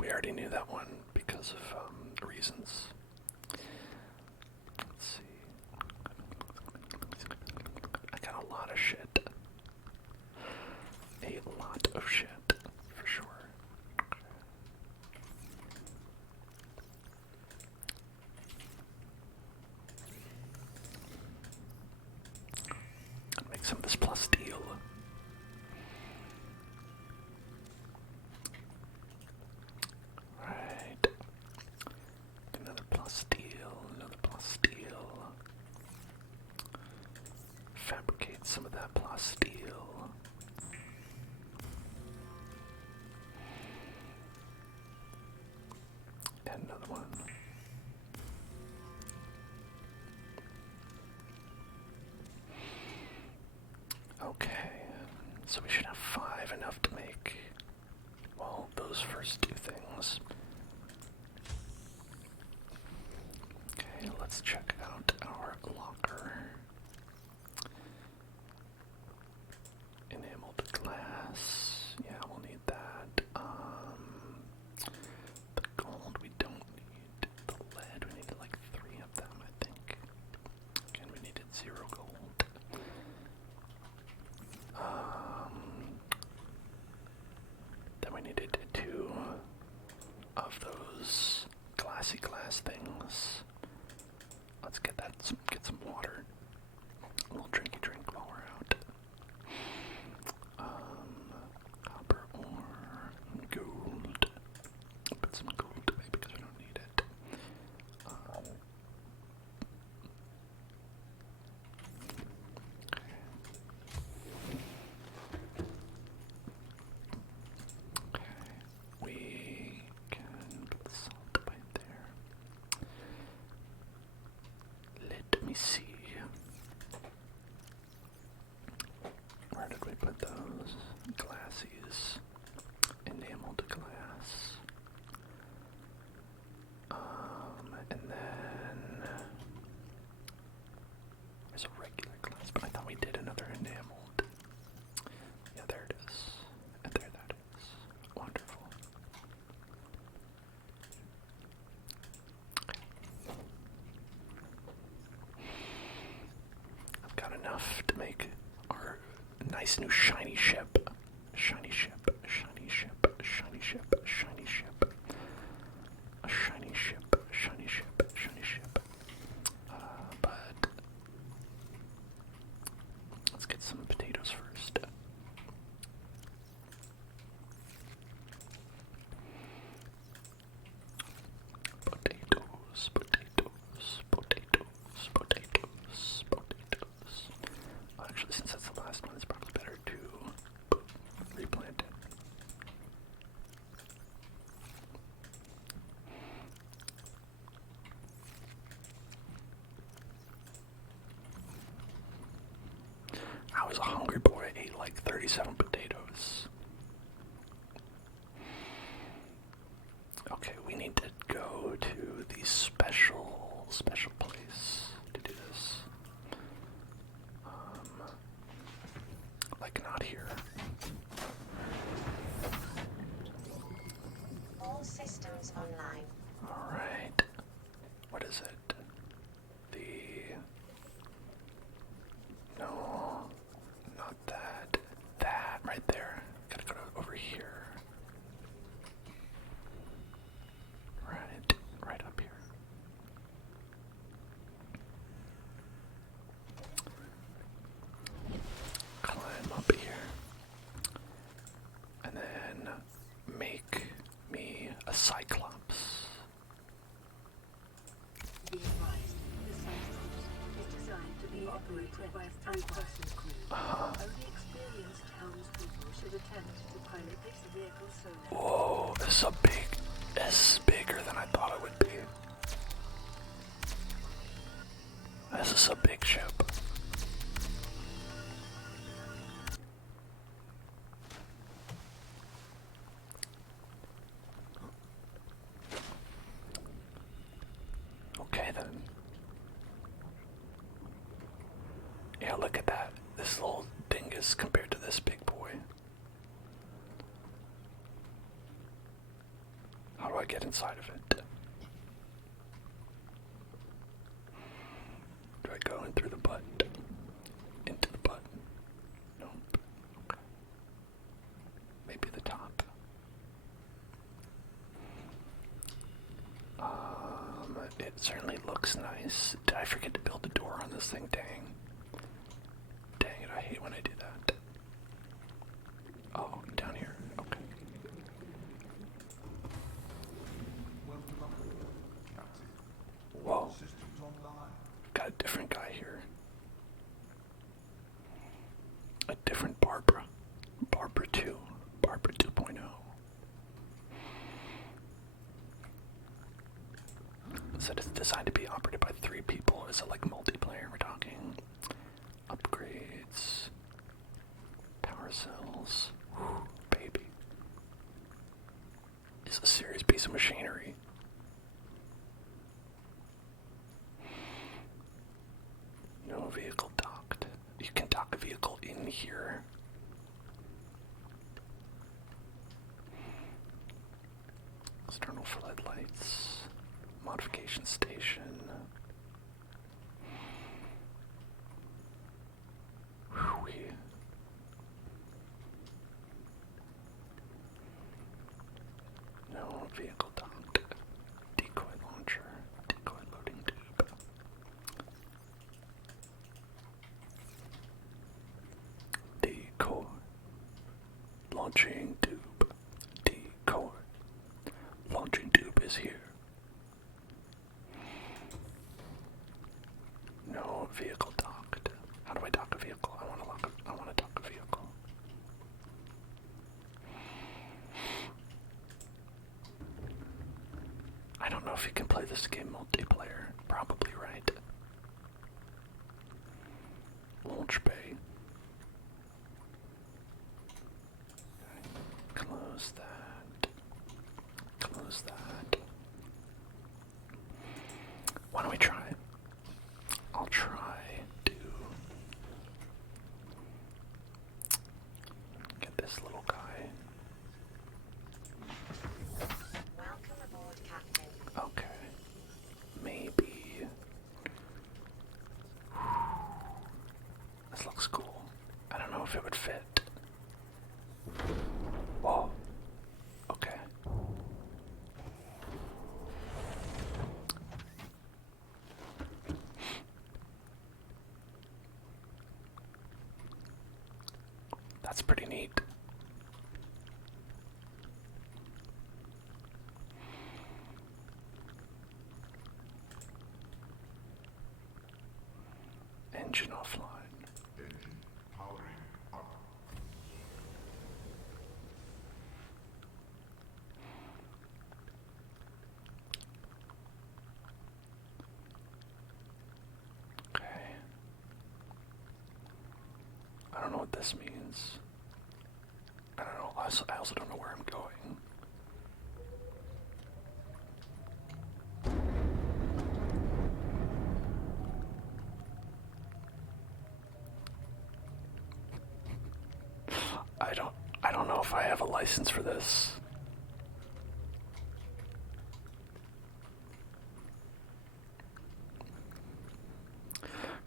We already knew that one because of reasons. Let's see. I got a lot of shit. A lot of shit, for sure. Make some of this plus steel. Right. Another let's check out our locker. Enameled glass. Yeah, we'll need that. The gold we don't need. The lead, we needed like 3 of them, I think. Again, we needed 0 gold. Then we needed 2 of those glassy glass things. Let's get that. Get some water. A little drinky drink while we're out. Copper ore, gold. Put some gold away because we don't need it. Okay. We can put the salt right there. Let me see. Where did we put those? Glassies. Enameled glass. And then there's a regular glass, but I thought we did another enameled. Yeah, there it is. And there that is. Wonderful. I've got enough to make our nice new shiny ship. Shiny ship, shiny ship, shiny ship, shiny ship. A shiny ship, shiny ship, shiny ship. But let's get some potatoes first. Potatoes, potatoes, potatoes, potatoes, potatoes. Well, actually, since that's the last one, it's probably better to replant it. I was a hungry boy. I ate like 37 potatoes. Okay, we need to go to the special place to do this. Like not here. All systems online. Alright. What is it? No, not that. That right there. Gotta go over here. Right up here. Climb up here. And then make me a cyclops. Be advised, the Cyclops is designed to be operated by a 3-person crew. Only experienced townspeople should attempt to pilot this vehicle solo. Whoa, this is bigger than I thought it would be. This is a big ship. Okay then. Yeah, look at that. This little dingus compared to this big boy. How do I get inside of it? Do I go in through the butt? Into the butt? Nope. Okay. Maybe the top. It certainly looks nice. Did I forget to build a door on this thing? Dang. Dang it, I hate when I do that. Oh, down here. Okay. Whoa. Got a different guy here. A different Barbara. Barbara 2. Barbara 2.0. Said it's designed to be operated by 3 people. Is it like multiplayer we're talking? Upgrades. Power cells. Whew, baby. It's a serious piece of machinery. lights. Modification station. Whew. No vehicle docked. Decoy launcher. Decoy loading tube. Decoy. Launching tube. Decoy. Launching tube is here. No vehicle docked. How do I dock a vehicle? I want to dock a vehicle. I don't know if you can play this game multiplayer. Probably, right? Launch bay. Close that. Close that. Why don't we try? I'll try to get this little guy. Welcome aboard, Captain. Okay. Maybe. This looks cool. I don't know if it would fit. Whoa. Okay. That's pretty neat. Engine offline. Engine powering up. Okay. I don't know what this means. I don't know. I also don't know where I'm going. I don't know if I have a license for this.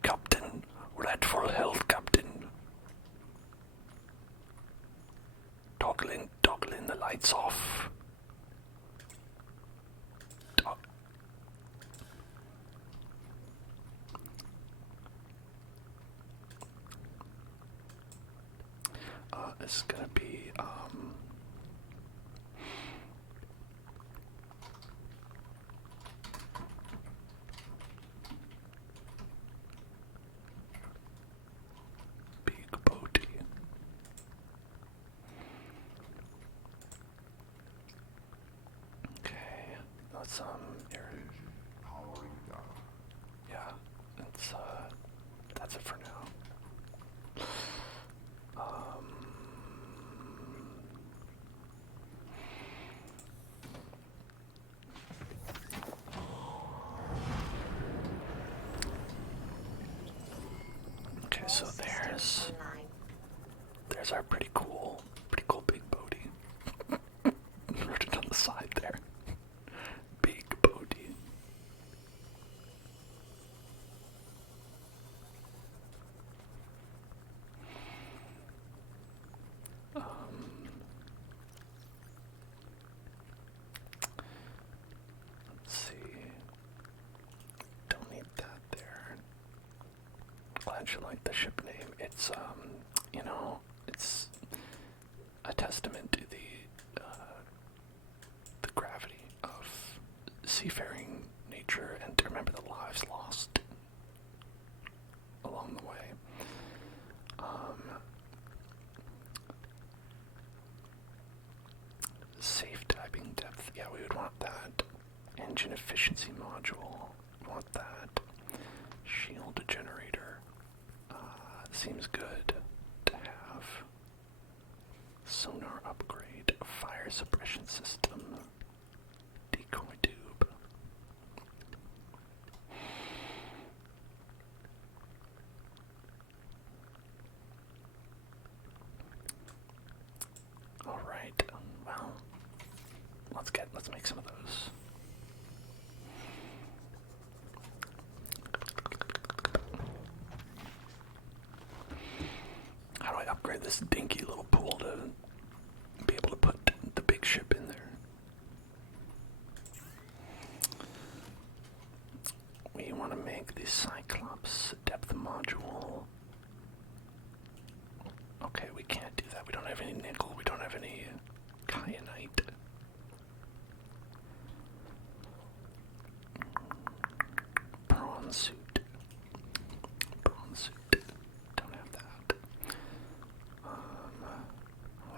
Captain, we're at full health, Captain. Toggling the lights off. It's gonna be, big boaty. Okay, let's, here. Powering down. Yeah, that's it for now. Okay, so there's our pretty cool big boaty. Wrote it on the side there. Big boaty. Let's see. Don't need that there. Glad you like the ship name. It's you know, it's a testament to the gravity of seafaring nature and to remember the lives lost along the way. Safe diving depth, yeah, we would want that. Engine efficiency module, want that. Shield generator, seems good to have. Sonar upgrade, fire suppression system, decoy tube. All right. Well, let's make some of those. this dinky little pool to be able to put the big ship in there. We want to make the Cyclops depth module. Okay, we can't do that. We don't have any nickel. We don't have any kyanite. Prawn suit. Prawn suit. Don't have that.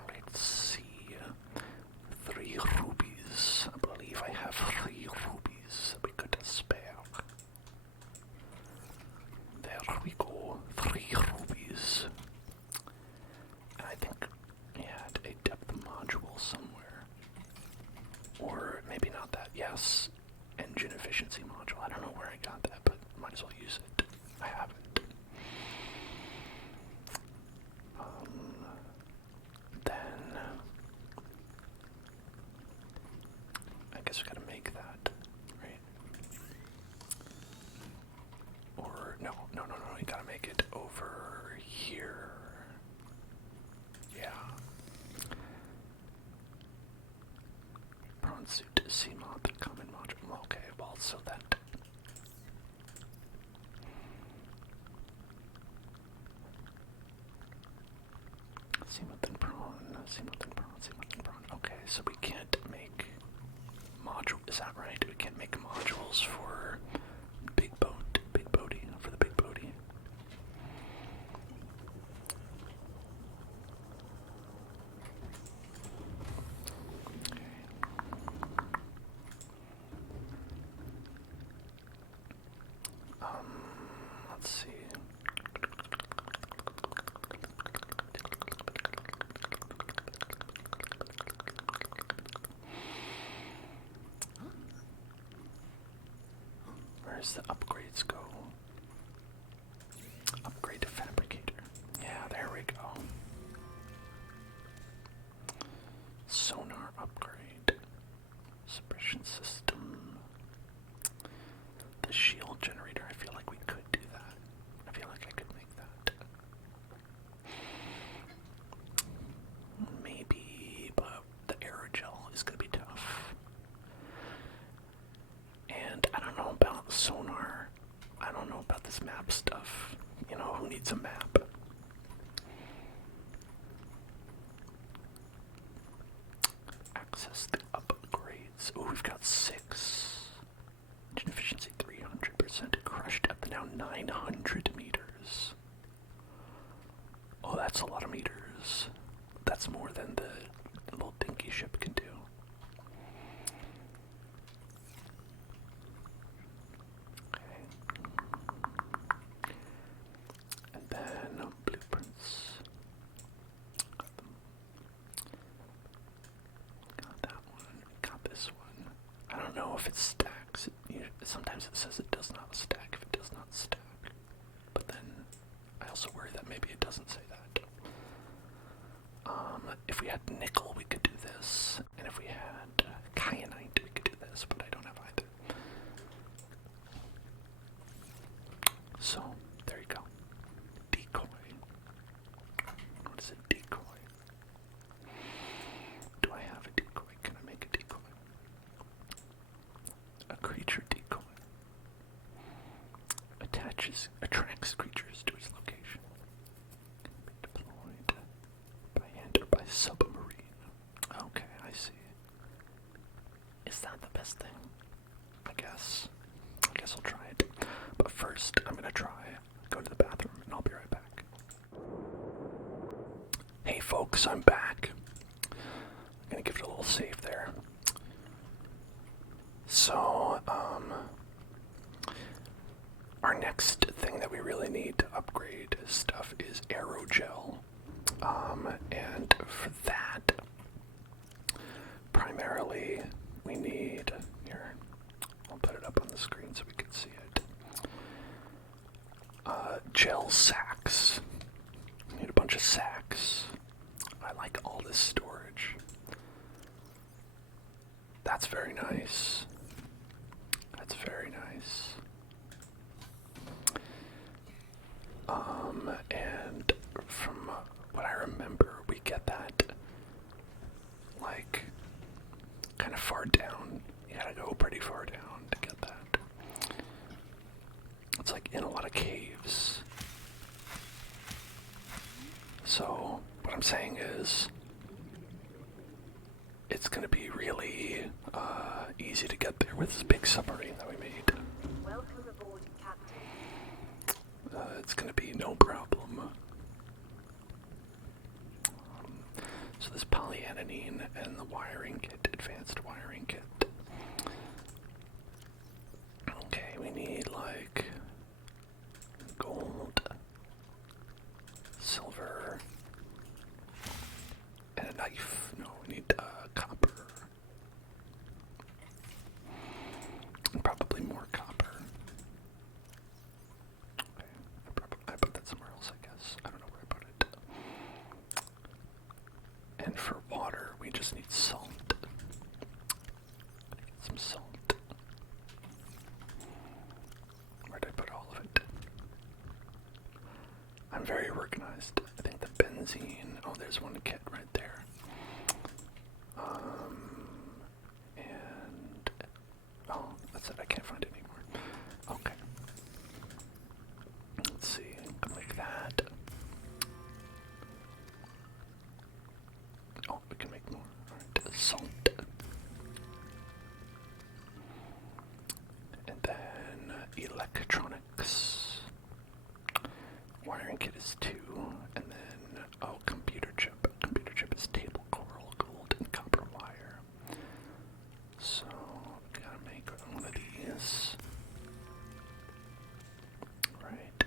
Let's see. 3 rubies. I believe I have 3 rubies we could spare. There we go. 3 rubies. And I think we had a depth module somewhere. Or maybe not that. Yes. Engine efficiency module. I don't know where I got that, but might as well use it. I haven't. Then I guess we gotta make that, right? Or no, we gotta make it over here. Yeah. Prawn suit, sea moth, common module. Okay, well, so that. Sea moth and prawn, sea moth and prawn, sea moth and prawn. Okay, so we can't make module. Is that right? We can't make modules for big boaty, for the big boaty. Let's see. Where's the upgrades go? Upgrade to fabricator. Yeah, there we go. Sonar upgrade. Suppression system. The shield generator. I feel like we could do that. I feel like I could make that. Maybe, but the aerogel is going to be tough. And I don't know about sonar. I don't know about this map stuff. You know, who needs a map? Access the upgrades. Oh, we've got 6. Engine efficiency 300%. Crush depth now 900 meters. Oh, that's a lot of meters. That's more than the little dinky ship can do. And then blueprints. Got that one. Got this one. I don't know if it stacks. Sometimes it says it does not stack if it does not stack. But then I also worry that maybe it doesn't say that. If we had nickel, we could do this. And if we had kyanite, we could do this. But I don't have either. So, there you go. Decoy. What is a decoy? Do I have a decoy? Can I make a decoy? A creature decoy. Attracts creatures to its location. Can be deployed by hand or by submarine. Okay, I see. Is that the best thing? I guess I'll try it. But first, I'm gonna go to the bathroom, and I'll be right back. Hey folks, I'm back. I'm gonna give it a little save there. So, our next thing that we really need to upgrade stuff is aerogel. And for that, primarily, we need, here, I'll put it up on the screen so we can see it. Gel sacks. We need a bunch of sacks. I like all this storage. That's very nice. That's very nice. And from what I remember, it's like in a lot of caves. So what I'm saying is, it's gonna be really easy to get there with this big submarine that we made. Welcome aboard, Captain. It's gonna be no problem. So this polyaniline and the wiring kit, advanced wiring kit. Okay, we need like gold, silver, and a knife. No, we need copper. And probably more copper. Okay, I put that somewhere else, I guess. I don't know where I put it. And for water, we just need salt. Get some salt. Where did I put all of it? I'm very organized. I think the benzene. Oh, there's one kit right there. And oh, that's it. I can't find it anymore. Okay. Let's see. Like that. Oh, we can make more. Alright, salt. And then electronics. Wiring kit is 2. And then, oh, computer chip. Computer chip is table coral, gold, and copper wire. So, we gotta make one of these. Right.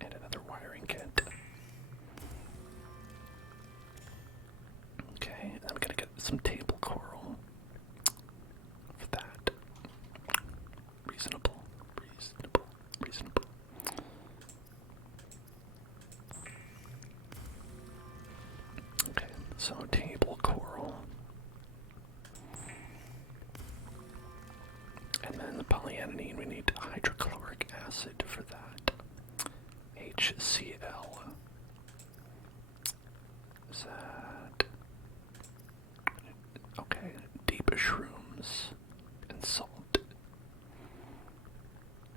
And another wiring kit. Okay, and I'm gonna get some table coral for that. Reasonable. Okay, so table coral. And then the polyaniline, we need hydrochloric acid for that. HCl. Is that... Okay, deep shrooms and salt.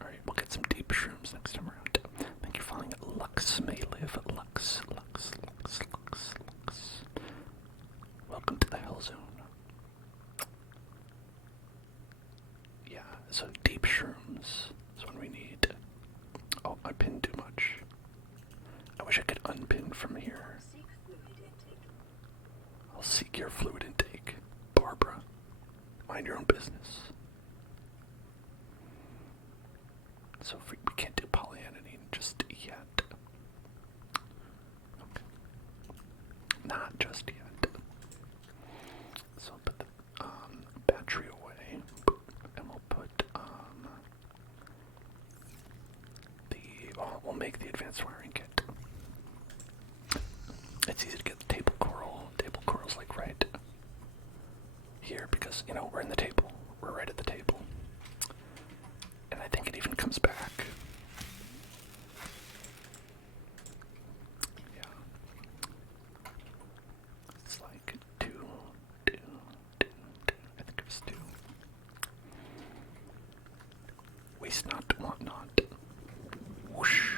Alright, we'll get some deep shrooms next time around. Thank you for following Lux May Live. Lux. Welcome to the Hell Zone. Yeah, so deep shrooms is what we need. Oh, I pinned too much. I wish I could unpin from here. Seek fluid intake. I'll seek your fluid intake. Barbara, mind your own business. So if we can't do polyaniline just yet. Okay. Not just yet. So I'll put the battery away, and we'll put we'll make the advanced wiring kit. It's easy to get the table coral. Table coral's like right here because, you know, we're in the table. We're right at the table. And I think it even comes back. Yeah. It's like 2. I think it was 2. Waste not, want not. Whoosh.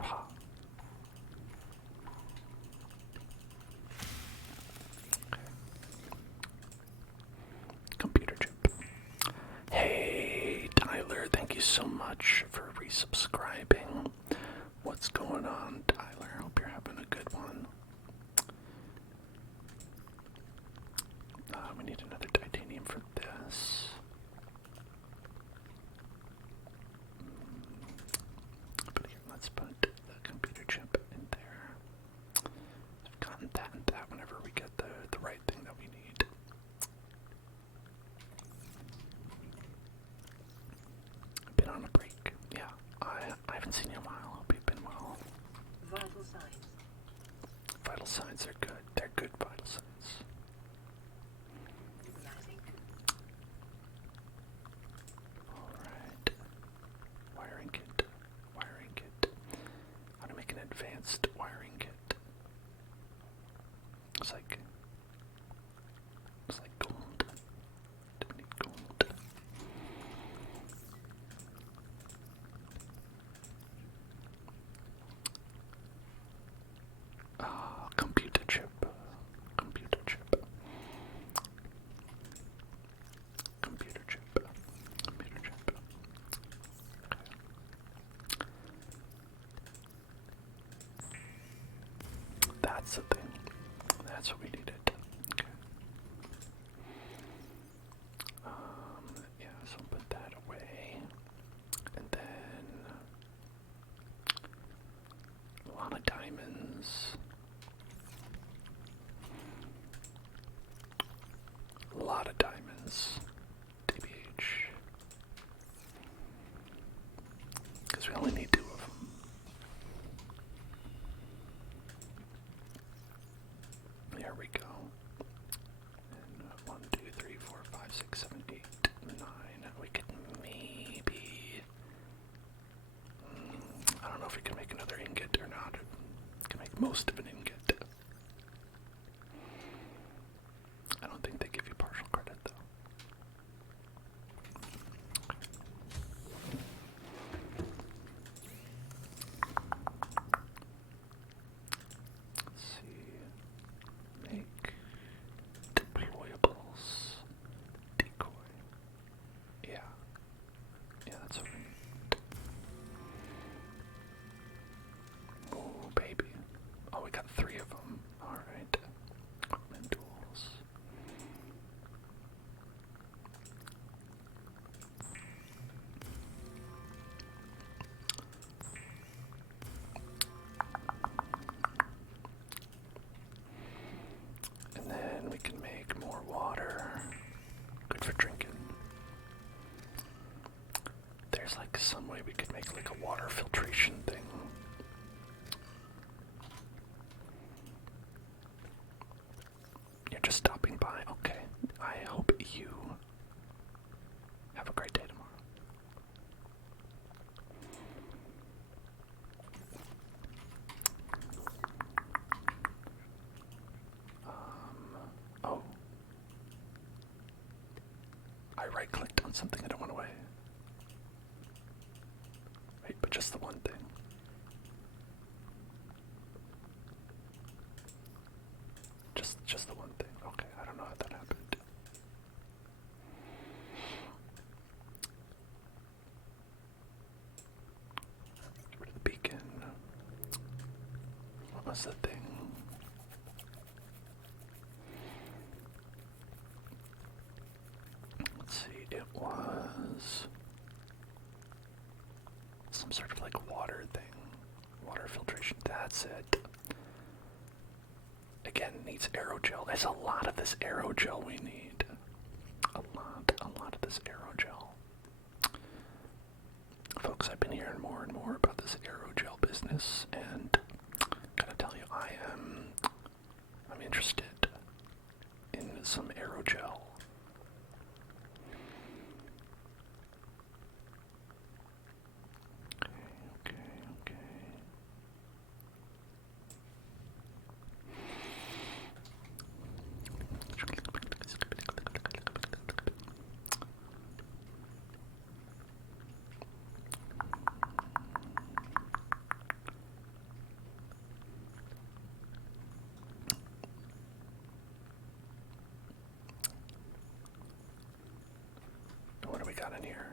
Ah. Okay. Computer chip. Hey, Tyler, thank you so much for resubscribing. What's going on, Tyler? Hope you're having a good one. We need another titanium for this. But here, let's put the computer chip in there. We've gotten that and that whenever we get the right thing that we need. Been on a break. Yeah, I haven't seen you in a while. Hope you've been well. Vital signs. Vital signs are good. They're good vital signs. Rising. Alright. Wiring kit. Wiring kit. How to make an advanced wiring kit. That's the thing. That's what we needed. Okay. Yeah, so put that away. And then a lot of diamonds. A lot of diamonds. TBH. Because we only need 2 of them. There we go. And 1, 2, 3, 4, 5, 6, 7, 8, 9. We could maybe. I don't know if we can make another ingot or not. We can make most of an ingot. I don't think they give you partial credit though. Let's see. Make deployables. Decoy. Yeah. Yeah, that's what we need. Oh, baby. Oh, we got 3 of them. Alright. Equipment tools. And then we can make more water. Good for drinking. There's like some way we could make like a water filtration thing. You're just stopping by. Okay. I hope you have a great day tomorrow. Oh. I right-clicked on something and it went away. Wait, but just the one thing. Just the one thing. Okay, I don't know how that happened. Get rid of the beacon. What was the thing? Let's see, it was some sort of like water thing. Water filtration, that's it. Again, needs aerogel. There's a lot of this aerogel we need. A lot of this aerogel. Folks, I've been hearing more and more about this aerogel business, and gotta tell you, I'm interested in some aerogel. Okay. What do we got in here?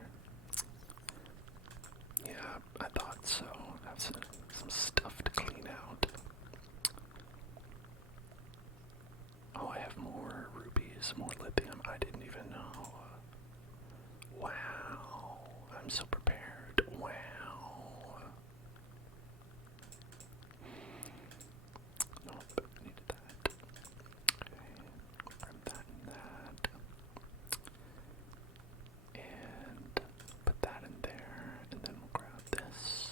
Yeah, I thought so. That's some stuff to clean out. Oh, I have more rubies, more lithium. I didn't even know. Wow, I'm so prepared. Wow. No, but I needed that. Okay, grab that and that. And put that in there, and then we'll grab this.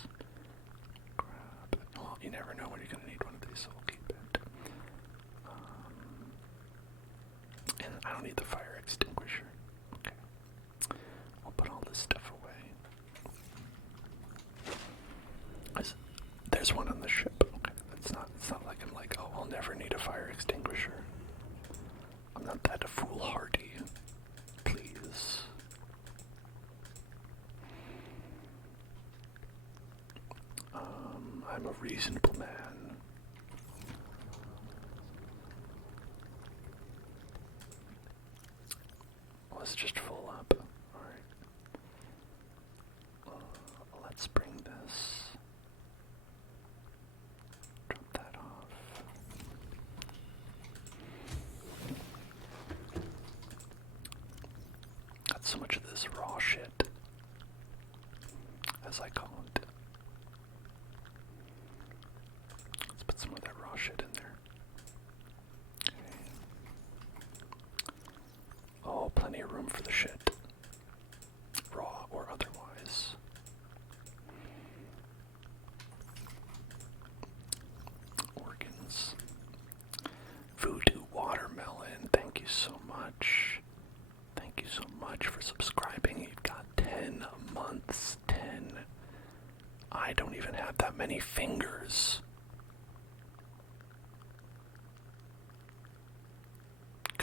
Well, you never know when you're going to need one of these, so we'll keep it. And I don't need the fire extinguisher. Okay. I'll put all this stuff away. There's one on the ship. Okay, it's not like I'm like, oh, I'll never need a fire extinguisher. I'm not that foolhardy. Please. I'm a reasonable man. Let's just full up. Alright. Let's bring this. Drop that off.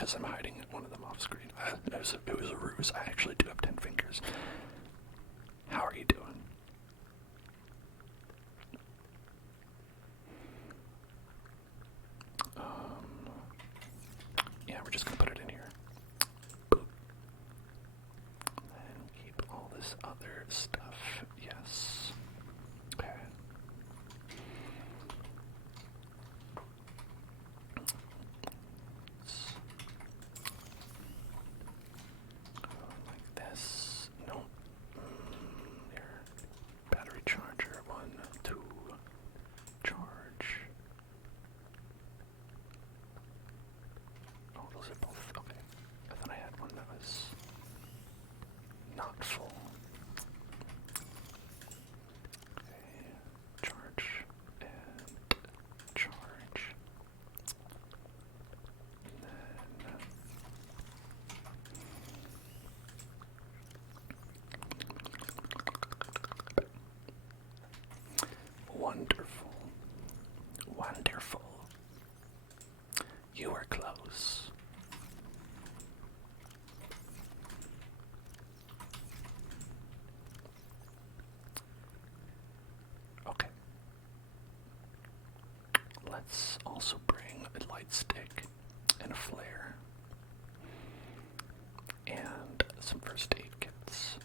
because I'm hiding one of them off screen. It was a ruse. I actually do have 10 fingers. How are you doing? Yeah, we're just gonna put it in here. Boop. And keep all this other stuff. Yes. Okay. Like this. No. Here. Battery charger. 1, 2. Charge. Oh, those are both. Okay. I thought I had one that was not full. Okay. Charge and charge. And then wonderful. Wonderful. You are close. Okay. Let's also bring a light stick and a flare and some first aid kits.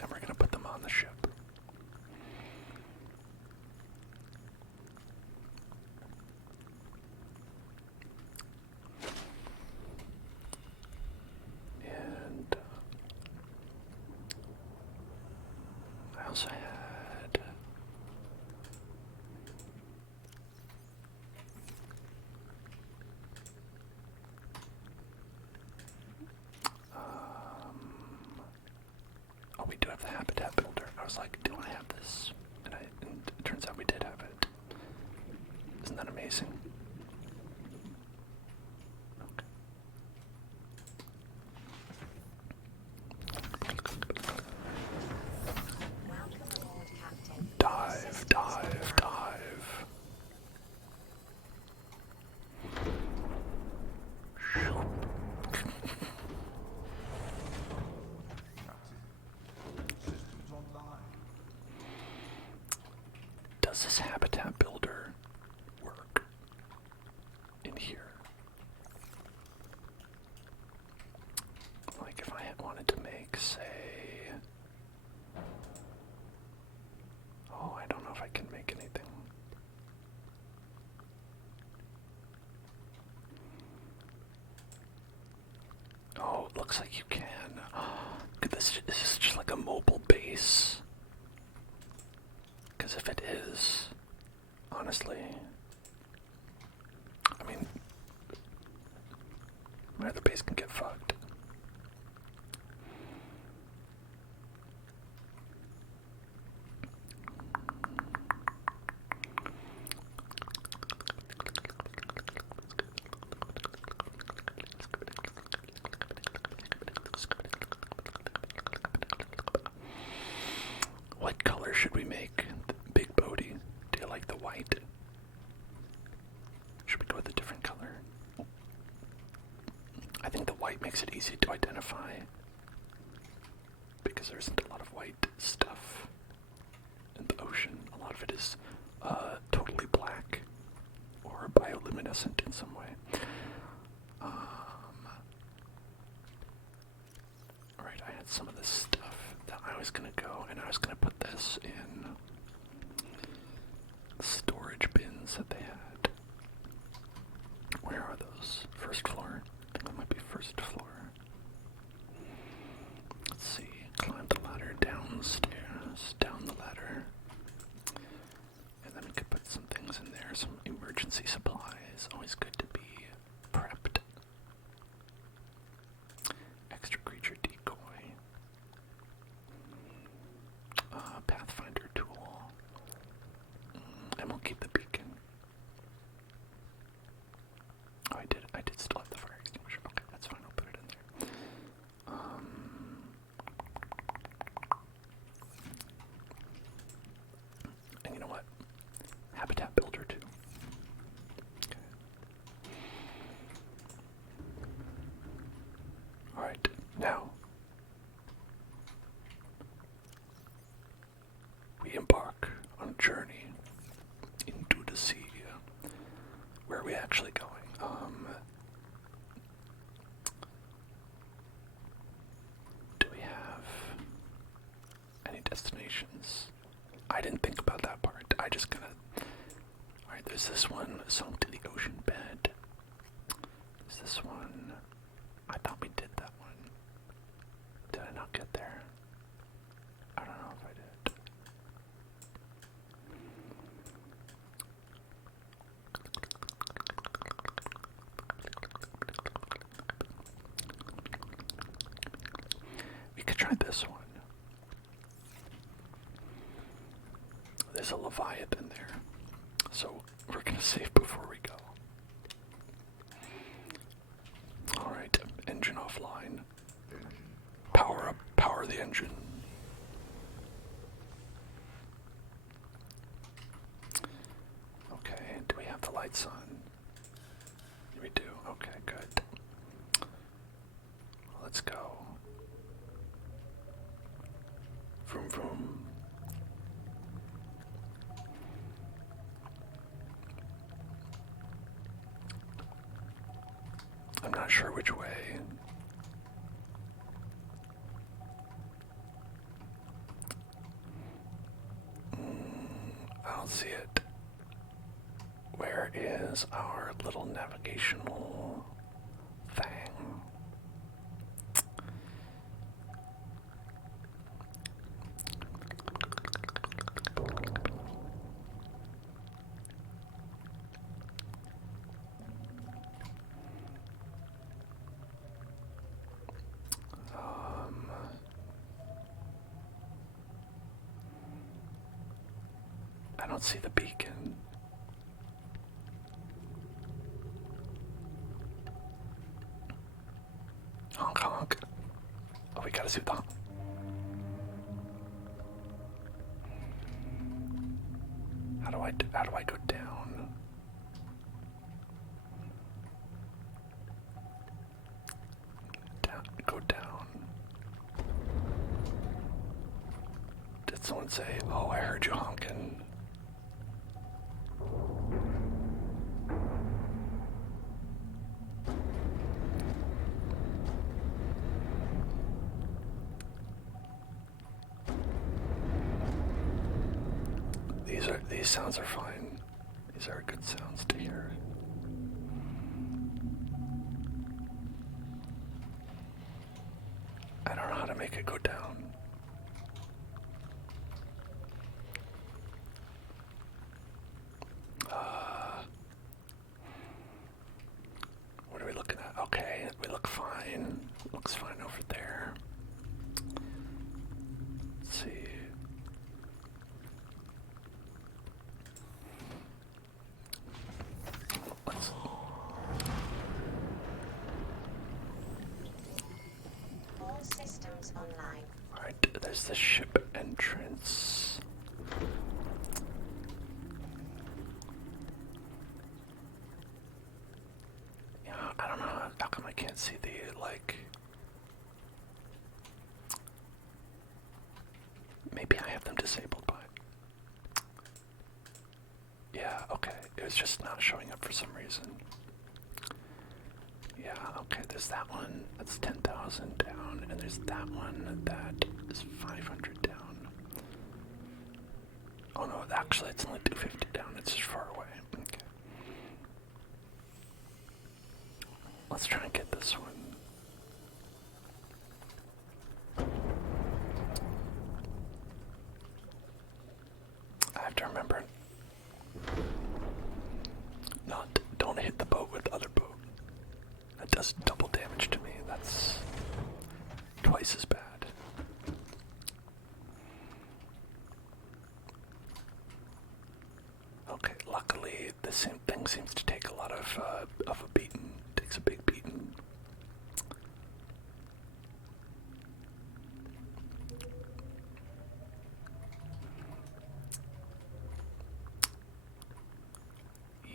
And we're gonna put them on the ship. And I also had oh, we do have the habitat builder. I was like, do I have this? And it turns out we did have it. Isn't that amazing? Okay. Welcome aboard, Captain. Dive, dive, dive. Systems online. Does this habitat builder work in here? Like if I had wanted to make, say, oh, I don't know if I can make anything. Oh, it looks like you can. Look at this. Is this just like a mobile base? Because if it is, honestly, I mean, my other base can get fucked. What color should we make the big boaty? Do you like the white? Should we go with a different color? I think the white makes it easy to identify because there isn't a lot of white stuff in the ocean. A lot of it is totally black or bioluminescent in some way. Alright, I had some of this stuff that I was gonna go and I was gonna put this in storage bins that they had. Where are those? First floor? I think that might be first floor. Let's see. Climb the ladder downstairs, down the ladder. And then we could put some things in there, some emergency supplies. Always good to be prepped. Extra creature decoy. Pathfinder tool. And we'll keep the beacon. see where are we actually going. Do we have any destinations? I didn't think about that part. I just gonna. Alright, there's this one, sunk to the ocean bed. There's this one. I thought we did that one. Did I not get there? I don't know if I did. We could try this one. There's a Leviathan there. So we're gonna save before we go. Alright, engine offline. Power up, power the engine. Okay, do we have the lights on? We do, okay, good. Let's go. Vroom vroom. I'm not sure which way. I don't see it. Where is our little navigational thing? I don't see the beacon. Honk honk. Oh, we gotta see the. How do I go down? Go down. Did someone say, "Oh, I heard you honking"? These sounds are fine. These are good sounds to hear. I don't know how to make it go down. What are we looking at? Okay, we look fine. Looks fine over there. Let's see. All systems online. Alright, there's the ship entrance. Yeah, I don't know how come I can't see the, like... Maybe I have them disabled by... Yeah, okay, it was just not showing up for some reason. Yeah, okay, there's that one, that's 10,000 down, and there's that one that is 500 down. Oh no, actually it's only 250 down, it's just far away. Okay. Let's try and get this one. I have to remember. Don't hit the boat with the other boat. That does double damage to me. That's twice as bad. Okay, luckily the same thing seems to take a lot of a beating. Takes a big beating.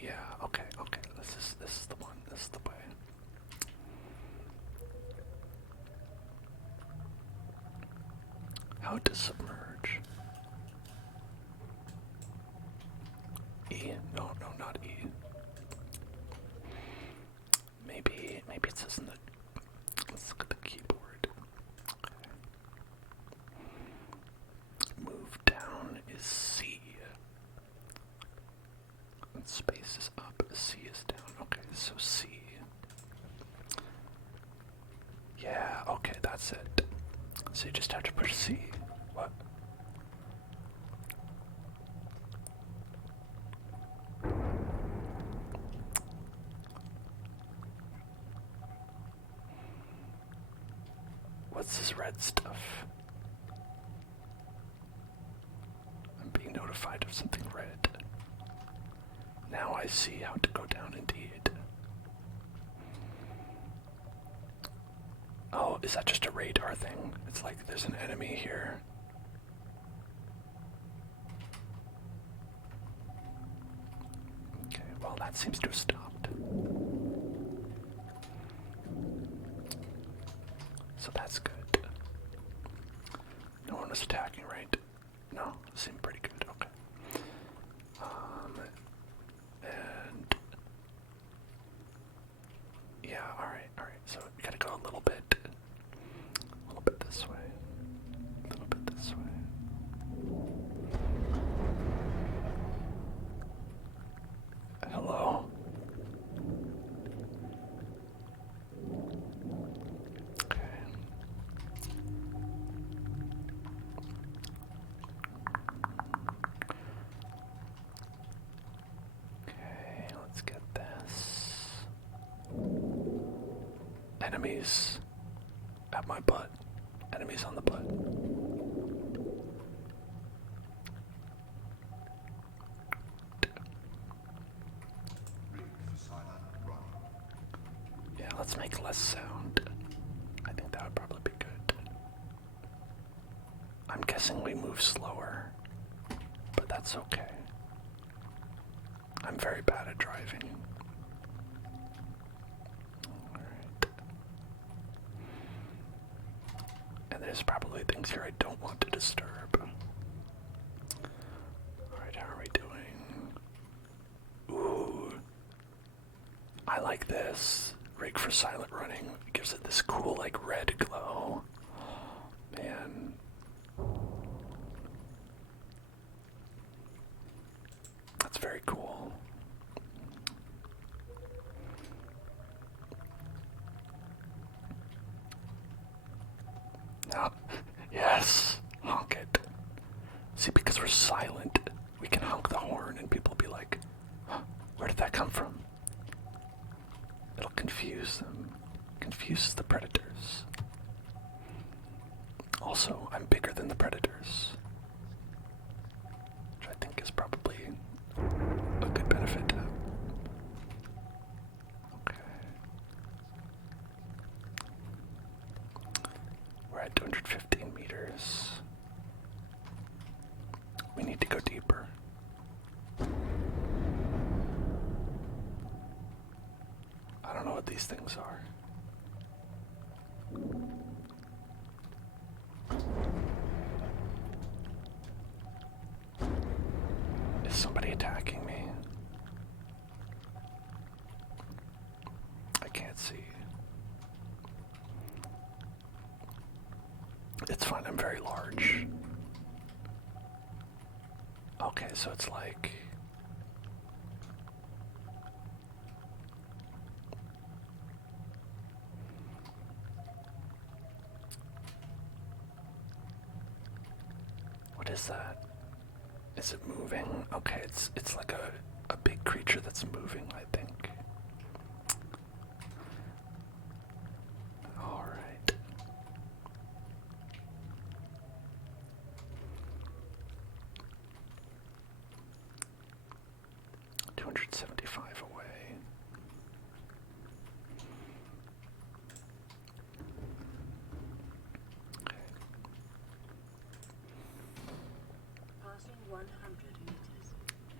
Yeah, okay. This is the one. This is the way. How to submerge. E? No, Space is up, C is down. Okay, so C. Yeah, okay, that's it. So you just have to push C. What? What's this red stuff? I'm being notified of something red. Now I see how to go down indeed. Oh, is that just a radar thing? It's like there's an enemy here. Okay, well that seems to have stopped. So that's good. No one was attacking, right? No, seemed pretty good. Okay. And yeah, all right. So we gotta go a little bit this way, a little bit this way. Hello. Okay. Okay, let's get this. Enemies at my butt. Enemies on the butt. Yeah, let's make less sound. I think that would probably be good. I'm guessing we move slower, but that's okay. I'm very bad at driving. Alright. And there's probably things here I don't want to disturb. Alright, how are we doing? Ooh. I like this. Rig for silent running. It gives it this cool, like, red glow. Man. That's very cool. Now, yes, honk it. See, because we're silent, we can honk the horn and people will be like, huh, where did that come from? It'll confuse them. Confuses the predators. Also, I'm bigger than the predators, which I think is probably a good benefit. Okay. We're at 215 meters. We need to go deeper. I don't know what these things are. Is somebody attacking me? I can't see. It's fine, I'm very large. Okay, so it's like... What is that? Is it moving? Okay, it's like a big creature that's moving, I think. Alright. 275 away. Okay. Passing 100 meters.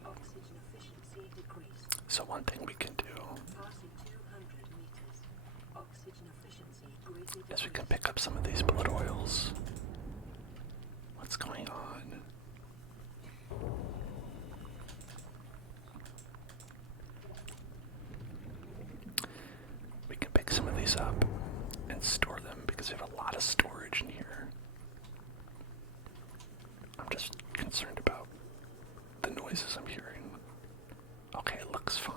Oxygen efficiency decreased. So one thing we can do Passing 200 meters. Oxygen efficiency greatly is we decreased. can pick up some of these blood oils. What's going on? We can pick some of these up and store them because we have a lot of storage in here. I'm just concerned about the noises I'm hearing. Okay, looks fine.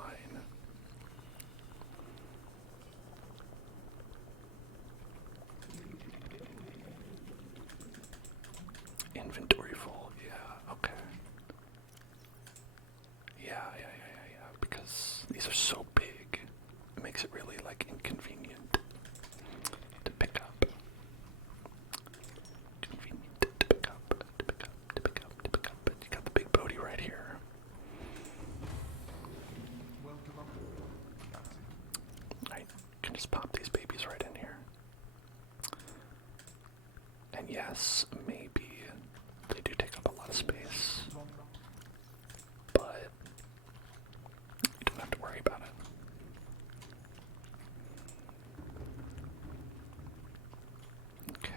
Inventory full, yeah, okay. Yeah, because these are so big, it makes it really, like, inconvenient to pick up. Convenient to pick up, to pick up, to pick up, to pick up, but you got the big boaty right here. I can just pop these babies right in here. And yes, maybe they do take up a lot of space, but you don't have to worry about it. Okay.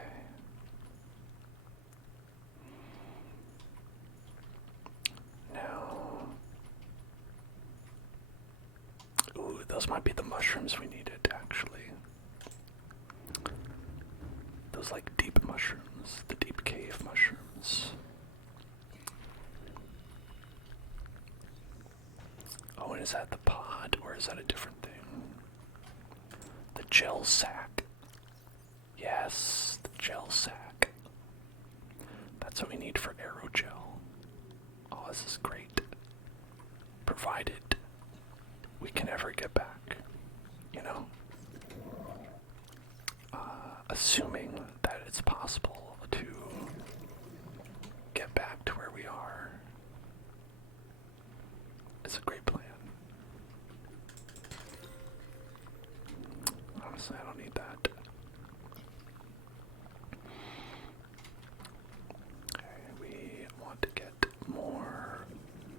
Now, ooh, those might be the mushrooms we needed, actually. Those, like, deep mushrooms, the deep cave mushrooms. Oh, and is that the pod, or is that a different thing? The gel sack. Yes, the gel sack. That's what we need for aerogel. Oh, this is great. Provided we can ever get back, you know? Assuming that it's possible to get back to where we are. It's a great plan. Honestly, I don't need that. Okay, we want to get more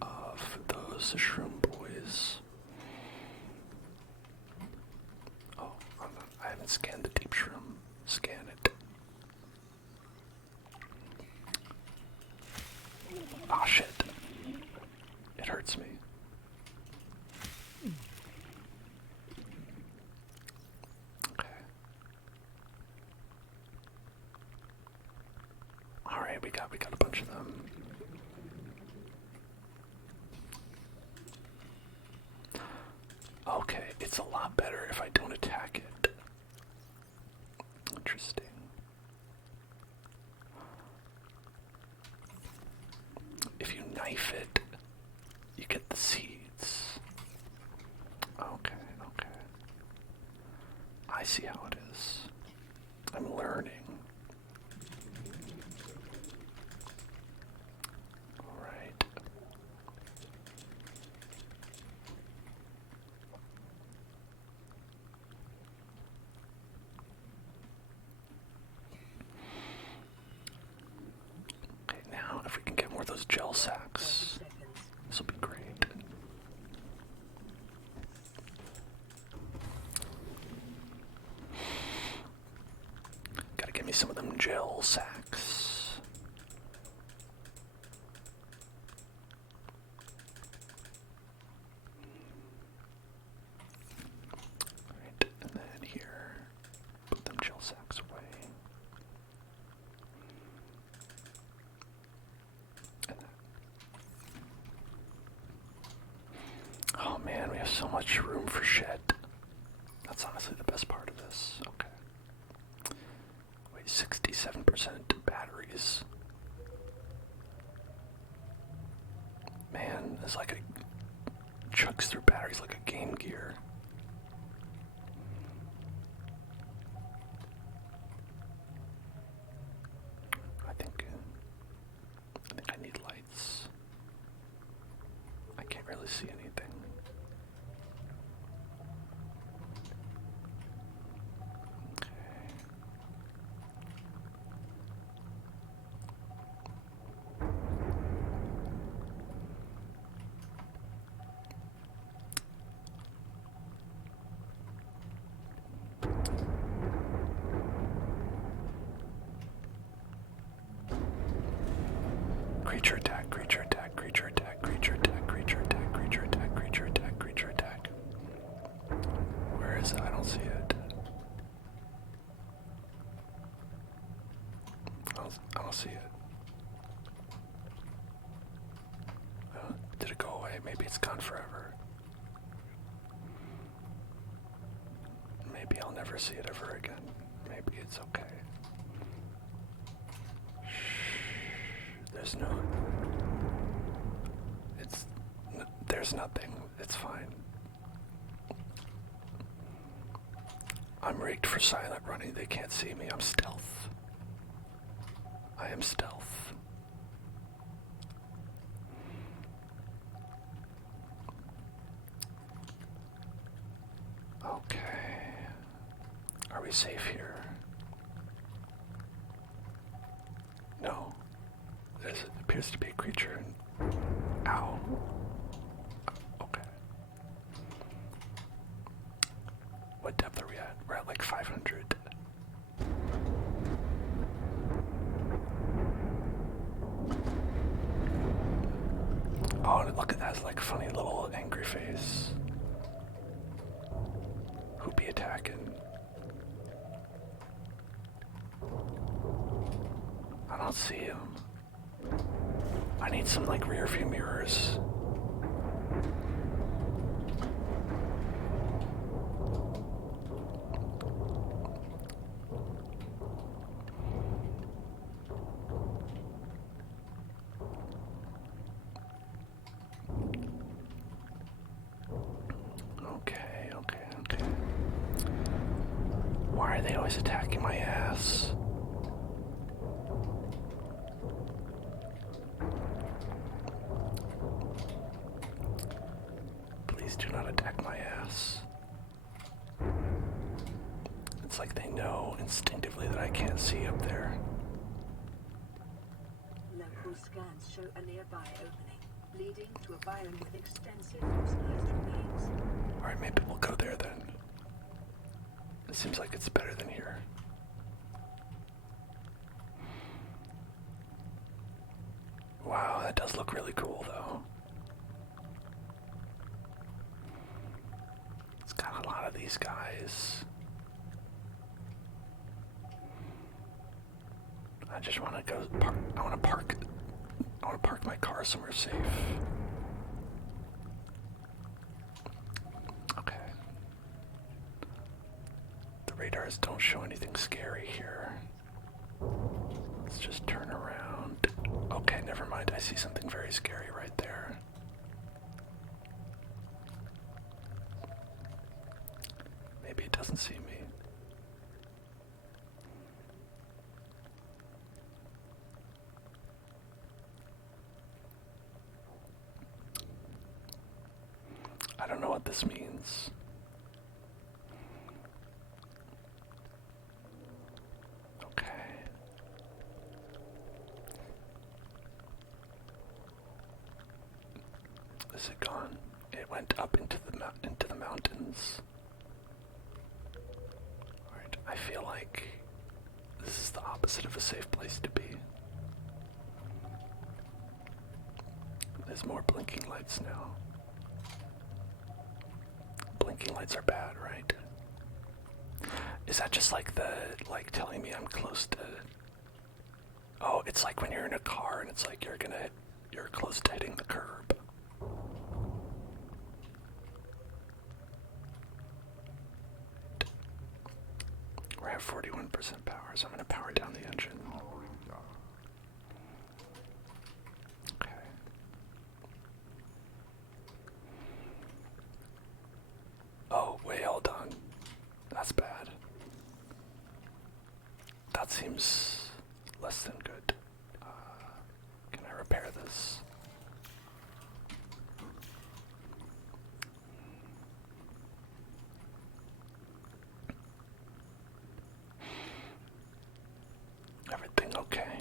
of those shroom boys. Oh, I haven't scanned the deep shroom. Scan it. Ah, shit. It hurts me. Okay. Alright, we got a bunch of them. Okay, it's a lot better if I don't attack it. Interesting. If you knife it, you get the seeds. Okay. I see how it is. I'm learning. Alright. Okay, now if we can get more of those gel sacks, this will be great. Gotta give me some of them gel sacks. Alright, and then here, put them gel sacks away. And then. Oh man, we have so much room for shit. That's honestly the best part of this. Okay. Wait, 67% batteries. Man, it's like a chucks through batteries like a Game Gear. I think I need lights. I can't really see anything. Creature attack, creature attack, creature attack, creature attack, creature attack, creature attack, creature attack, creature attack. Where is it? I don't see it. I don't see it. Did it go away? Maybe it's gone forever. Maybe I'll never see it ever again. Maybe it's okay. Shh. There's nothing. It's fine. I'm rigged for silent running. They can't see me. I'm stealth. I am stealth. Okay. Are we safe here? No. There appears to be a creature. Ow. Okay. What depth are we at? We're at like 500. Oh, and look at that, like funny little angry face. Who be attacking? I don't see him. I need some like rear view mirrors. Okay. Why are they always attacking my ass? Please do not attack my ass. It's like they know instinctively that I can't see up there. Local scans show a nearby opening, leading to a biome with extensive fossilized remains. Alright, maybe we'll go there then. It seems like it's better than here. Wow, that does look really cool though. It's got a lot of these guys. I just want to go park. I want to park my car somewhere safe. Okay. The radars don't show anything scary here. Let's just turn around. Okay, never mind. I see something very scary right there. Maybe it doesn't see me. I don't know what this means. Okay. Is it gone? It went up into the mountains. Alright, I feel like this is the opposite of a safe place to be. There's more blinking lights now. Blinking lights are bad, right? Is that just like telling me I'm close to... Oh, it's like when you're in a car and it's like you're close to hitting the curb. We're at 41% power, so I'm gonna power down the engine. Powering down. Okay. Oh, way all done. That's bad. That seems less than good. Can I repair this? Everything okay?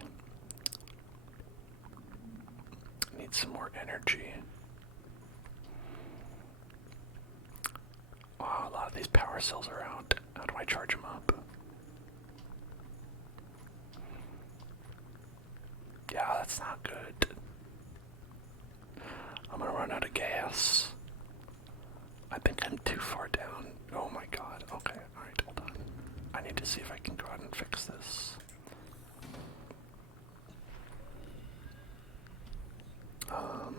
Need some more energy. Wow, a lot of these power cells are out. How do I charge them up? Yeah, that's not good. I'm gonna run out of gas. I think I'm too far down. Oh my god. Okay, alright, hold on. I need to see if I can go out and fix this. Okay.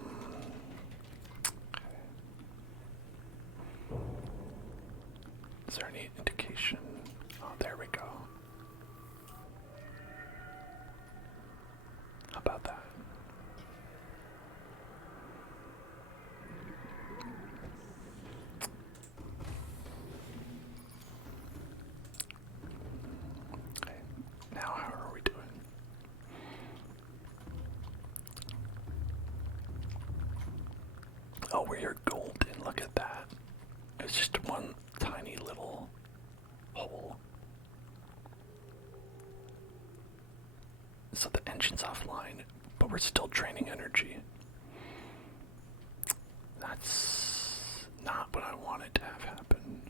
Is there any indication look at that. It's just one tiny little hole. So the engine's offline, but we're still draining energy. That's not what I wanted to have happen.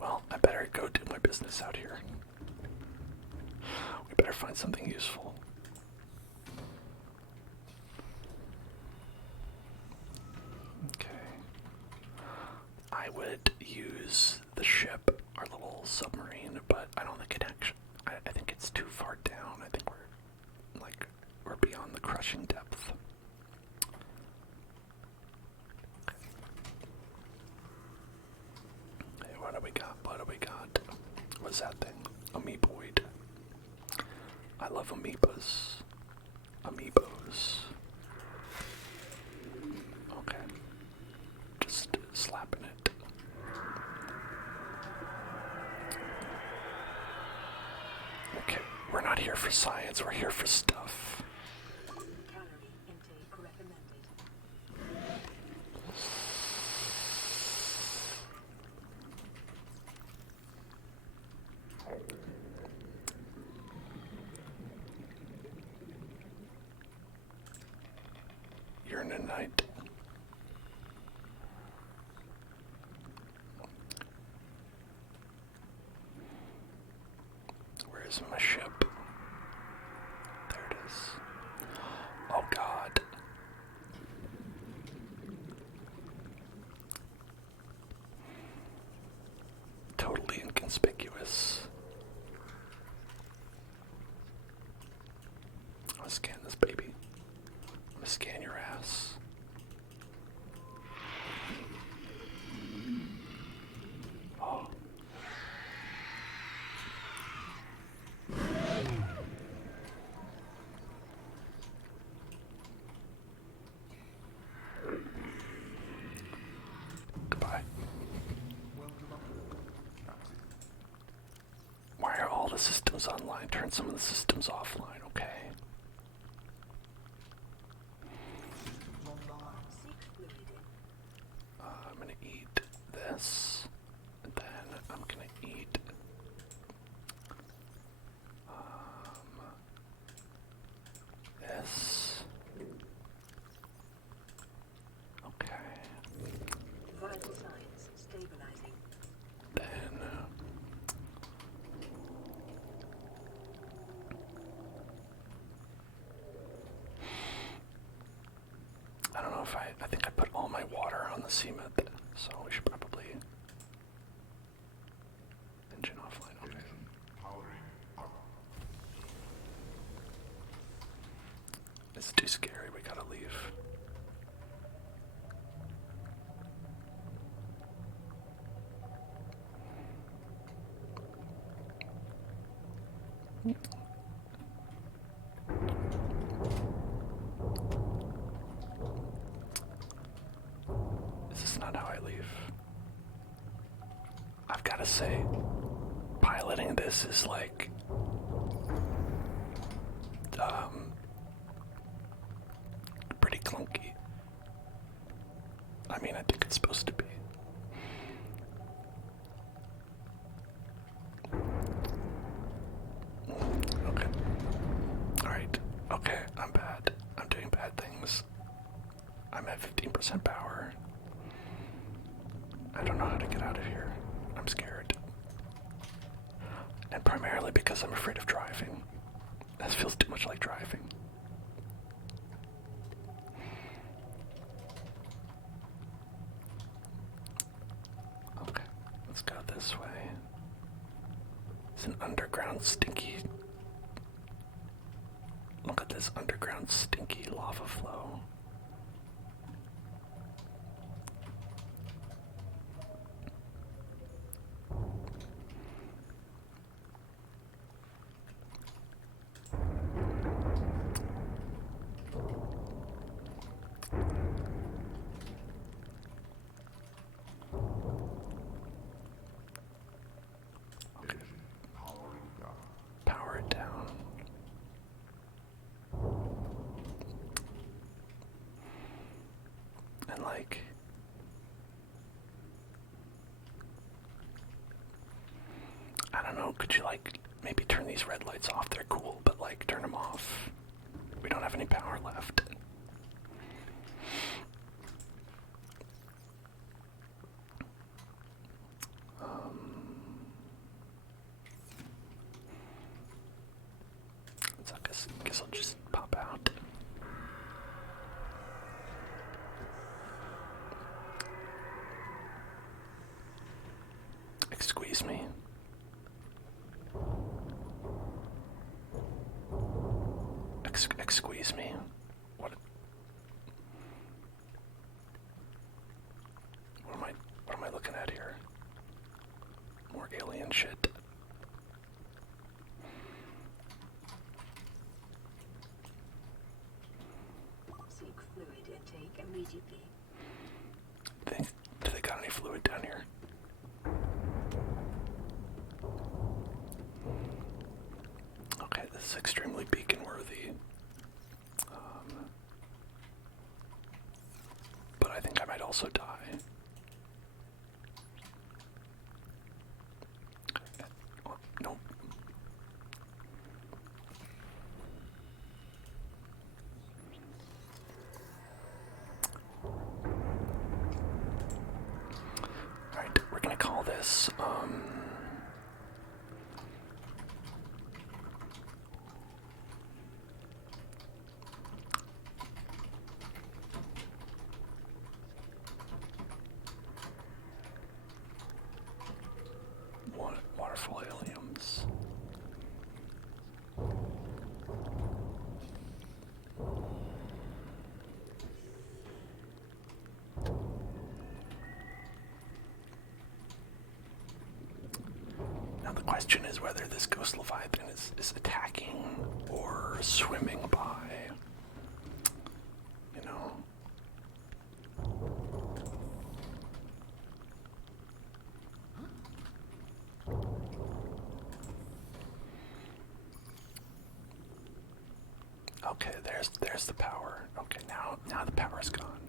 Well, I better go do my business out here. We better find something useful. Okay. I would use the ship, our little submarine, but I don't think it actually. I think it's too far down. I think we're beyond the crushing depth. Hey, what do we got? What do we got? What's that thing? Amoeboid. I love amoebas. Amoebos. Okay. Just slapping it. Okay, we're not here for science, we're here for stuff. Calorie intake recommended. Uranite. Where is my ship? There it is. Oh God. Totally inconspicuous. I'm gonna scan this baby. I'm gonna scan your ass. Oh. Goodbye. Why are all the systems online? Turn some of the systems offline, okay? Seek fluid in. I'm gonna eat this, and then I'm gonna eat this. Okay. Vital signs stabilizing. Then I don't know if I think I put all my water on the cement, so we should probably engine offline. Okay. Powering up. It's too scary, we gotta leave. This is not how I leave. I've gotta say, piloting this is like pretty clunky. I mean, I think it's supposed to be. Okay. Alright. Okay, I'm bad. I'm doing bad things. I'm at 15% power. I don't know how to get out of here. I'm scared. And primarily because I'm afraid of driving. This feels too much like driving. Okay, let's go this way. It's an underground stinky. Look at this underground stinky lava flow. Engine powering down. Power it down. could you, like, maybe turn these red lights off? They're cool, but, like, turn them off. We don't have any power left. So I guess I'll just pop out. Excuse me. Excuse me. What am I looking at here? More alien shit. Seek fluid intake immediately. Do they got any fluid down here? Okay, this is extremely beacon worthy. But I think I might also die. Oh, nope. Alright, we're gonna call this, waterfall aliens. Now the question is whether this ghost Leviathan is attacking or swimming by. You know? Okay, there's the power. Okay, now the power's gone.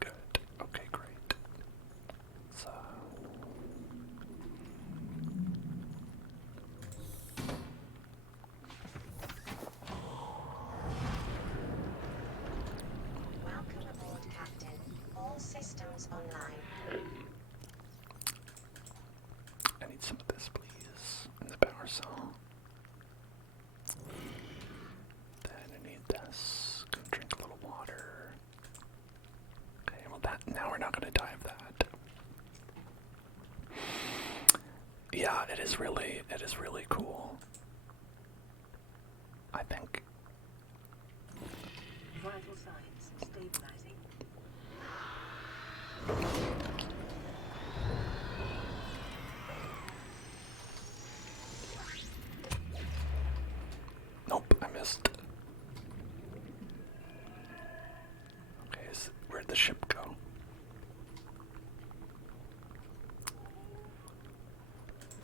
Good. Okay, great. So Welcome aboard, Captain. All systems online. I need some of this, please, in the power cell. Then I need this. Go drink a little water. Okay, well now we're not gonna die of that. Yeah, it is really cool. I think. Vital signs stabilizing. Nope, I missed. Okay, where'd the ship go?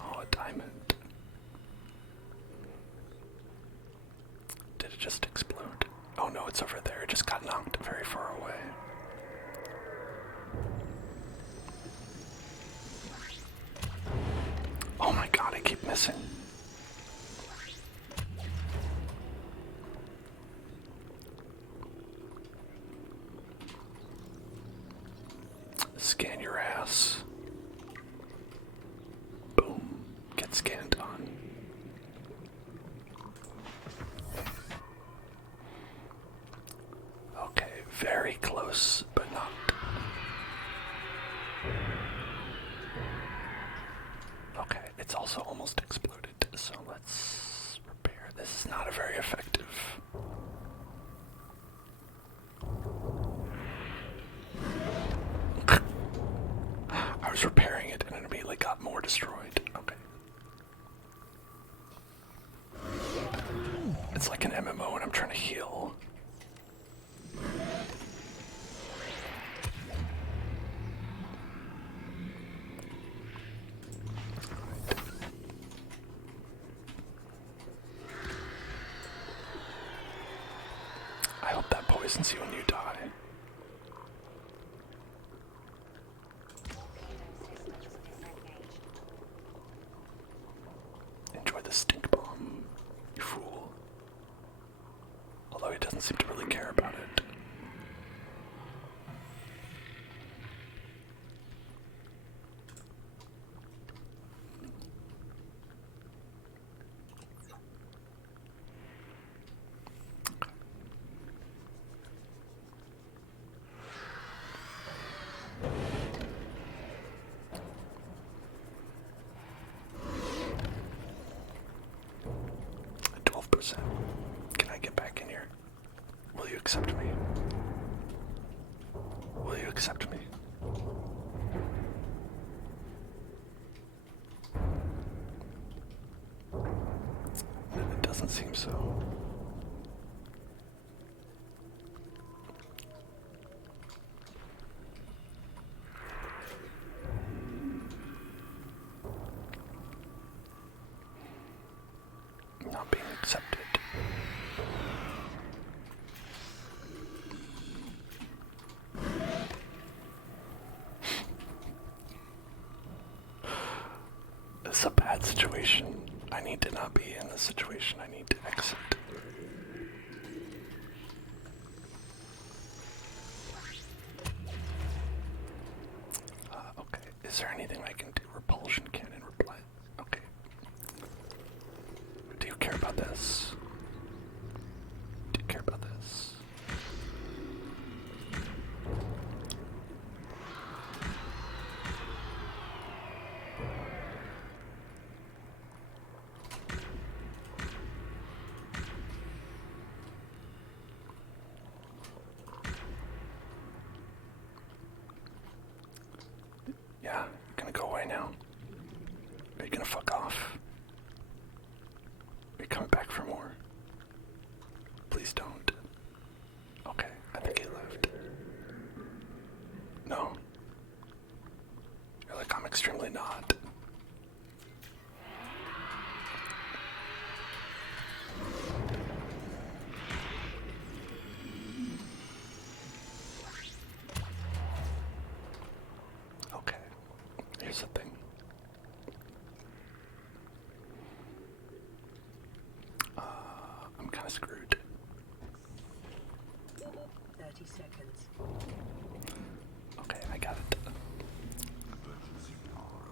Oh, a diamond. Did it just explode? Oh no, it's over there. It just got knocked very far away. Oh my god, I keep missing. Scan your ass. Boom. Get scanned on. Okay, very close, but not. Okay, it's also almost exploded, so let's repair. This is not a very effective. I was repairing it and it immediately got more destroyed. Okay. It's like an MMO and I'm trying to heal. I hope that poisons you when you die. Torpedo systems disengaged. fool. Although he doesn't seem to really care about it. At 12%. Can I get back in here? Will you accept me? Will you accept me? It doesn't seem so. Not being accepted. This is a bad situation. I need to not be in this situation. I need to exit. Okay. Is there anything I can do? Repulsion cannon reply. Okay. Do you care about this? Do you care about this? Yeah, you're gonna go away now. Are you gonna fuck off? Are you coming back for more? Please don't. Okay, I think he left. No. You're like, I'm extremely not. Okay, here's the thing. I'm kind of screwed. 30 seconds. Okay, I got it. Emergency power.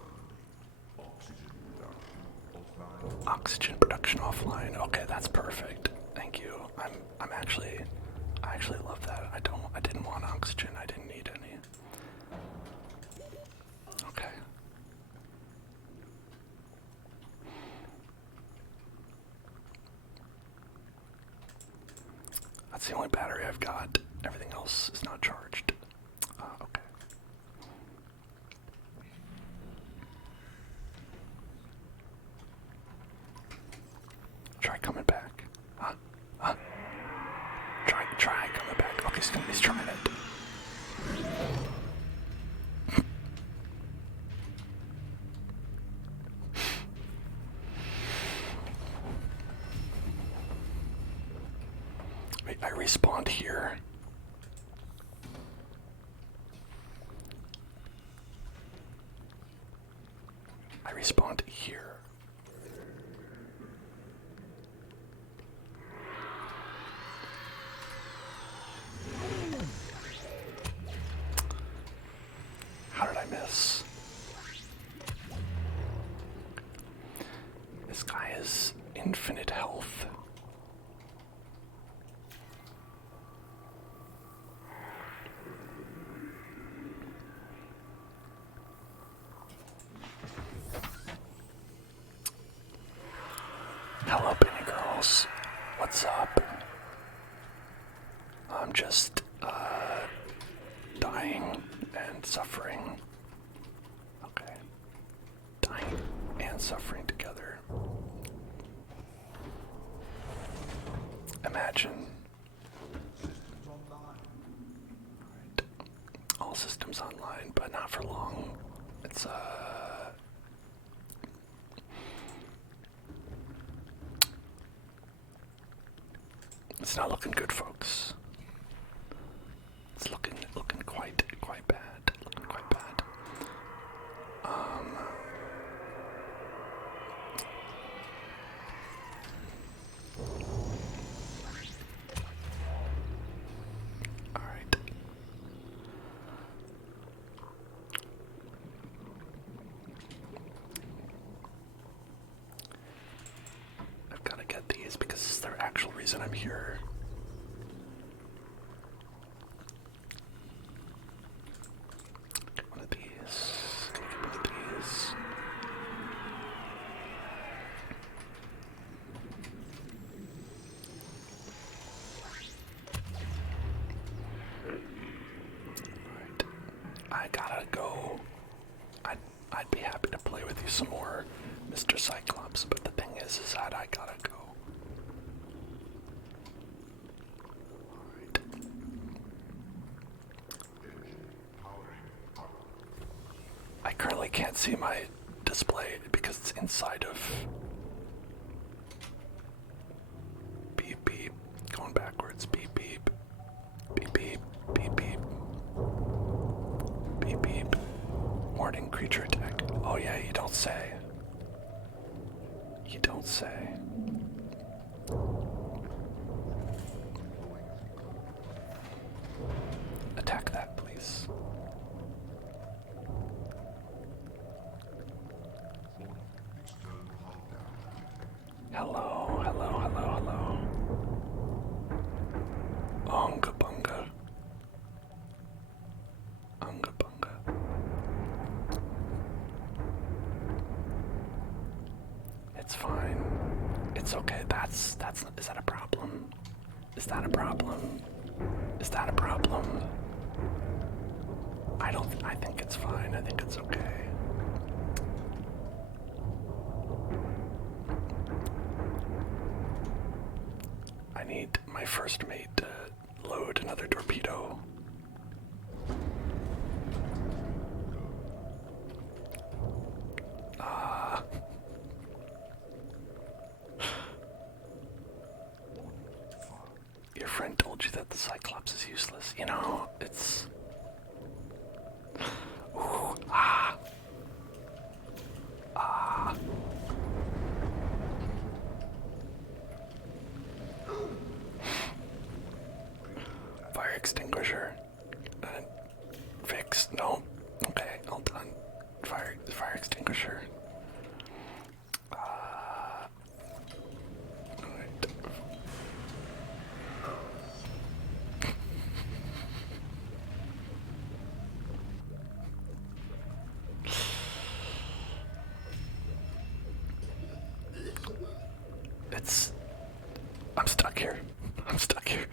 Oxygen production offline. Oxygen production offline. Okay, that's perfect. Thank you. I actually love that. I didn't want oxygen. I didn't need any. Okay. That's the only battery I've got. Everything else is not charged. Okay. Try coming back. Huh? Huh? Try coming back. Okay, he's trying it. Wait, I respawned here. I respawned here. How did I miss? This guy has infinite health. Hello, Penny Girls. What's up? I'm just, dying and suffering. Okay. Dying and suffering together. Imagine. Alright. All systems online, but not for long. It's not looking good, folks. It's looking quite bad. Looking quite bad. is, because this is the actual reason I'm here. Get one of these. Get one of these. Alright. I gotta go. I'd be happy to play with you some more, Mr. Cyclops, but the thing is that I gotta go. Alright. I currently can't see my display because it's inside of beep beep. Going backwards. Beep beep. Beep beep. Beep beep. Beep beep. Warning, creature attack. Oh yeah, you don't say. You don't say. Attack that, please. Hello, hello, hello, hello. Unga bunga. Unga bunga. It's fine. It's okay. Is that a problem? Is that a problem? Is that a problem? I think it's fine. I think it's okay. I need my first mate to load another torpedo. Your friend told you that the Cyclops is useless. You know, it's... Ooh, ah. Ah. Fire extinguisher. Fix. No. Okay, all done. Fire extinguisher. Alright. I'm stuck here. I'm stuck here.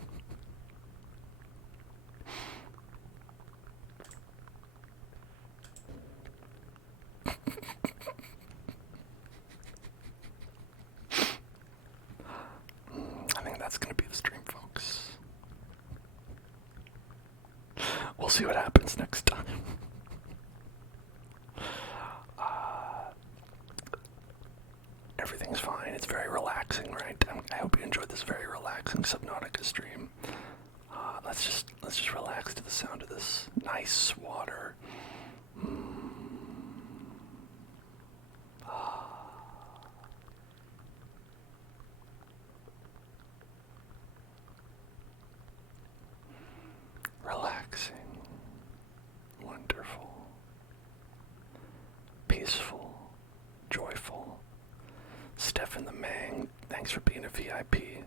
I think that's gonna be the stream, folks. We'll see what happens next time. Everything's fine. It's very relaxing, right? I hope you enjoyed this very relaxing Subnautica stream. Let's just relax to the sound of this nice water. Relaxing, wonderful, peaceful, joyful. Stefan the Mang, thanks for being a VIP.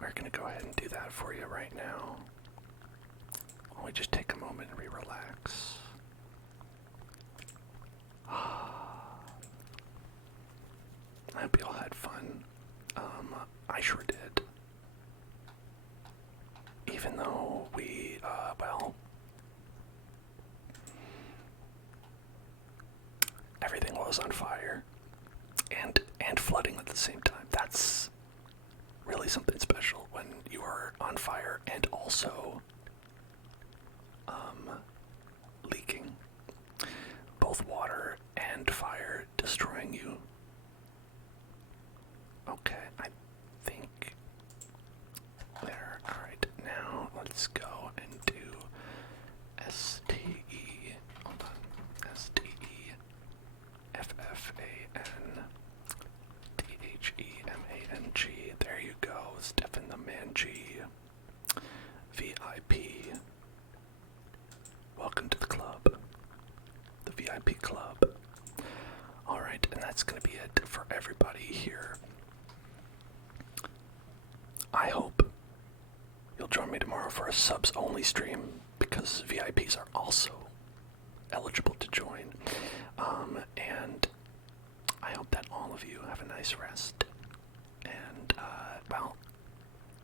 We're gonna go ahead and do that for you right now. Why don't we just take a moment and relax? I hope you all had fun. I sure did. Even though we, well, everything was on fire and flooding at the same time. That's really something special when you are on fire and also leaking. Both water and fire destroying you. Okay, I think there. Alright, now let's go and do STE. Hold on. STEFFANTHEMANG. There you go. Stefan the Mangy. VIP. Welcome to the club. The VIP club. Alright, and that's going to be it for everybody here. I hope you'll join me tomorrow for a subs-only stream, because VIPs are also eligible to join. And I hope that all of you have a nice rest. And, well,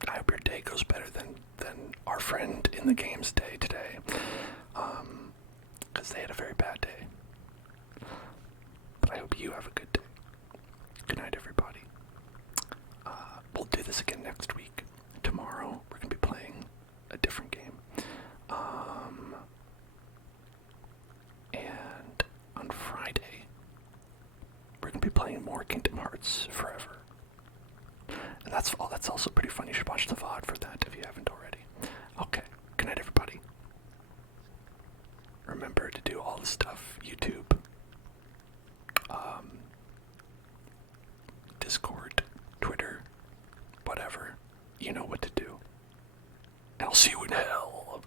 I hope your day goes better than our friend in the game's day today. Because they had a very bad day. But I hope you have a good day. Good night, everybody. We'll do this again next week. Tomorrow, we're going to be playing a different game. And on Friday, we're going to be playing more Kingdom Hearts Forever. And that's also pretty fun. You should watch the VOD for that if you haven't already. Okay, good night, everybody. Remember to do all the stuff, YouTube, Discord, Twitter, whatever. You know what to do. And I'll see you in hell.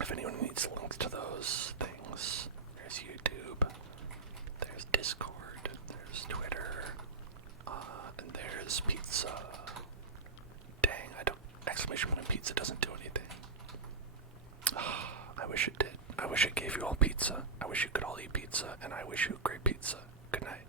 If anyone needs links to those things, there's YouTube, there's Discord, there's Twitter,